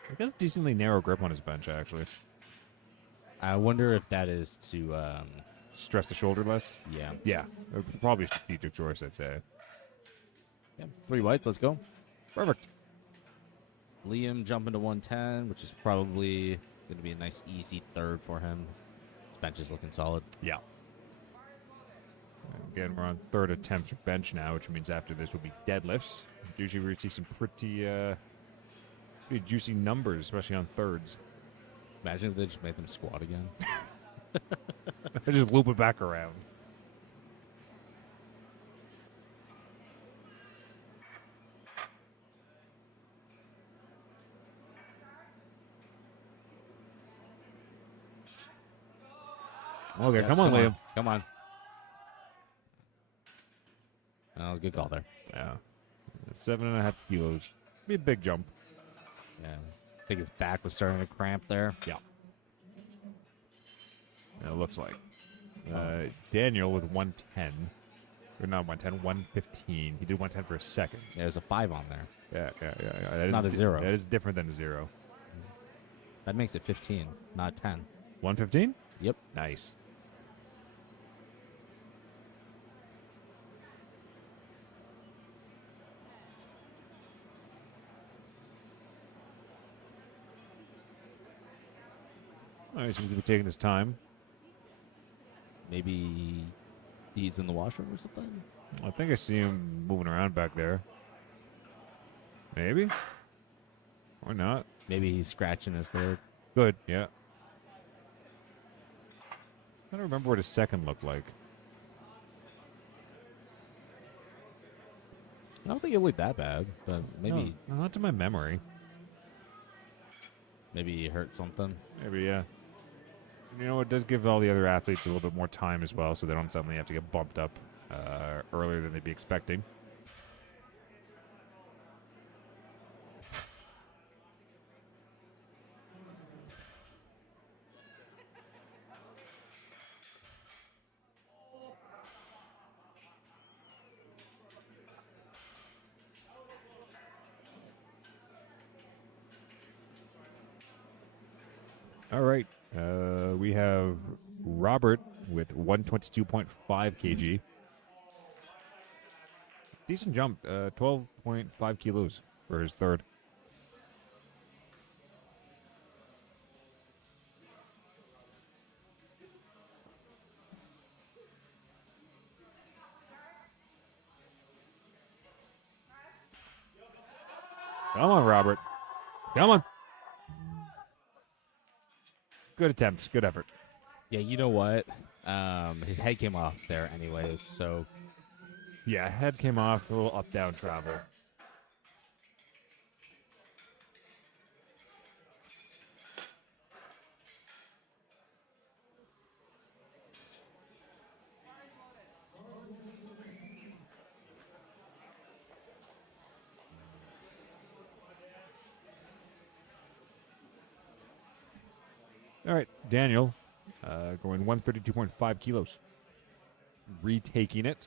He got a decently narrow grip on his bench, actually. I wonder if that is to, Stress the shoulder less? yeah. Yeah, probably a strategic choice, I'd say. Yeah. 3 whites, let's go. Perfect. Liam jumping to 110, which is probably going to be a nice, easy third for him. His bench is looking solid. Yeah. Again, we're on third attempt for bench now, which means after this will be deadlifts. Usually we see some pretty juicy numbers, especially on thirds. Imagine if they just made them squat again. I just loop it back around. Okay, Yeah, come on, Liam. Come on. That was a good call there. Yeah. 7.5 kilos. Be a big jump. Yeah. I think his back was starting to cramp there. Yeah. It looks like. Daniel with 110. Or not 110, 115. He did 110 for a second. Yeah, there's a 5 on there. Yeah. That is Not a 0. That is different than a 0. That makes it 15, not 10. 115? Yep. Nice. All right, seems to be taking his time. Maybe he's in the washroom or something. I think I see him moving around back there. Maybe? Or not. Maybe he's scratching his third. Good, yeah. I don't remember what his second looked like. I don't think it looked that bad, but maybe No, not to my memory. maybe he hurt something. Maybe, yeah. You know, it does give all the other athletes a little bit more time as well, so they don't suddenly have to get bumped up earlier than they'd be expecting. All right. We have Robert with 122.5 kg. Decent jump. 12.5 kilos for his third. Come on, Robert. Come on. Good attempt. Good effort. Yeah, you know what? His head came off there anyways, so Yeah, head came off. A little up-down travel. All right, Daniel, going 132.5 kilos. Retaking it.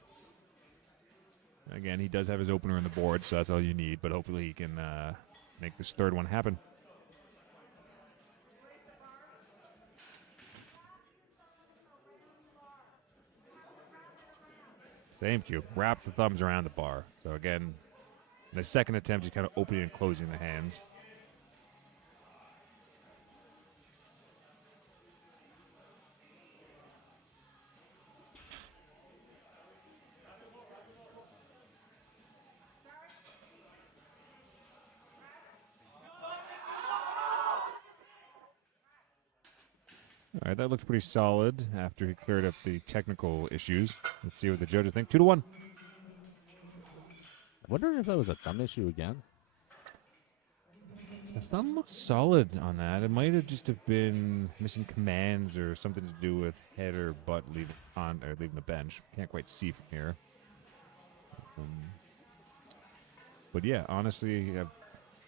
Again, he does have his opener on the board, so that's all you need, but hopefully he can make this third one happen. Same cue. Wrap the thumbs around the bar. So again, in the second attempt, he's kind of opening and closing the hands. All right, that looks pretty solid after he cleared up the technical issues. Let's see what the judges think. 2-1. I wonder if that was a thumb issue again. The thumb looks solid on that. It might have just have been missing commands or something to do with head or butt leaving the bench. Can't quite see from here. But yeah, honestly, I've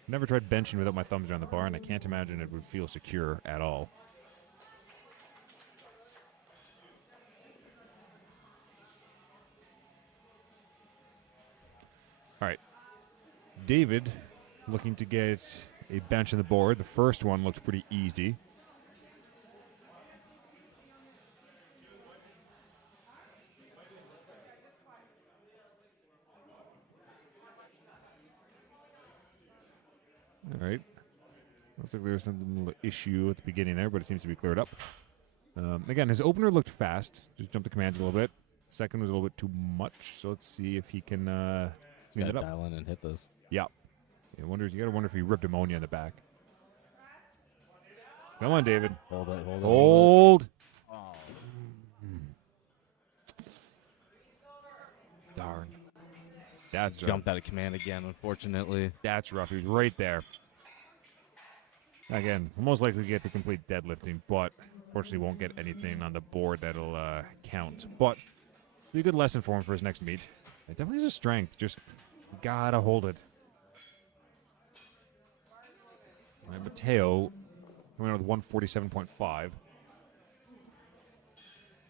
never tried benching without my thumbs around the bar, and I can't imagine it would feel secure at all. All right, David looking to get a bench on the board. The first one looked pretty easy. All right. Looks like there was some little issue at the beginning there, but it seems to be cleared up. Again, his opener looked fast. Just jumped the commands a little bit. Second was a little bit too much, so let's see if he can clean it up. Dial in and hit this. Yeah. You gotta wonder if he ripped ammonia in the back. Come on, David. Hold it, hold it. Hold. Oh. Darn. That's Jumped out of command again, unfortunately. That's rough. He was right there. Again, we'll most likely get the complete deadlifting, but unfortunately won't get anything on the board that'll count. But be a good lesson for him for his next meet. It definitely is a strength. Just gotta hold it. All right, Mateo coming out with 147.5.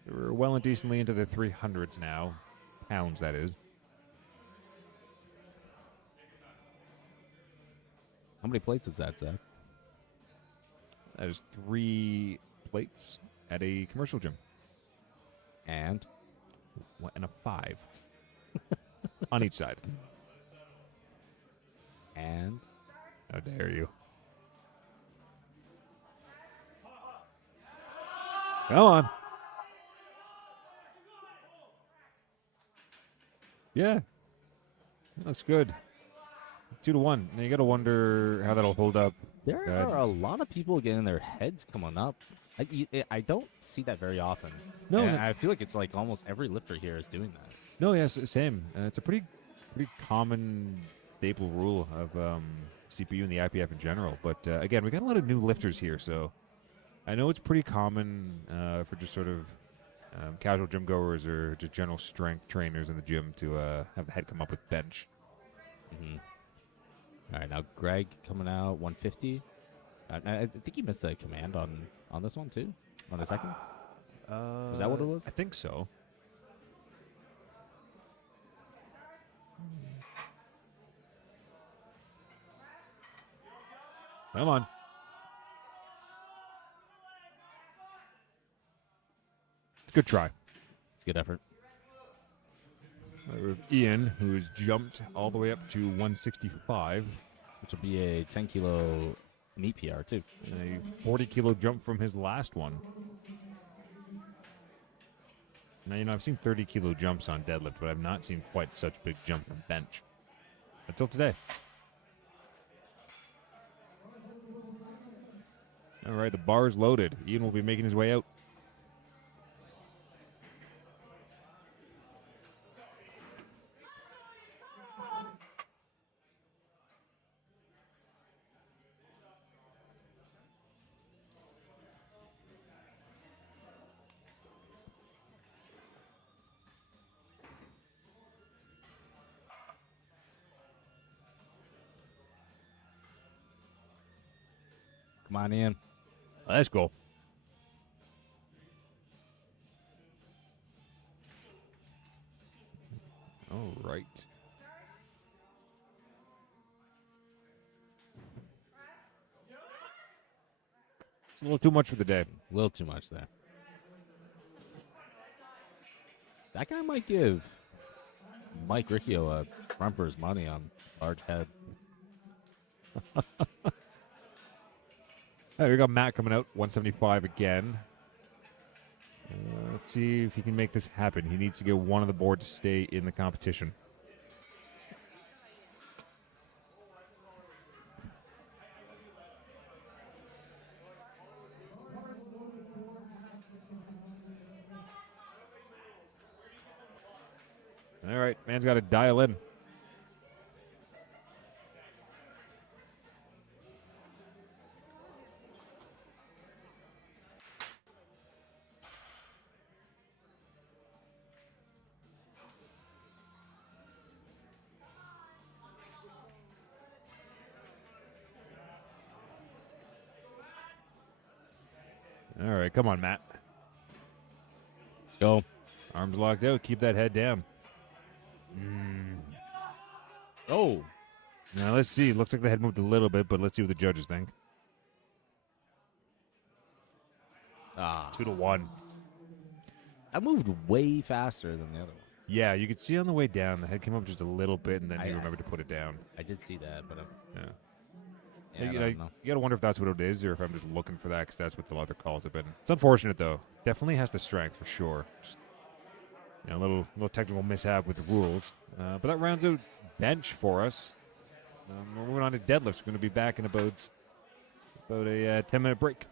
We're well and decently into the 300s now. Pounds, that is. How many plates is that, Zach? That is 3 plates at a commercial gym. And a 5 on each side. And how dare you? Come on. Yeah. That looks good. 2-1. Now you got to wonder how that'll hold up. there are a lot of people getting their heads coming up. I don't see that very often. No, and I feel like it's like almost every lifter here is doing that. No, yes, same. It's a pretty common staple rule of CPU and the IPF in general. But again, we got a lot of new lifters here, so I know it's pretty common for just sort of casual gym goers or just general strength trainers in the gym to have the head come up with bench. Mm-hmm. All right, now Greg coming out 150. I think he missed a command on this one too, on the second. Was that what it was? I think so. Come on. Good try. It's a good effort. We have Ian, who's jumped all the way up to 165. Which will be a 10-kilo meat PR, too. And a 40-kilo jump from his last one. Now, I've seen 30-kilo jumps on deadlift, but I've not seen quite such big jump on bench. Until today. All right, the bar's loaded. Ian will be making his way out. Come on, Ian. Let's go. All right. It's a little too much for the day. A little too much there. That guy might give Mike Riccio a run for his money on large head. All right, we got Matt coming out, 175 again. Let's see if he can make this happen. He needs to get one on the board to stay in the competition. All right, man's got to dial in. All right, come on, Matt. Let's go. Arms locked out. Keep that head down. Oh. Now, let's see. Looks like the head moved a little bit, but let's see what the judges think. 2-1. That moved way faster than the other one. Yeah, you could see on the way down, the head came up just a little bit, and then he remembered to put it down. I did see that, but Yeah. yeah, I you don't know. got to wonder if that's what it is, or if I'm just looking for that, because that's what the other calls have been. It's unfortunate, though. Definitely has the strength, for sure. Just, a little technical mishap with the rules. But that rounds out bench for us. We're moving on to deadlifts. We're going to be back in about a 10-minute break.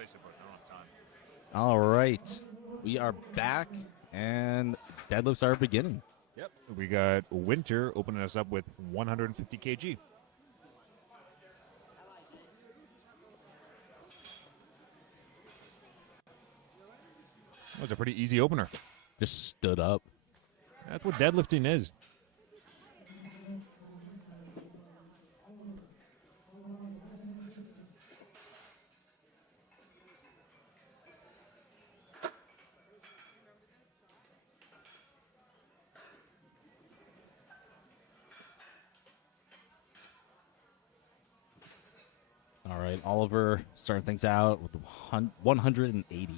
replace it, but I don't have time. All right. We are back, and deadlifts are beginning. Yep. We got Winter opening us up with 150 kg. That was a pretty easy opener. Just stood up. That's what deadlifting is. All right, Oliver starting things out with 180.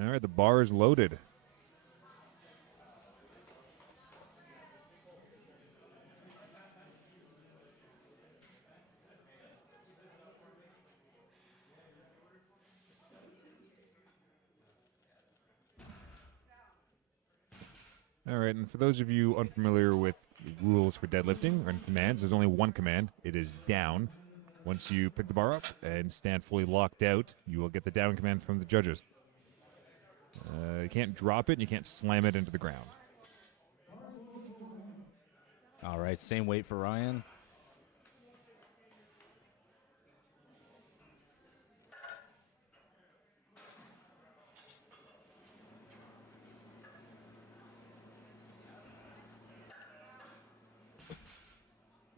All right, the bar is loaded. All right, and for those of you unfamiliar with the rules for deadlifting or any commands, there's only one command. It is down. Once you pick the bar up and stand fully locked out, you will get the down command from the judges. You can't drop it, and you can't slam it into the ground. All right, same weight for Ryan.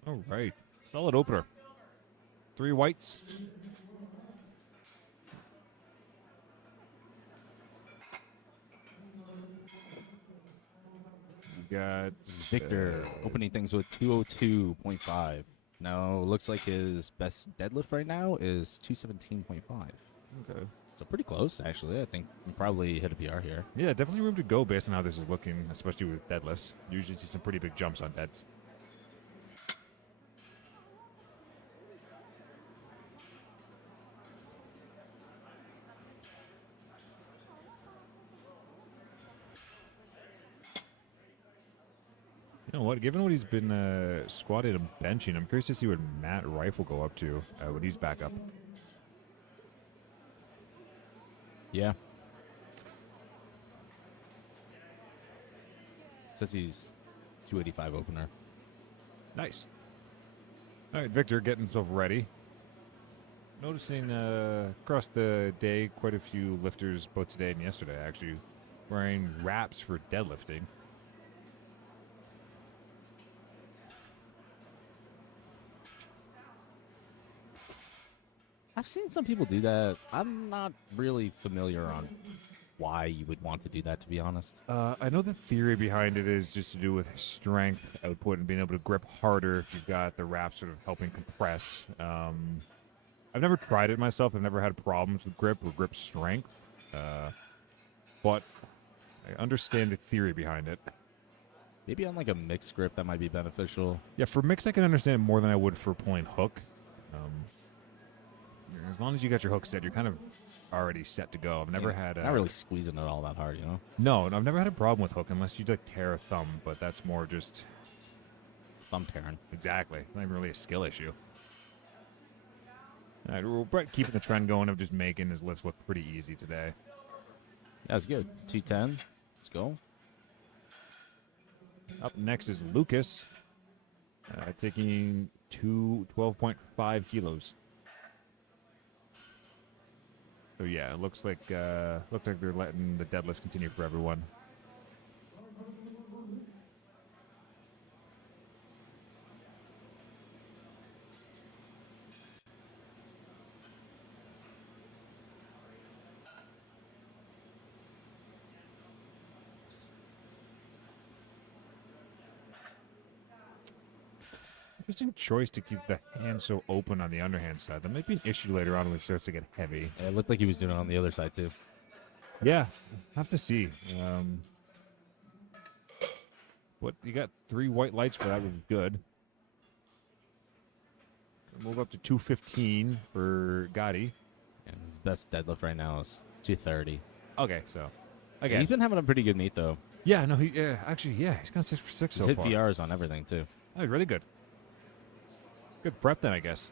All right, solid opener. 3 whites. We got Victor opening things with 202.5. Now, looks like his best deadlift right now is 217.5. Okay. So pretty close, actually. I think we probably hit a PR here. Yeah, definitely room to go based on how this is looking, especially with deadlifts. Usually see some pretty big jumps on deads. You know what? Given what he's been squatting and benching, I'm curious to see what Matt Rife will go up to when he's back up. Yeah. Says he's 285 opener. Nice. All right, Victor getting himself ready. Noticing across the day, quite a few lifters, both today and yesterday, actually, wearing wraps for deadlifting. I've seen some people do that. I'm not really familiar on why you would want to do that, to be honest. I know the theory behind it is just to do with strength output and being able to grip harder if you've got the wrap sort of helping compress. I've never tried it myself. I've never had problems with grip or grip strength. But I understand the theory behind it. Maybe on like a mixed grip that might be beneficial. Yeah, for mixed I can understand it more than I would for pulling hook. As long as you got your hook set, you're kind of already set to go. I've never had not really squeezing it all that hard, you know? No, I've never had a problem with hook unless you like tear a thumb, but that's more just Thumb tearing. exactly. It's not even really a skill issue. All right, well, Brett keeping the trend going of just making his lifts look pretty easy today. Yeah, it's good. 210. Let's go. Up next is Lucas, taking 12.5 kilos. So yeah, it looks like they're letting the deadlifts continue for everyone. Interesting choice to keep the hand so open on the underhand side. That might be an issue later on when it starts to get heavy. Yeah, it looked like he was doing it on the other side, too. Yeah, have to see. But you got 3 white lights for that, which is good. Move up to 215 for Gotti. And his best deadlift right now is 230. Okay, so Okay. He's been having a pretty good meet, though. Yeah, no, he's gone 6 for 6 He's so hit far. PRs on everything, too. Oh, he's really good. Good prep then, I guess.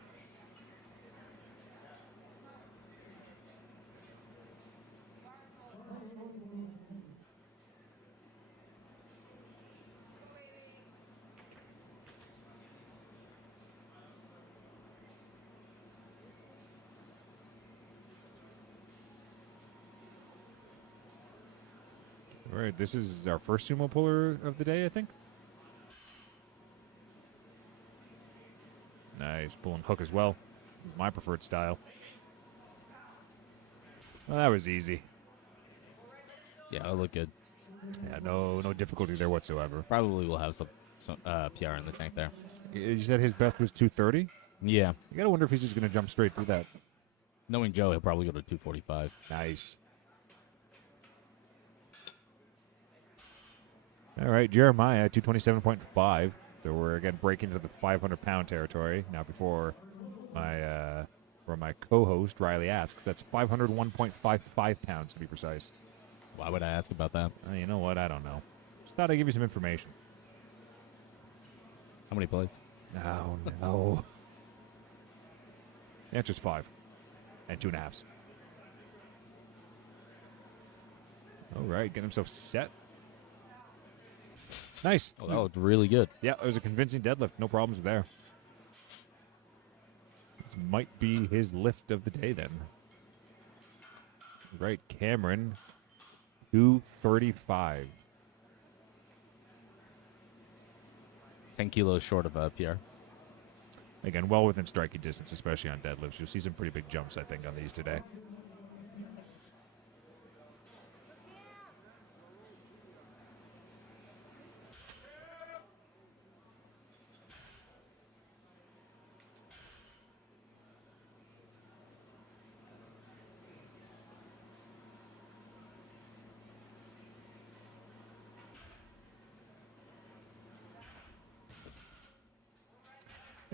All right, this is our first sumo puller of the day, I think. Nice, pulling hook as well. My preferred style. Well, that was easy. Yeah, it'll look good. Yeah, no difficulty there whatsoever. Probably will have some PR in the tank there. You said his best was 230? Yeah. You gotta wonder if he's just gonna jump straight through that. Knowing Joe, he'll probably go to 245. Nice. All right, Jeremiah, 227.5. So we're again breaking into the 500-pound territory. Now before my co-host Riley asks, that's 501.55 pounds to be precise. Why would I ask about that? You know what? I don't know. Just thought I'd give you some information. How many plates? Oh, no. The answer's 5 and 2.5. All right, get himself set. Nice. Oh, that looked really good. Yeah, it was a convincing deadlift. No problems there. This might be his lift of the day then. Right, Cameron, 235. 10 kilos short of a PR. Again, well within striking distance, especially on deadlifts. You'll see some pretty big jumps, I think, on these today.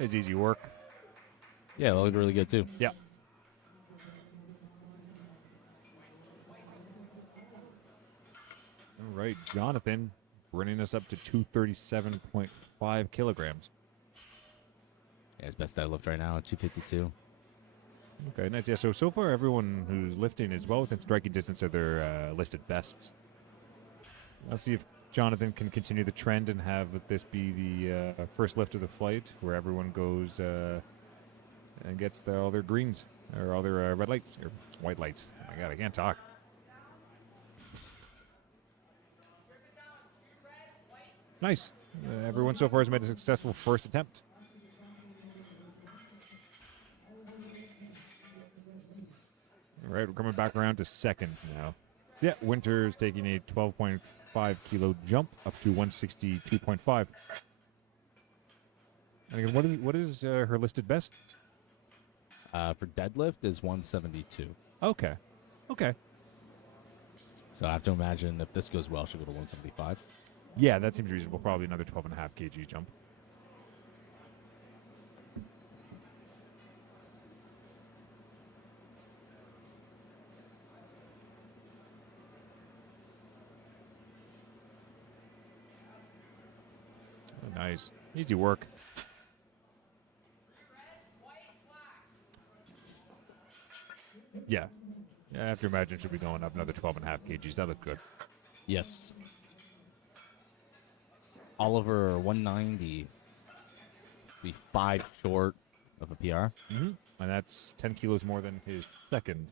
It's easy work. Yeah, that looked really good too. Yeah. All right, Jonathan, bringing us up to 237.5 kilograms. Yeah, his best deadlift right now at 252. Okay, nice. Yeah, so far everyone who's lifting is well within striking distance of their listed bests. Let's see if Jonathan can continue the trend and have this be the first lift of the flight, where everyone goes and gets all their greens, or all their red lights, or white lights. Oh my God, I can't talk. Nice. Everyone so far has made a successful first attempt. All right, we're coming back around to second now. Yeah, Winter's taking a 12.5 kilo jump up to 162.5. And again, what is her listed best? For deadlift is 172. Okay. Okay. So I have to imagine if this goes well, she'll go to 175. Yeah, that seems reasonable. Probably another 12.5 kg jump. Oh, nice. Easy work. Yeah. I have to imagine she'll be going up another 12.5 kgs. That looked good. Yes. Oliver 190. Be 5 short of a PR. Mm-hmm. And that's 10 kilos more than his second.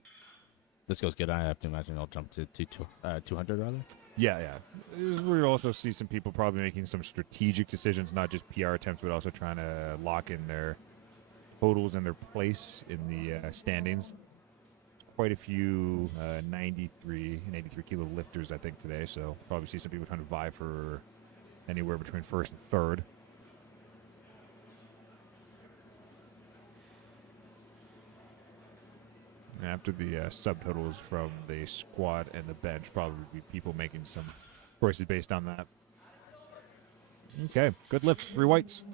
This goes good. I have to imagine I'll jump to 200 rather. Yeah, yeah. We'll also see some people probably making some strategic decisions, not just PR attempts, but also trying to lock in their totals and their place in the standings. Quite a few 93 and 83 kilo lifters, I think, today. So probably see some people trying to vie for anywhere between first and third. And after the subtotals from the squat and the bench, probably be people making some choices based on that. Okay, good lift. 3 whites.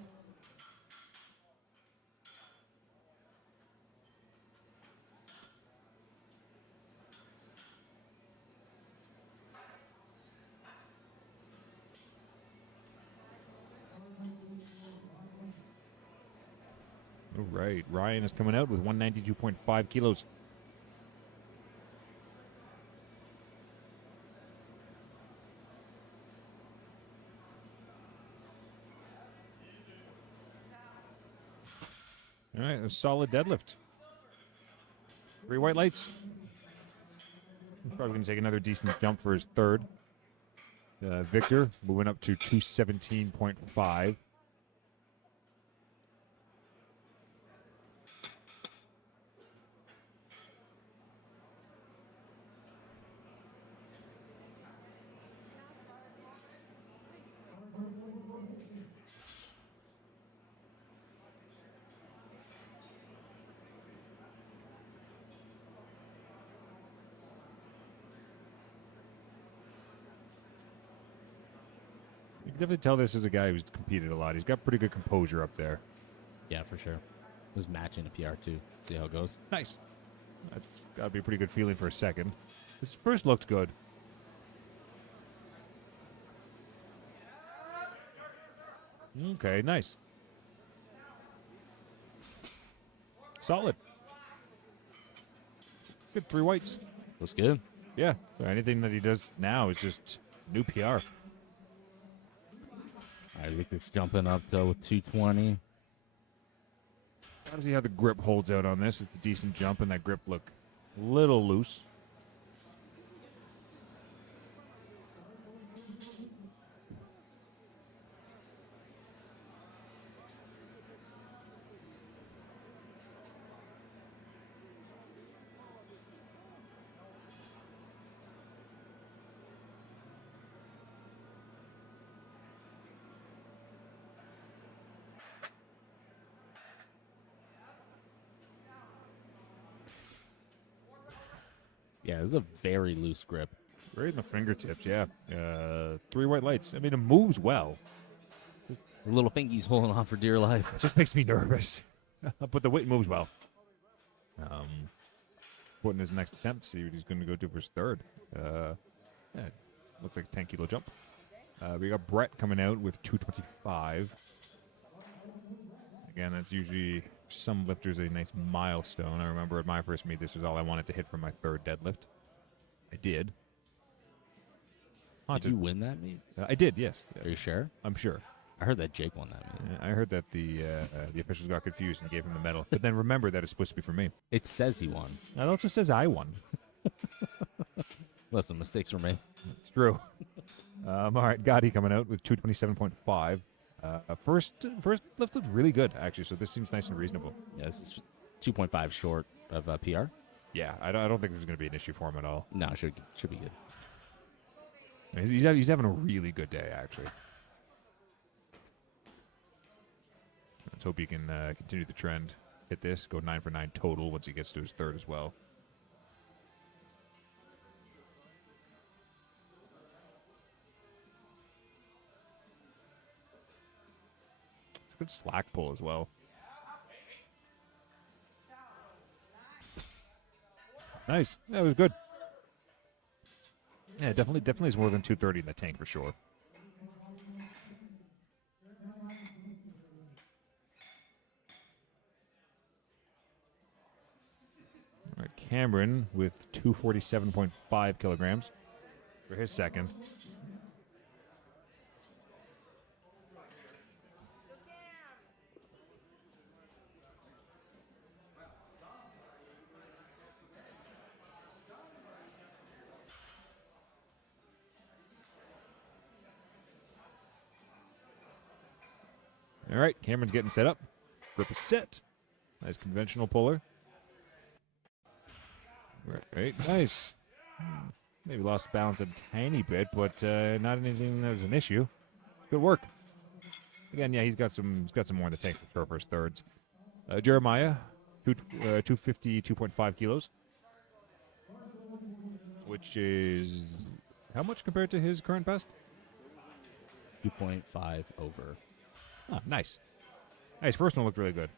All right, Ryan is coming out with 192.5 kilos. All right, a solid deadlift. 3 white lights. He's probably going to take another decent jump for his third. Victor moving up to 217.5. You can definitely tell this is a guy who's competed a lot. He's got pretty good composure up there. Yeah, for sure. Was matching a PR too. See how it goes. Nice. That's got to be a pretty good feeling for a second. This first looked good. Okay, nice. Solid. Good 3 whites. Looks good. Yeah. So anything that he does now is just new PR. All right, Victor's jumping up though with 220. Got to see how the grip holds out on this. It's a decent jump, and that grip look a little loose. Yeah, this is a very loose grip. Right in the fingertips, yeah. 3 white lights. I mean, it moves well. The little fingy's holding on for dear life. It just makes me nervous. But the weight moves well. Putting his next attempt, see what he's going to go do for his third. Yeah, looks like a 10-kilo jump. We got Brett coming out with 225. Again, that's usually some lifters a nice milestone. I remember at my first meet, this was all I wanted to hit for my third deadlift. I did. Did you win that meet? I did, yes. Are you sure? I'm sure. I heard that Jake won that meet. I heard that the officials got confused and gave him the medal. But then remember that it's supposed to be for me. It says he won. It also says I won. Listen, mistakes were made. It's true. All right, Gotti coming out with 227.5. First lift looked really good, actually, so this seems nice and reasonable. Yeah, this is 2.5 short of PR. Yeah, I don't think this is going to be an issue for him at all. No, it should be good. He's having a really good day, actually. Let's hope he can continue the trend, hit this, go 9 for 9 total once he gets to his third as well. Good slack pull as well. Nice. That was good. Yeah, definitely is more than 230 in the tank for sure. All right, Cameron with 247.5 kilograms for his second. All right, Cameron's getting set up. Grip is set. Nice conventional puller. Right, nice. Maybe lost balance a tiny bit, but not anything that was an issue. Good work. Again, yeah, he's got some more in the tank for sure for his thirds. Jeremiah, 252.5 kilos, which is how much compared to his current best? 2.5 over. Oh, nice. Nice. First one looked really good.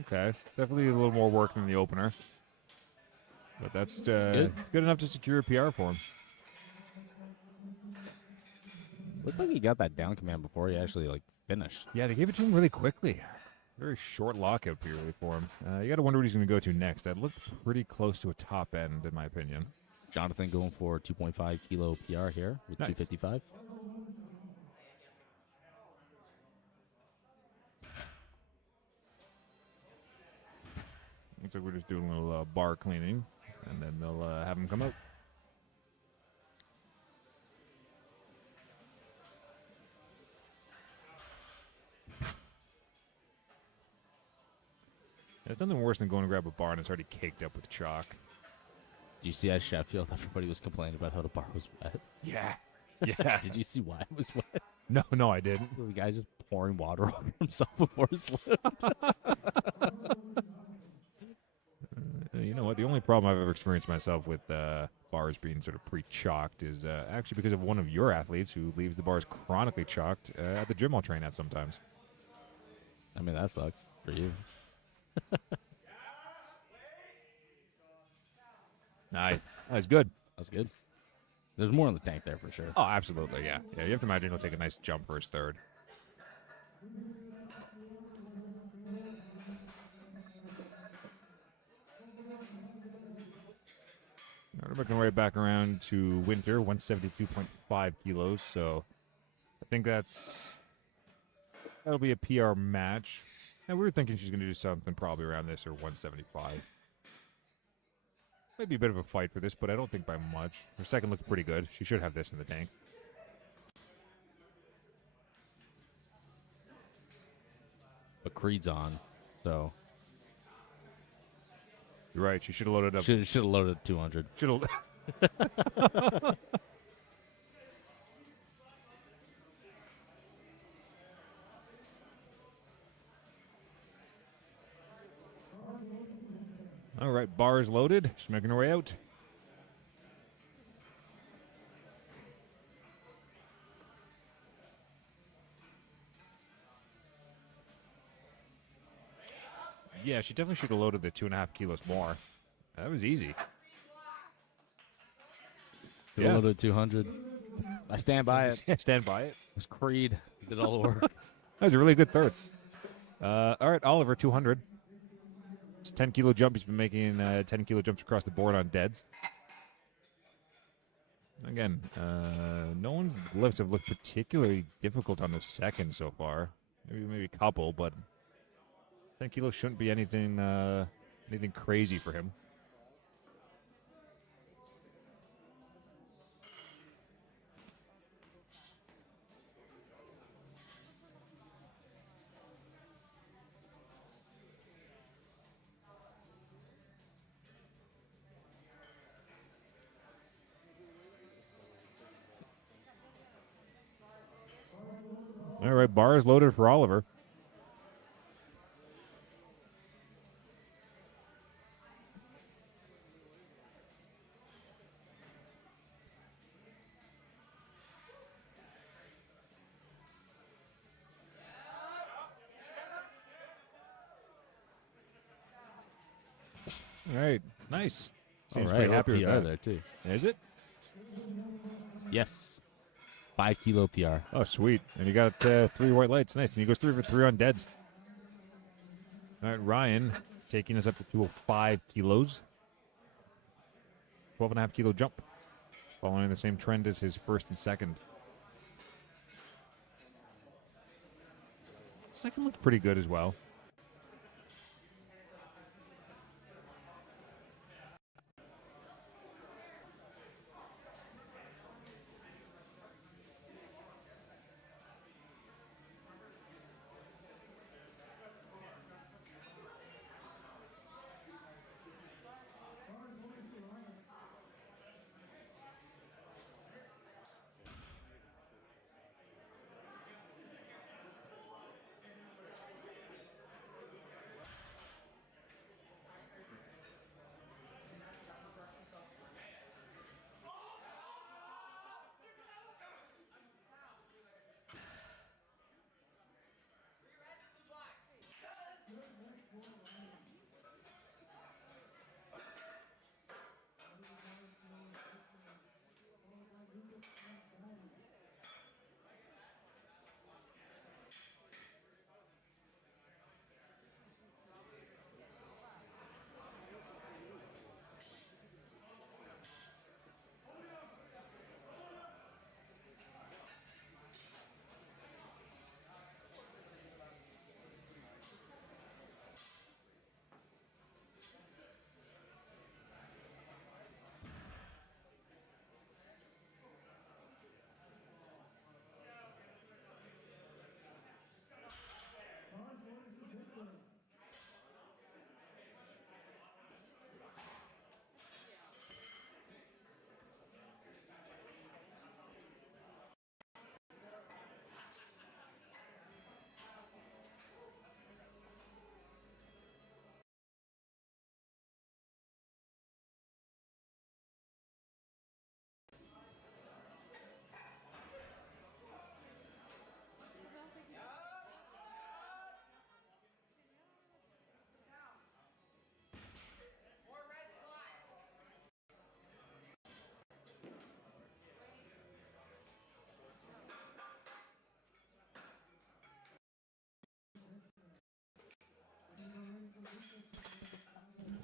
Okay. Definitely a little more work than the opener. But that's good enough to secure a PR for him. Looked like he got that down command before he actually like finished. Yeah, they gave it to him really quickly. Very short lockout period for him. You got to wonder what he's going to go to next. That looked pretty close to a top end, in my opinion. Jonathan going for 2.5 kilo PR here with Nice. 255. Looks like we're just doing a little bar cleaning, and then they'll have him come out. There's nothing worse than going to grab a bar and it's already caked up with chalk. Did you see at Sheffield, everybody was complaining about how the bar was wet? Yeah. Yeah. Did you see why it was wet? No, I didn't. The guy just pouring water over himself before his lift. You know what? The only problem I've ever experienced myself with bars being sort of pre-chalked is actually because of one of your athletes who leaves the bars chronically chalked at the gym I'll train at sometimes. I mean, that sucks for you. Nice. That's good. That's good. There's more in the tank there for sure. Oh, absolutely, yeah. Yeah, you have to imagine he'll take a nice jump for his third. All right, working our way back around to Winter, 172.5 kilos. So I think that'll be a PR match. And we were thinking she's going to do something probably around this or 175. Might be a bit of a fight for this, but I don't think by much. Her second looks pretty good. She should have this in the tank. But Creed's on, so You're right. She should have loaded up. should have loaded 200. Should have. All right, bars loaded. She's making her way out. Yeah, she definitely should have loaded the 2.5 kilos more. That was easy. Should have loaded 200. I stand by it. Stand by it. It was Creed. He did all the work. That was a really good third. All right, Oliver, 200. It's a 10-kilo jump. He's been making 10-kilo jumps across the board on deads. Again, no one's lifts have looked particularly difficult on the second so far. Maybe a couple, but 10 kilos shouldn't be anything crazy for him. All right, bar is loaded for Oliver. All right, nice. Seems All pretty right, happy with PR that. there too. Is it? Yes. 5 kilo PR. Oh, sweet. And you got 3 white lights. Nice. And he goes 3 for 3 on deads. All right, Ryan taking us up to 205 kilos. 12.5 kilo jump. Following the same trend as his first and second. Second looked pretty good as well.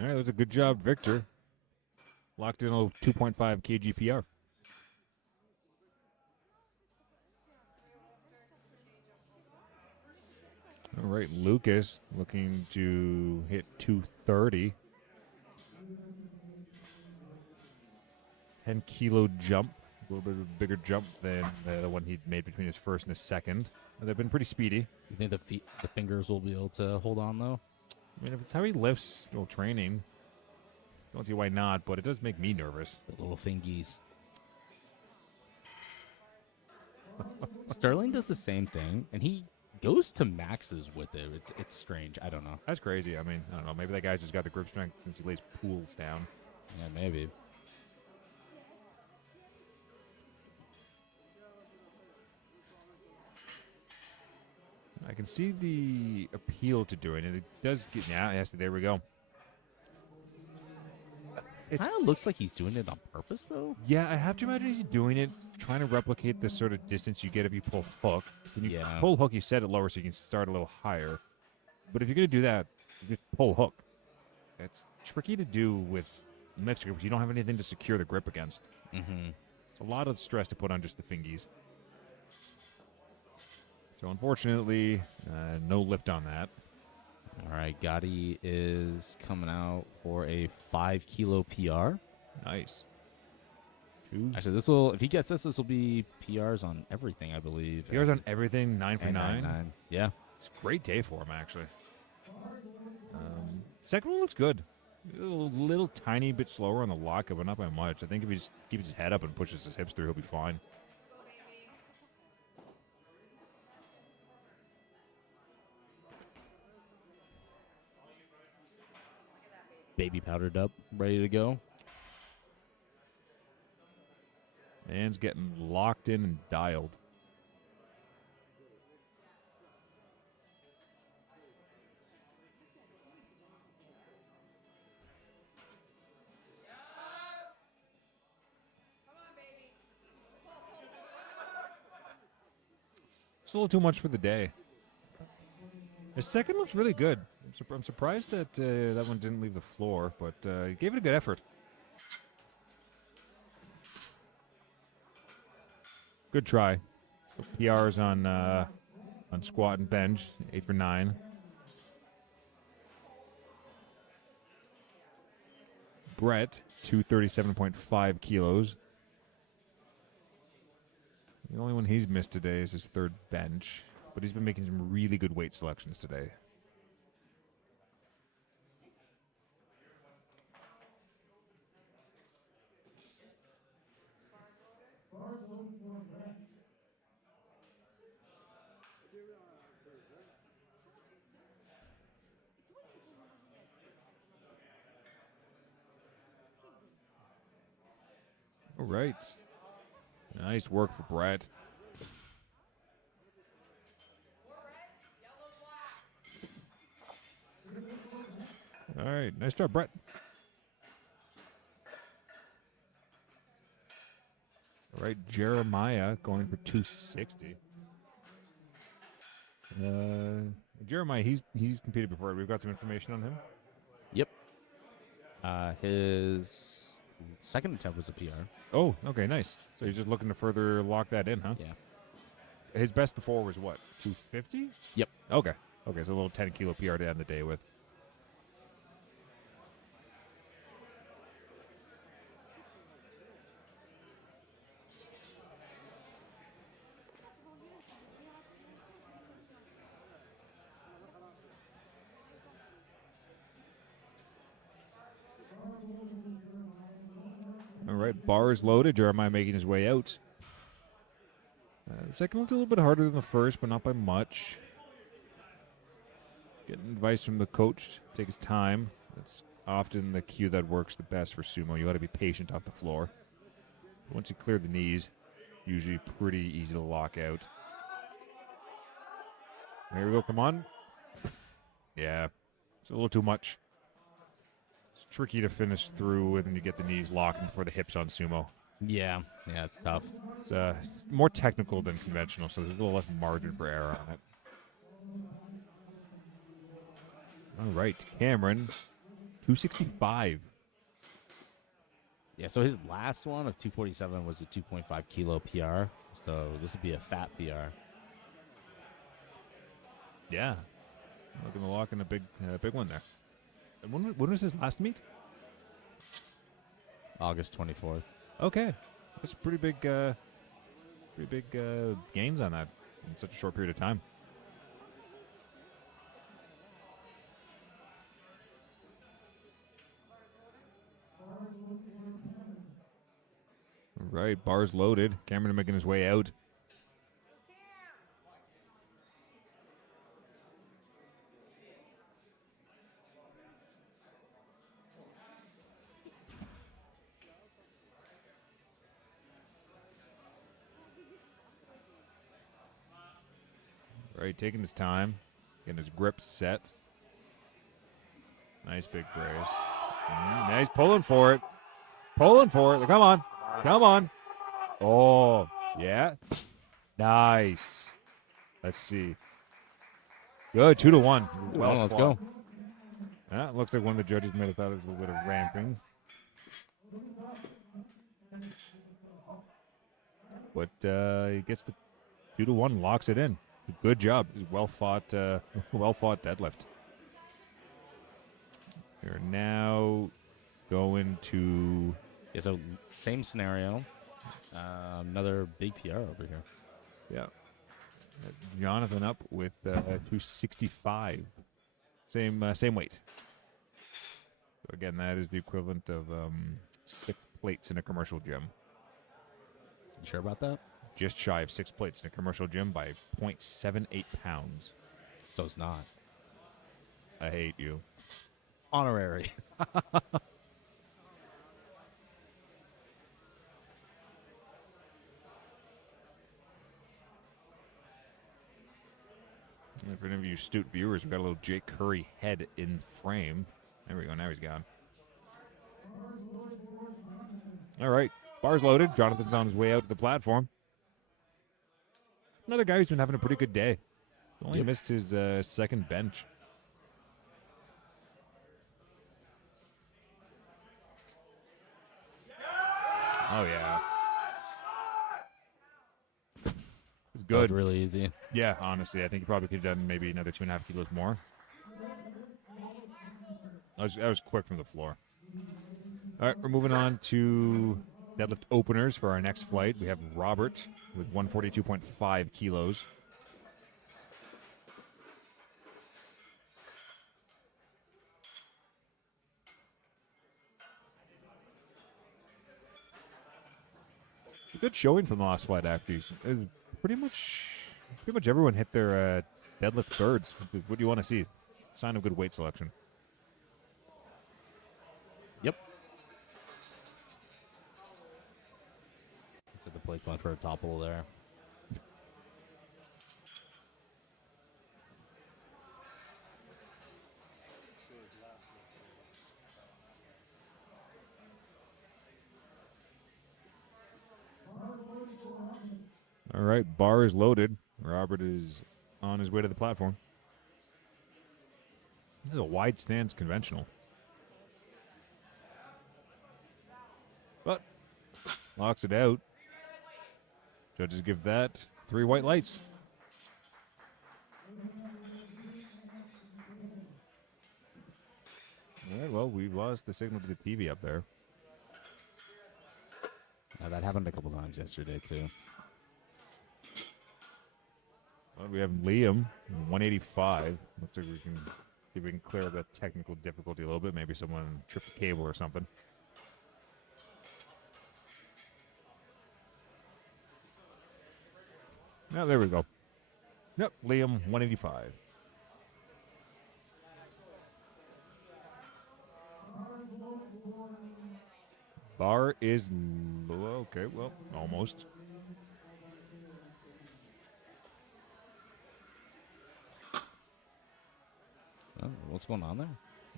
All right, that was a good job, Victor. Locked in a 2.5 kg PR. All right, Lucas looking to hit 230. 10-kilo jump. A little bit of a bigger jump than the one he made between his first and his second. They've been pretty speedy. You think the fingers will be able to hold on, though? I mean, if it's how he lifts while training, don't see why not, but it does make me nervous. The little fingies. Sterling does the same thing, and he goes to maxes with it. It's strange. I don't know. That's crazy. I mean, I don't know. Maybe that guy's just got the grip strength since he lays pools down. Yeah, maybe. I can see the appeal to doing it. It does get, yeah, yes, there we go. It kind of looks like he's doing it on purpose, though. Yeah, I have to imagine he's doing it, trying to replicate the sort of distance you get if you pull hook. When you pull hook, you set it lower so you can start a little higher. But if you're going to do that, you just pull hook. It's tricky to do with mixed grip because you don't have anything to secure the grip against. Mm-hmm. It's a lot of stress to put on just the fingies. So unfortunately, no lift on that. All right, Gotti is coming out for a 5-kilo PR. Nice. Actually, this will, if he gets this will be PRs on everything, I believe. PRs on everything, 9 for 9. Yeah. It's a great day for him, actually. Second one looks good. A little tiny bit slower on the lock, but not by much. I think if he just keeps his head up and pushes his hips through, he'll be fine. Baby powdered up, ready to go. Man's getting locked in and dialed. It's a little too much for the day. His second looks really good. I'm surprised that that one didn't leave the floor, but he gave it a good effort. Good try. So PRs on squat and bench, 8 for 9. Brett, 237.5 kilos. The only one he's missed today is his third bench, but he's been making some really good weight selections today. All right. Nice work for Brett. All right. Nice job, Brett. All right. Jeremiah going for 260. Jeremiah, he's competed before. We've got some information on him. Yep. His second attempt was a PR. Oh, okay, nice. So he's just looking to further lock that in, huh? Yeah. His best before was what, 250? Yep. Okay. Okay, so a little 10-kilo PR to end the day with. All right, bars loaded. Jeremiah making his way out. The second looked a little bit harder than the first, but not by much. Getting advice from the coach. Take his time. That's often the cue that works the best for sumo. You got to be patient off the floor. Once you clear the knees, usually pretty easy to lock out. Here we go. Come on. Yeah, it's a little too much. It's tricky to finish through when you get the knees locked before the hips on sumo. Yeah, it's tough. It's more technical than conventional, so there's a little less margin for error on it. All right, Cameron 265. Yeah, so his last one of 247 was a 2.5 kilo PR. So this would be a fat PR. Yeah. Looking to lock in a big one there. And when was his last meet? August 24th. Okay. That's pretty big gains on that in such a short period of time. All right, bars loaded. Cameron making his way out. Right, taking his time, getting his grip set. Nice big brace. Nice pulling for it. Pulling for it. Come on. Come on. Oh, yeah. Nice. Let's see. Good, 2-1. Well, let's go. Yeah, it looks like one of the judges might have thought it was a little bit of ramping. But he gets the 2-1, locks it in. Good job. Well fought deadlift. We're now going to... Yeah, so same scenario. Another big PR over here. Yeah. Jonathan up with 265. Same weight. So again, that is the equivalent of 6 plates in a commercial gym. You sure about that? Just shy of 6 plates in a commercial gym by 0.78 pounds. So it's not. I hate you. Honorary. And for any of you astute viewers, we've got a little Jake Curry head in frame. There we go. Now he's gone. All right. Bars loaded. Jonathan's on his way out to the platform. Another guy who's been having a pretty good day. Only missed his second bench. Oh, yeah. It's good. Really easy. Yeah, honestly. I think he probably could have done maybe another 2.5 kilos more. I was quick from the floor. All right, we're moving on to deadlift openers for our next flight. We have Robert with 142.5 kilos. Good showing from the last flight, actually. Pretty much everyone hit their deadlift thirds. What do you want to see? Sign of good weight selection. Yep. It's at the plate plan for a topple there. All right, bar is loaded. Robert is on his way to the platform. This is a wide stance conventional. But locks it out. Judges give that 3 white lights. All right, well, we lost the signal to the TV up there. That happened a couple times yesterday, too. Well, we have Liam, 185. Looks like we can see if we can clear the technical difficulty a little bit. Maybe someone tripped a cable or something. Yeah, there we go. Yep, Liam, 185. Bar is okay, well, almost. What's going on there?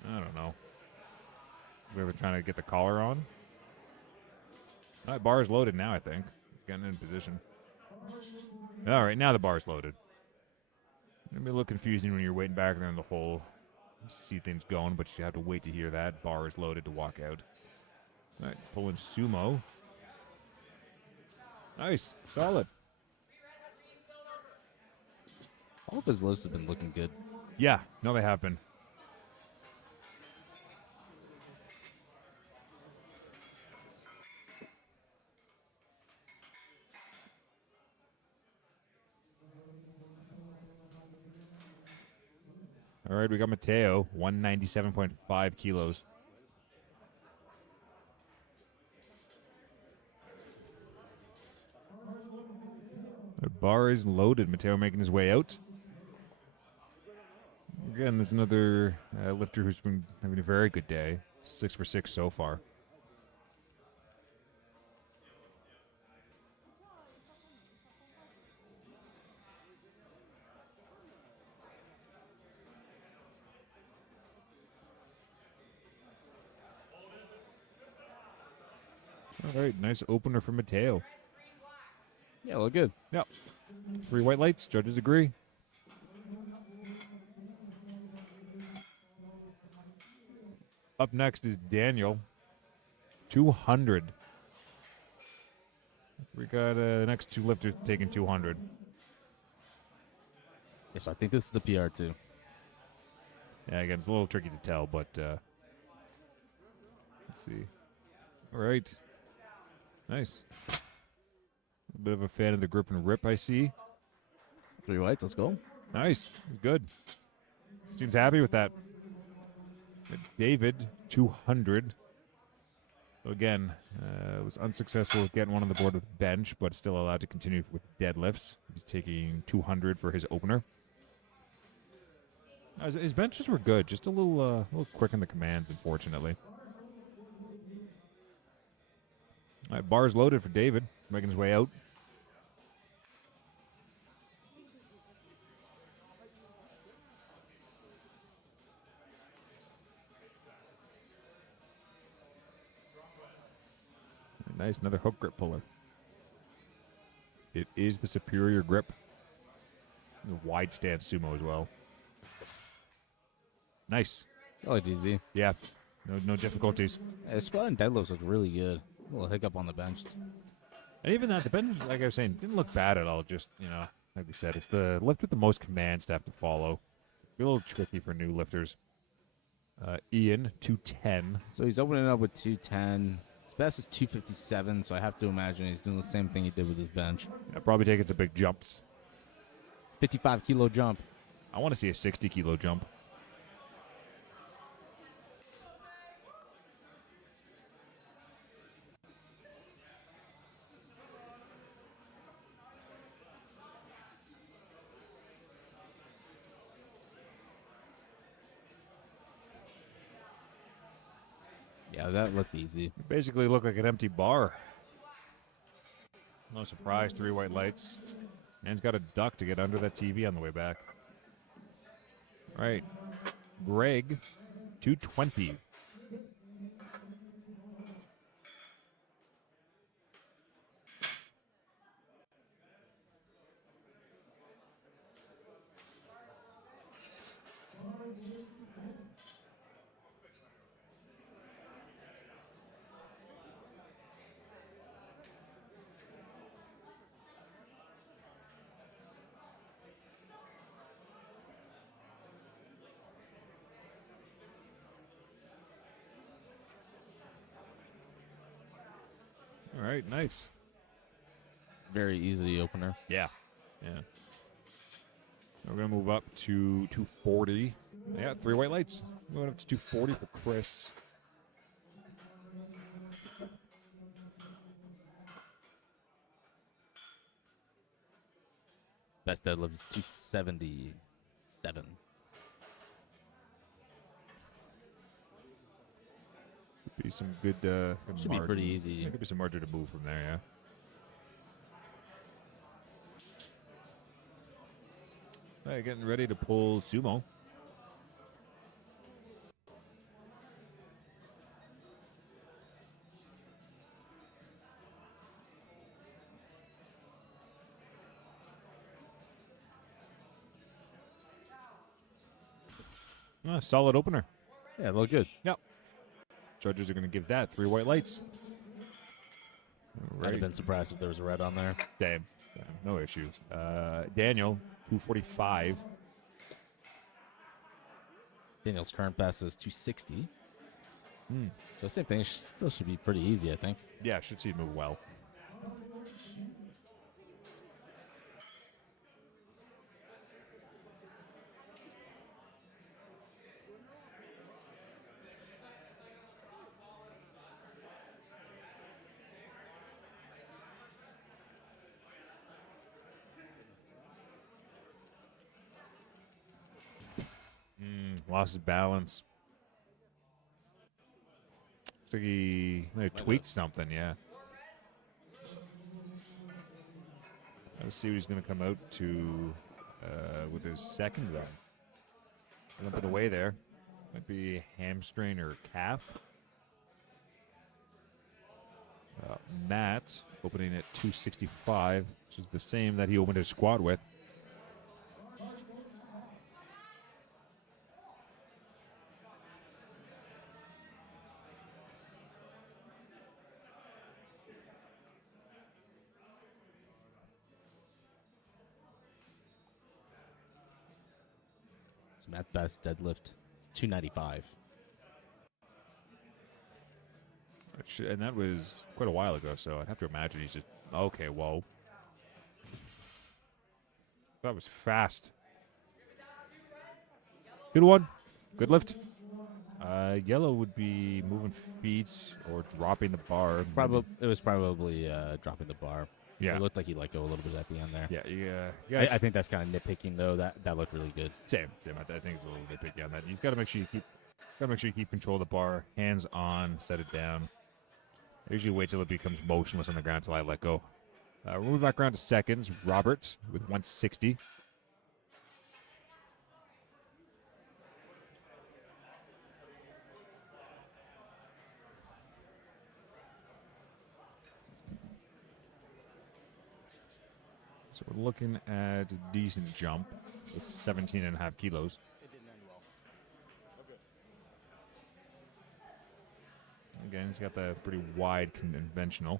I don't know. We were trying to get the collar on. All right, bar is loaded now, I think. It's getting in position. All right, now the bar's loaded. It'll be a little confusing when you're waiting back there in the hole. see things going, but you have to wait to hear that. Bar is loaded to walk out. All right, pulling sumo. Nice, solid. All of his lifts have been looking good. Yeah, no, they have been. All right, we got Mateo, 197.5 kilos. The bar is loaded. Mateo making his way out. Again, there's another lifter who's been having a very good day. 6 for 6 so far. All right, nice opener for Mateo. Yeah, look good. Yep. 3 white lights. Judges agree. Up next is Daniel. 200. We got the next 2 lifters taking 200. Yes, I think this is the PR too. Yeah, again, it's a little tricky to tell, but let's see. All right. Nice. A bit of a fan of the grip and rip, I see. 3 whites, let's go. Nice. Good. Seems happy with that. David, 200. So again, was unsuccessful with getting one on the board with bench, but still allowed to continue with deadlifts. He's taking 200 for his opener. His benches were good, just a little quick in the commands, unfortunately. All right, bar's loaded for David, making his way out. Nice, another hook grip puller. It is the superior grip. The wide stance sumo as well. Nice. I like easy. Yeah, no difficulties. Yeah, squat and deadlifts look really good. A little hiccup on the bench. And even that, the bench, like I was saying, didn't look bad at all. Just, like we said, it's the lift with the most command stuff to follow. Be a little tricky for new lifters. Ian, 210. So he's opening up with 210. His best is 257, so I have to imagine he's doing the same thing he did with his bench. Yeah, probably taking some big jumps. 55-kilo jump. I want to see a 60-kilo jump. Yeah, that looked easy. It basically looked like an empty bar. No surprise, 3 white lights. Man's got a duck to get under that TV on the way back. All right. Greg, 220. All right, nice. Very easy opener. Yeah. We're going to move up to 240. Yeah, 3 white lights. Going up to 240 for Chris. Best deadlift is 277. Should be some good, good Should margin. be pretty easy. There could be some margin to move from there, yeah. All right, getting ready to pull sumo. Solid opener. Yeah, look good. Yep. Judges are going to give that 3 white lights. I'd have been surprised if there was a red on there. Same. No issues. Daniel, 245. Daniel's current best is 260. So same thing. Still should be pretty easy, I think. Yeah, should see it move well. Lost his balance. Looks like he might have tweaked something, yeah. Let's see what he's going to come out to with his second run. Limping away there. Might be hamstring or calf. Matt opening at 265, which is the same that he opened his squat with. So Matt's best deadlift is 295. And that was quite a while ago, so I'd have to imagine he's just... Okay, whoa. That was fast. Good one. Good lift. Yellow would be moving feet or dropping the bar. It was probably dropping the bar. Yeah. It looked like he let go a little bit at the end there. Yeah. I think that's kind of nitpicking though. That looked really good. Same. I think it's a little nitpicky on that. You've got to make sure you keep control of the bar, hands on, set it down. I usually wait till it becomes motionless on the ground until I let go. We're moving back around to seconds. Robert with 160. So we're looking at a decent jump with 17.5 kilos. It didn't end well. Okay. Again, he's got the pretty wide conventional.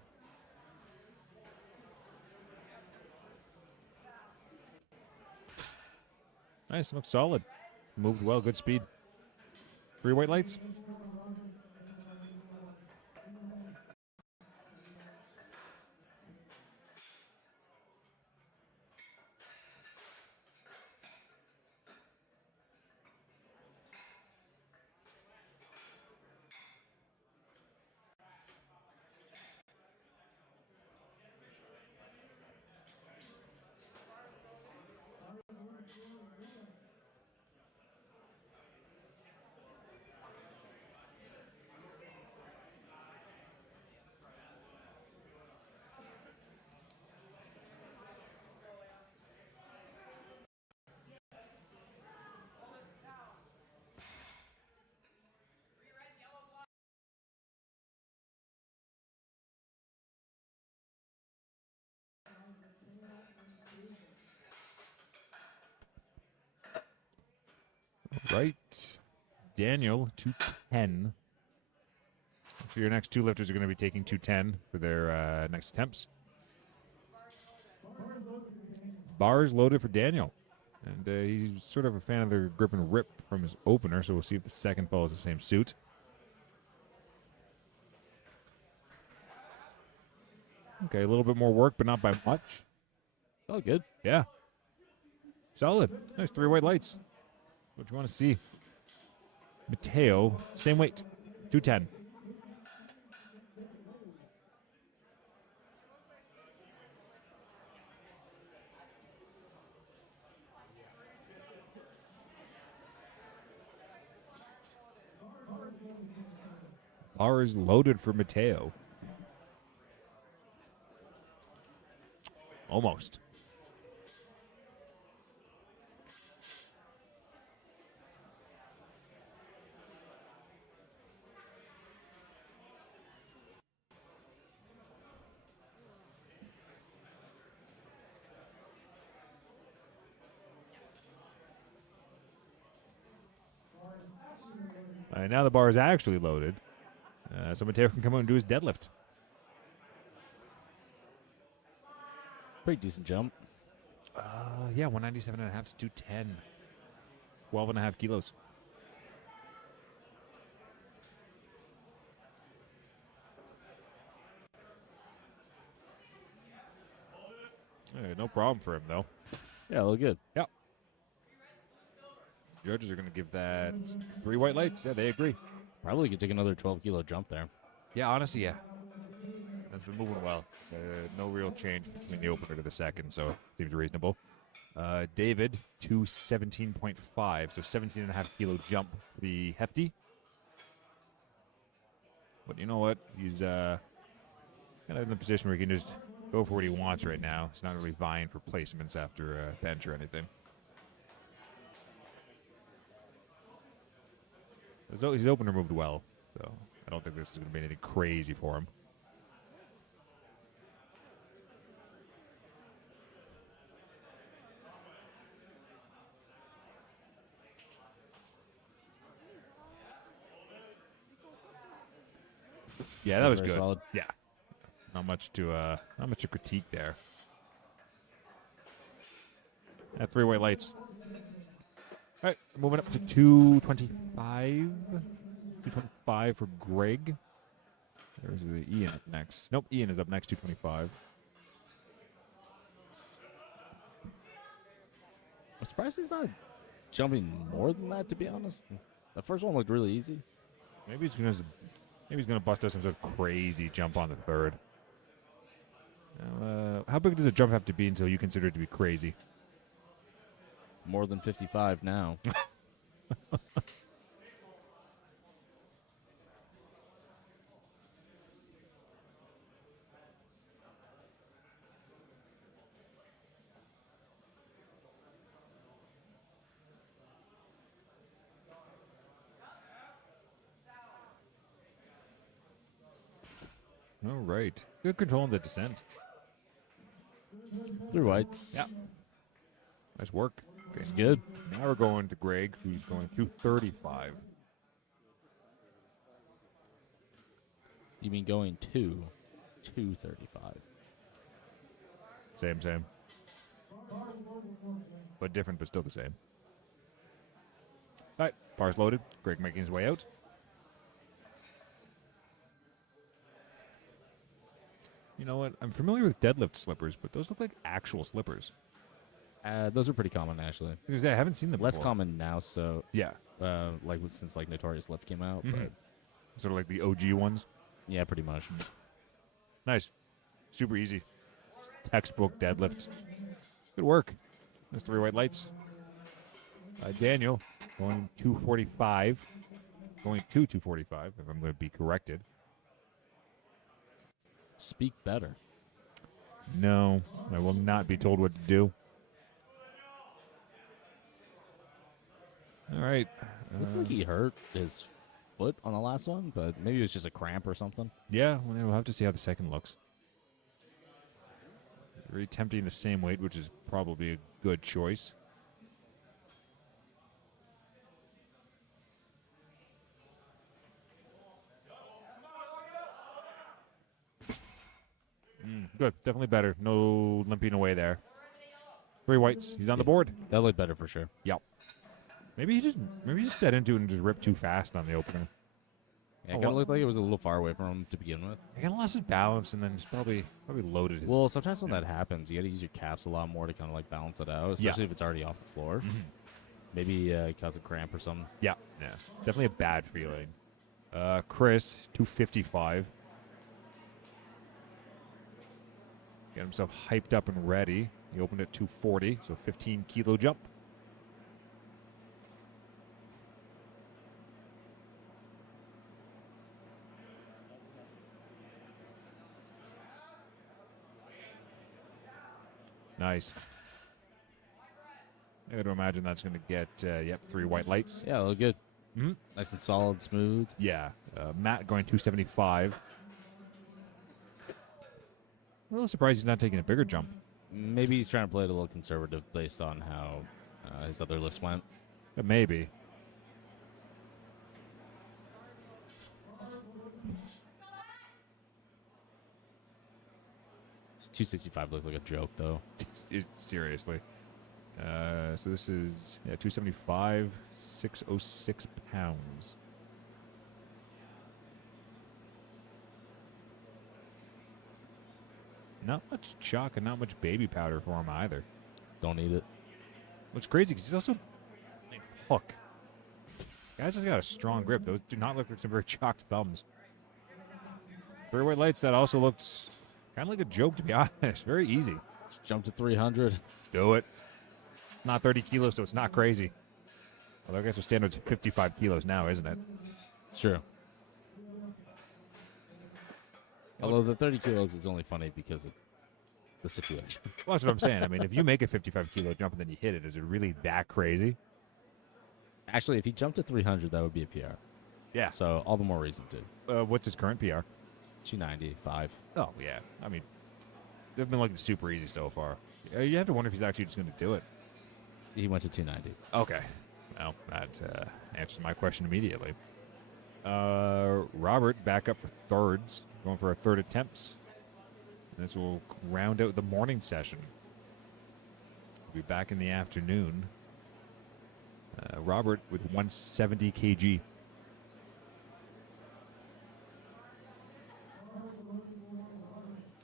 Nice, looks solid. Moved well, good speed. 3 white lights. Right. Daniel, 210. So your next 2 lifters are going to be taking 210 for their next attempts. Bars loaded for Daniel. And he's sort of a fan of the grip and rip from his opener, so we'll see if the second follows the same suit. Okay, a little bit more work, but not by much. Oh, good. Yeah. Solid. Nice 3 white lights. What you want to see? Mateo, same weight, 210. Bars loaded for Mateo. Almost. Now the bar is actually loaded. So Mateo can come out and do his deadlift. Pretty decent jump. Yeah, 197.5 to 210. 12.5 kilos. No problem for him, though. Yeah, look good. Yep. Judges are going to give that 3 white lights. Yeah, they agree. Probably could take another 12-kilo jump there. Yeah, honestly, yeah. That's been moving well. No real change between the opener to the second, so it seems reasonable. David, 217.5, so 17.5 kilo jump for the hefty. But you know what? He's kind of in the position where he can just go for what he wants right now. He's not really vying for placements after bench or anything. His opener moved well, so I don't think this is going to be anything crazy for him. Yeah, that was Very good. solid. Yeah, not much to critique there. 3 white lights. All right, moving up to 225. 225 for Greg. There's the Ian up next. Nope, Ian is up next, 225. I'm surprised he's not jumping more than that, to be honest. The first one looked really easy. Maybe he's gonna bust out some sort of crazy jump on the third. How big does a jump have to be until you consider it to be crazy? More than 55 now. All right. Good control on the descent. 3 whites. Yeah. Nice work. Okay. It's good. Now we're going to Greg, who's going 235. You mean going to 235? Same. But different, but still the same. All right. Bar's loaded. Greg making his way out. You know what? I'm familiar with deadlift slippers, but those look like actual slippers. Those are pretty common, actually. Because I haven't seen them Less before. common now, so Yeah. since Notorious Lift came out. Mhm. But Sort of like the OG ones. yeah, pretty much. Nice. Super easy. Textbook deadlift. Good work. There's 3 white lights. Daniel going 245. Going to 245, if I'm going to be corrected. Speak better. No, I will not be told what to do. All right. Looked like he hurt his foot on the last one, but maybe it was just a cramp or something. Yeah, well, we'll have to see how the second looks. Really tempting the same weight, which is probably a good choice. Good, definitely better. No limping away there. 3 whites. He's on the board. That looked better for sure. Yep. Maybe he just set into it and just ripped too fast on the opener. Yeah, it kind of looked like it was a little far away from him to begin with. He kind of lost his balance and then just probably loaded his. Well, sometimes when that happens, you got to use your caps a lot more to kind of like balance it out, especially if it's already off the floor. Mhm. Maybe it caused a cramp or something. Yeah. It's definitely a bad feeling. Chris, 255. Get himself hyped up and ready. He opened at 240, so 15 kilo jump. Nice. I got to imagine that's going to get, 3 white lights. Yeah, it looked good. Mm-hmm. Nice and solid, smooth. Yeah. Matt going 275. I'm a little surprised he's not taking a bigger jump. Maybe he's trying to play it a little conservative based on how his other lifts went. Maybe. 265 looked like a joke, though. Seriously. So this is 275, 606 pounds. Not much chalk and not much baby powder for him either. Don't need it. What's crazy because he's also a hook. Guys just got a strong grip. Those do not look like some very chalked thumbs. 3 white lights, that also looks kind of like a joke, to be honest. Very easy. Let's jump to 300. Do it. Not 30 kilos, so it's not crazy. Although I guess the standard's 55 kilos now, isn't it? It's true. Although the 30 kilos is only funny because of the situation. Well, that's what I'm saying. I mean, if you make a 55 kilo jump and then you hit it, is it really that crazy? Actually, if he jumped to 300, that would be a PR. Yeah. So all the more reason to. What's his current PR? 295. Oh, yeah. I mean, they've been looking super easy so far. You have to wonder if he's actually just going to do it. He went to 290. Okay. Well, that answers my question immediately. Robert back up for thirds, going for a third attempts. And this will round out the morning session. We'll be back in the afternoon. Robert with 170 kg.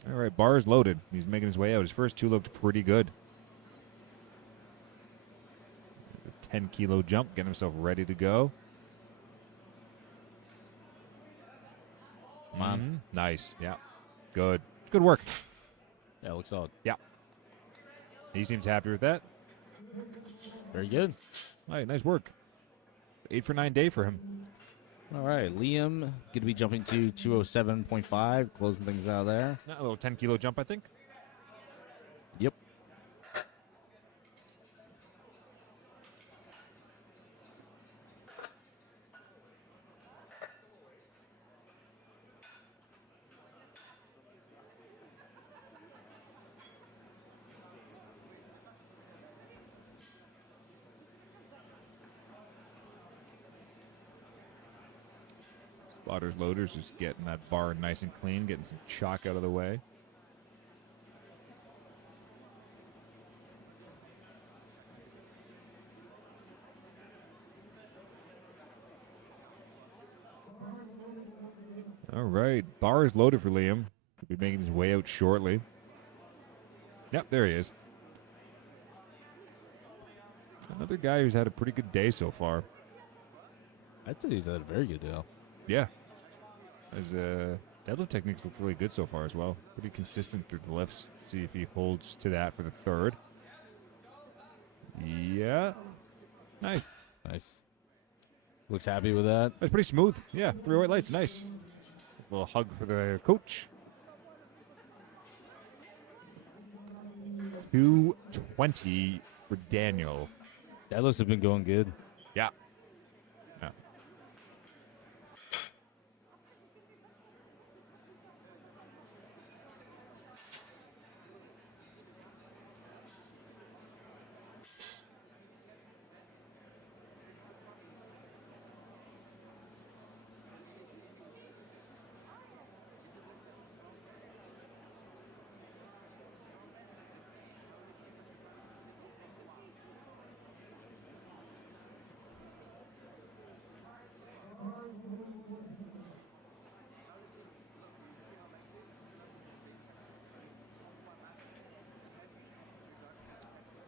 All right, bar is loaded. He's making his way out. His first 2 looked pretty good. 10-kilo jump, getting himself ready to go. Come on. Nice. Yeah. Good. Good work. Yeah, looks solid. Yeah. He seems happy with that. Very good. All right, nice work. 8 for 9 day for him. All right, Liam going to be jumping to 207.5, closing things out there. A little 10-kilo jump, I think. Yep. Spotters, loaders, just getting that bar nice and clean, getting some chalk out of the way. All right, bar is loaded for Liam. He'll be making his way out shortly. Yep, there he is. Another guy who's had a pretty good day so far. I'd say he's had a very good deal. Yeah. His deadlift techniques look really good so far as well. Pretty consistent through the lifts. See if he holds to that for the third. Yeah. Nice. Nice. Looks happy with that. That's pretty smooth. Yeah, 3 white lights. Nice. A little hug for the coach. 220 for Daniel. Deadlifts have been going good. Yeah. Yeah.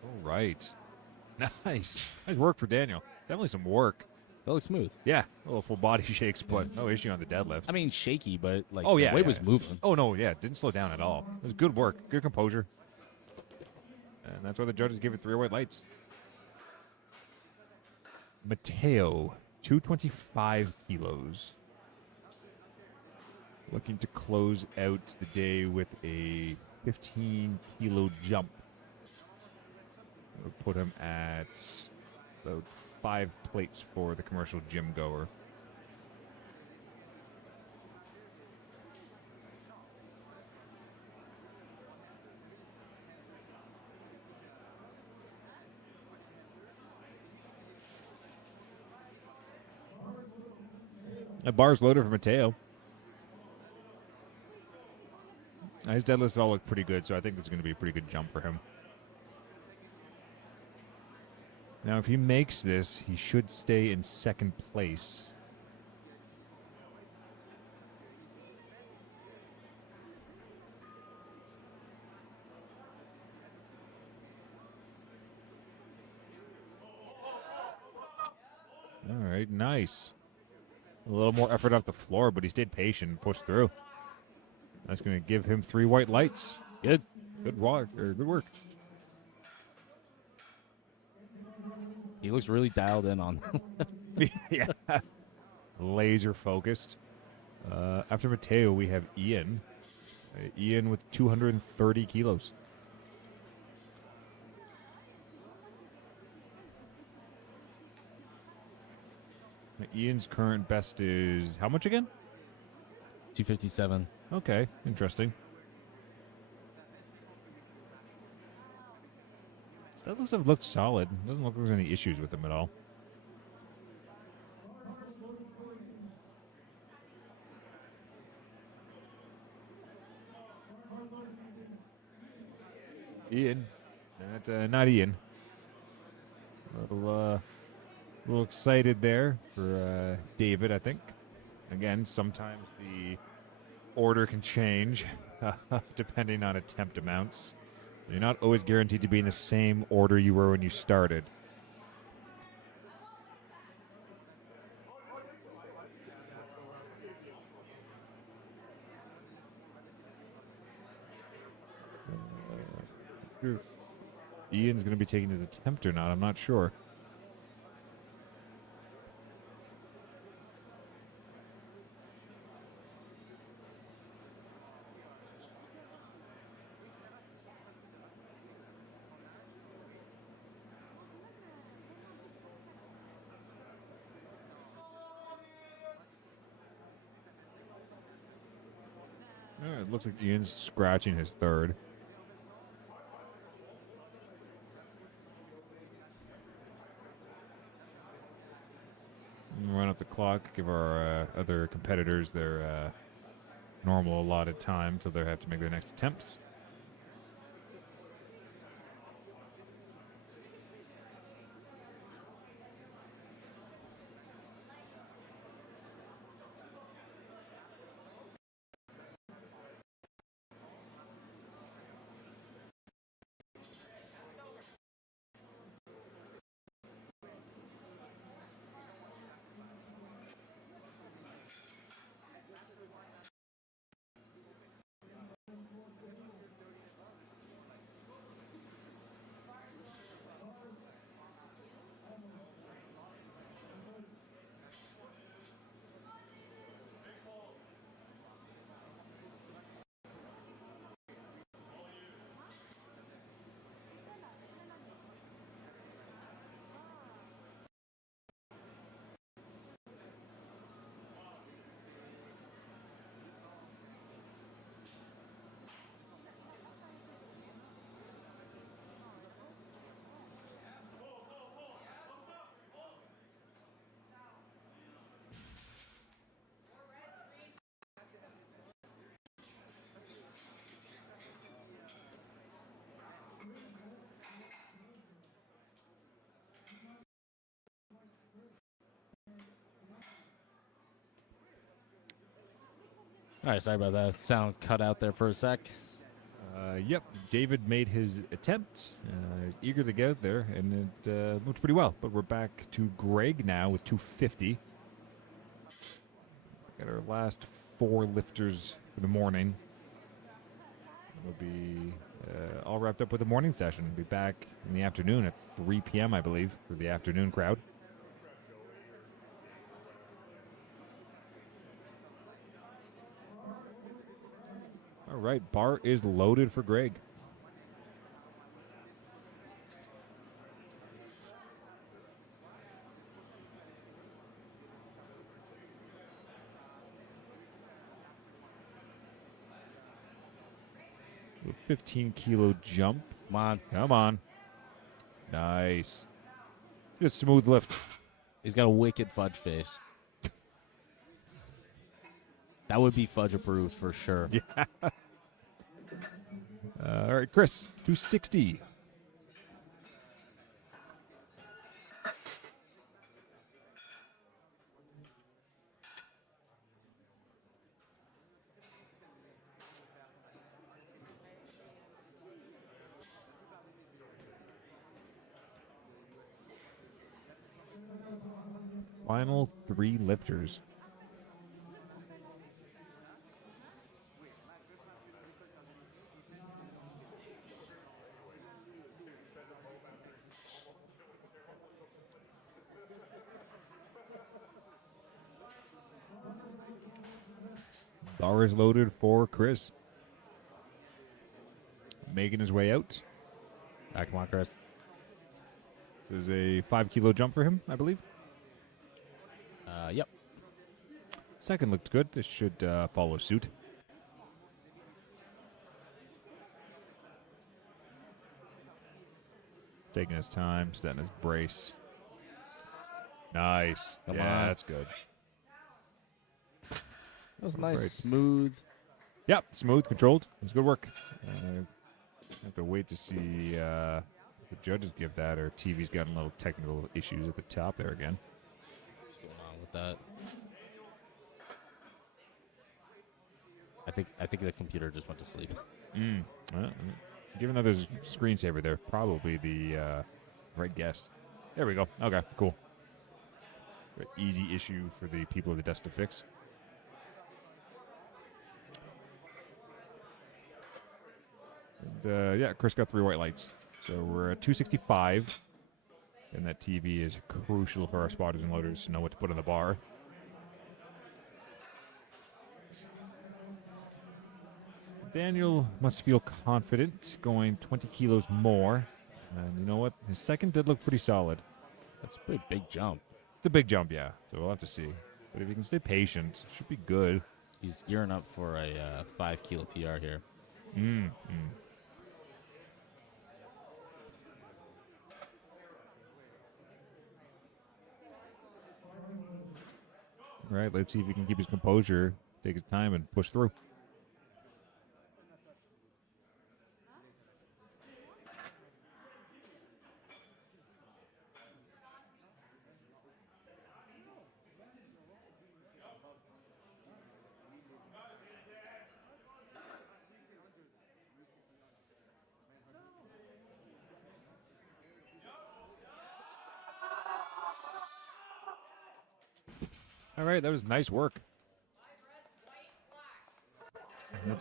All right. Nice. Nice work for Daniel. Definitely some work. That looks smooth. Yeah. A little full body shakes, but no issue on the deadlift. I mean, shaky, but like Oh, yeah, the weight yeah, was yeah. moving. Oh, no, yeah. Didn't slow down at all. It was good work. Good composure. And that's why the judges gave it 3 white lights. Mateo, 225 kilos. Looking to close out the day with a 15-kilo jump. We'll put him at about 5 plates for the commercial gym goer. A bar's loaded for Mateo. His deadlifts all look pretty good, so I think this is going to be a pretty good jump for him. Now, if he makes this, he should stay in second place. All right, nice. A little more effort off the floor, but he stayed patient and pushed through. That's going to give him 3 white lights. It's good. Good work. Good work. He looks really dialed in on. Yeah. Laser focused. After Mateo, we have Ian. Ian with 230 kilos. Ian's current best is how much again? 257. Okay, interesting. That looks have looked solid. Doesn't look like there's any issues with him at all. Ian, not Ian. A little excited there for David, I think. Again, sometimes the order can change depending on attempt amounts. You're not always guaranteed to be in the same order you were when you started. If Ian's going to be taking his attempt or not, I'm not sure. It looks like Ian's scratching his third. Run up the clock, give our other competitors their normal allotted time till they have to make their next attempts. All right, sorry about that. Sound cut out there for a sec. Yep, David made his attempt, eager to get out there, and it looked pretty well. But we're back to Greg now with 250. Got our last 4 lifters for the morning. We'll be all wrapped up with the morning session. We'll be back in the afternoon at 3 p.m., I believe, for the afternoon crowd. All right, bar is loaded for Greg. A 15-kilo jump. Come on. Come on. Nice. Just smooth lift. He's got a wicked fudge face. That would be fudge approved for sure. Yeah. right, Chris, 260. Final 3 lifters. Bar is loaded for Chris. Making his way out. Come on, Chris. This is a 5 kilo jump for him, I believe. Yep. Second looked good. This should follow suit. Taking his time, setting his brace. Nice. Come yeah, on. that's good. That was nice, Great. smooth. Yep, smooth, controlled. It was good work. Have to wait to see the judges give that, or TV's got a little technical issues at the top there again. What's going on with that? I think the computer just went to sleep. Given that there's a screensaver there, probably the right guess. There we go. Okay, cool. Easy issue for the people at the desk to fix. And, yeah, Chris got 3 white lights. So we're at 265. And that TV is crucial for our spotters and loaders to know what to put on the bar. Daniel must feel confident going 20 kilos more. And you know what? His second did look pretty solid. That's a pretty big jump. It's a big jump, yeah. So we'll have to see. But if he can stay patient, it should be good. He's gearing up for a 5 kilo PR here. All right, let's see if he can keep his composure, take his time, and push through. All right, that was nice work.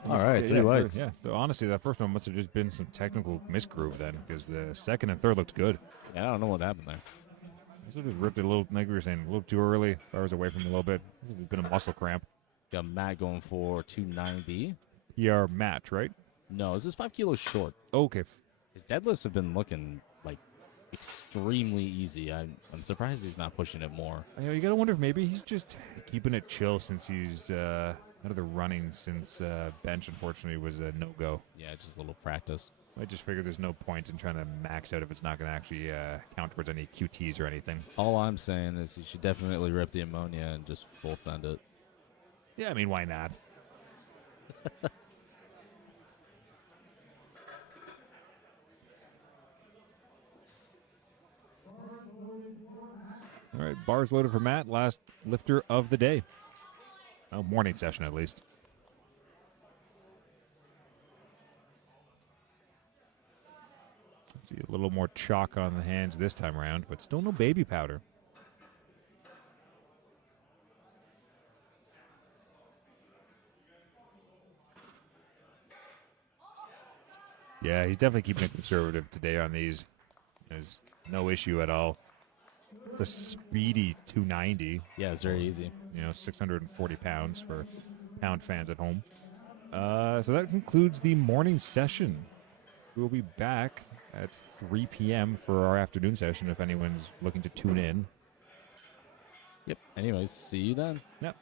All right, 3 whites. Yeah, so honestly, that first one must have just been some technical misgroove then, because the second and third looked good. Yeah, I don't know what happened there. This just ripped it a little, like we were saying, a little too early. I was away from it a little bit. This has been a muscle cramp. Got Matt going for 290. PR match, right? No, this is 5 kilos short. Okay. His deadlifts have been looking like extremely easy. I'm surprised he's not pushing it more. You gotta wonder if maybe he's just keeping it chill since he's out of the running since bench, unfortunately, was a no-go. Yeah, just a little practice. I just figured there's no point in trying to max out if it's not going to actually count towards any QTs or anything. All I'm saying is you should definitely rip the ammonia and just full send it. Yeah, I mean, why not? All right, bars loaded for Matt. Last lifter of the day. Oh, morning session at least. See a little more chalk on the hands this time around, but still no baby powder. Yeah, he's definitely keeping it conservative today on these. There's no issue at all. The speedy 290. Yeah, it's very easy. 640 pounds for pound fans at home. So that concludes the morning session. We'll be back at 3 p.m. for our afternoon session if anyone's looking to tune in. Yep. Anyways, see you then. Yep.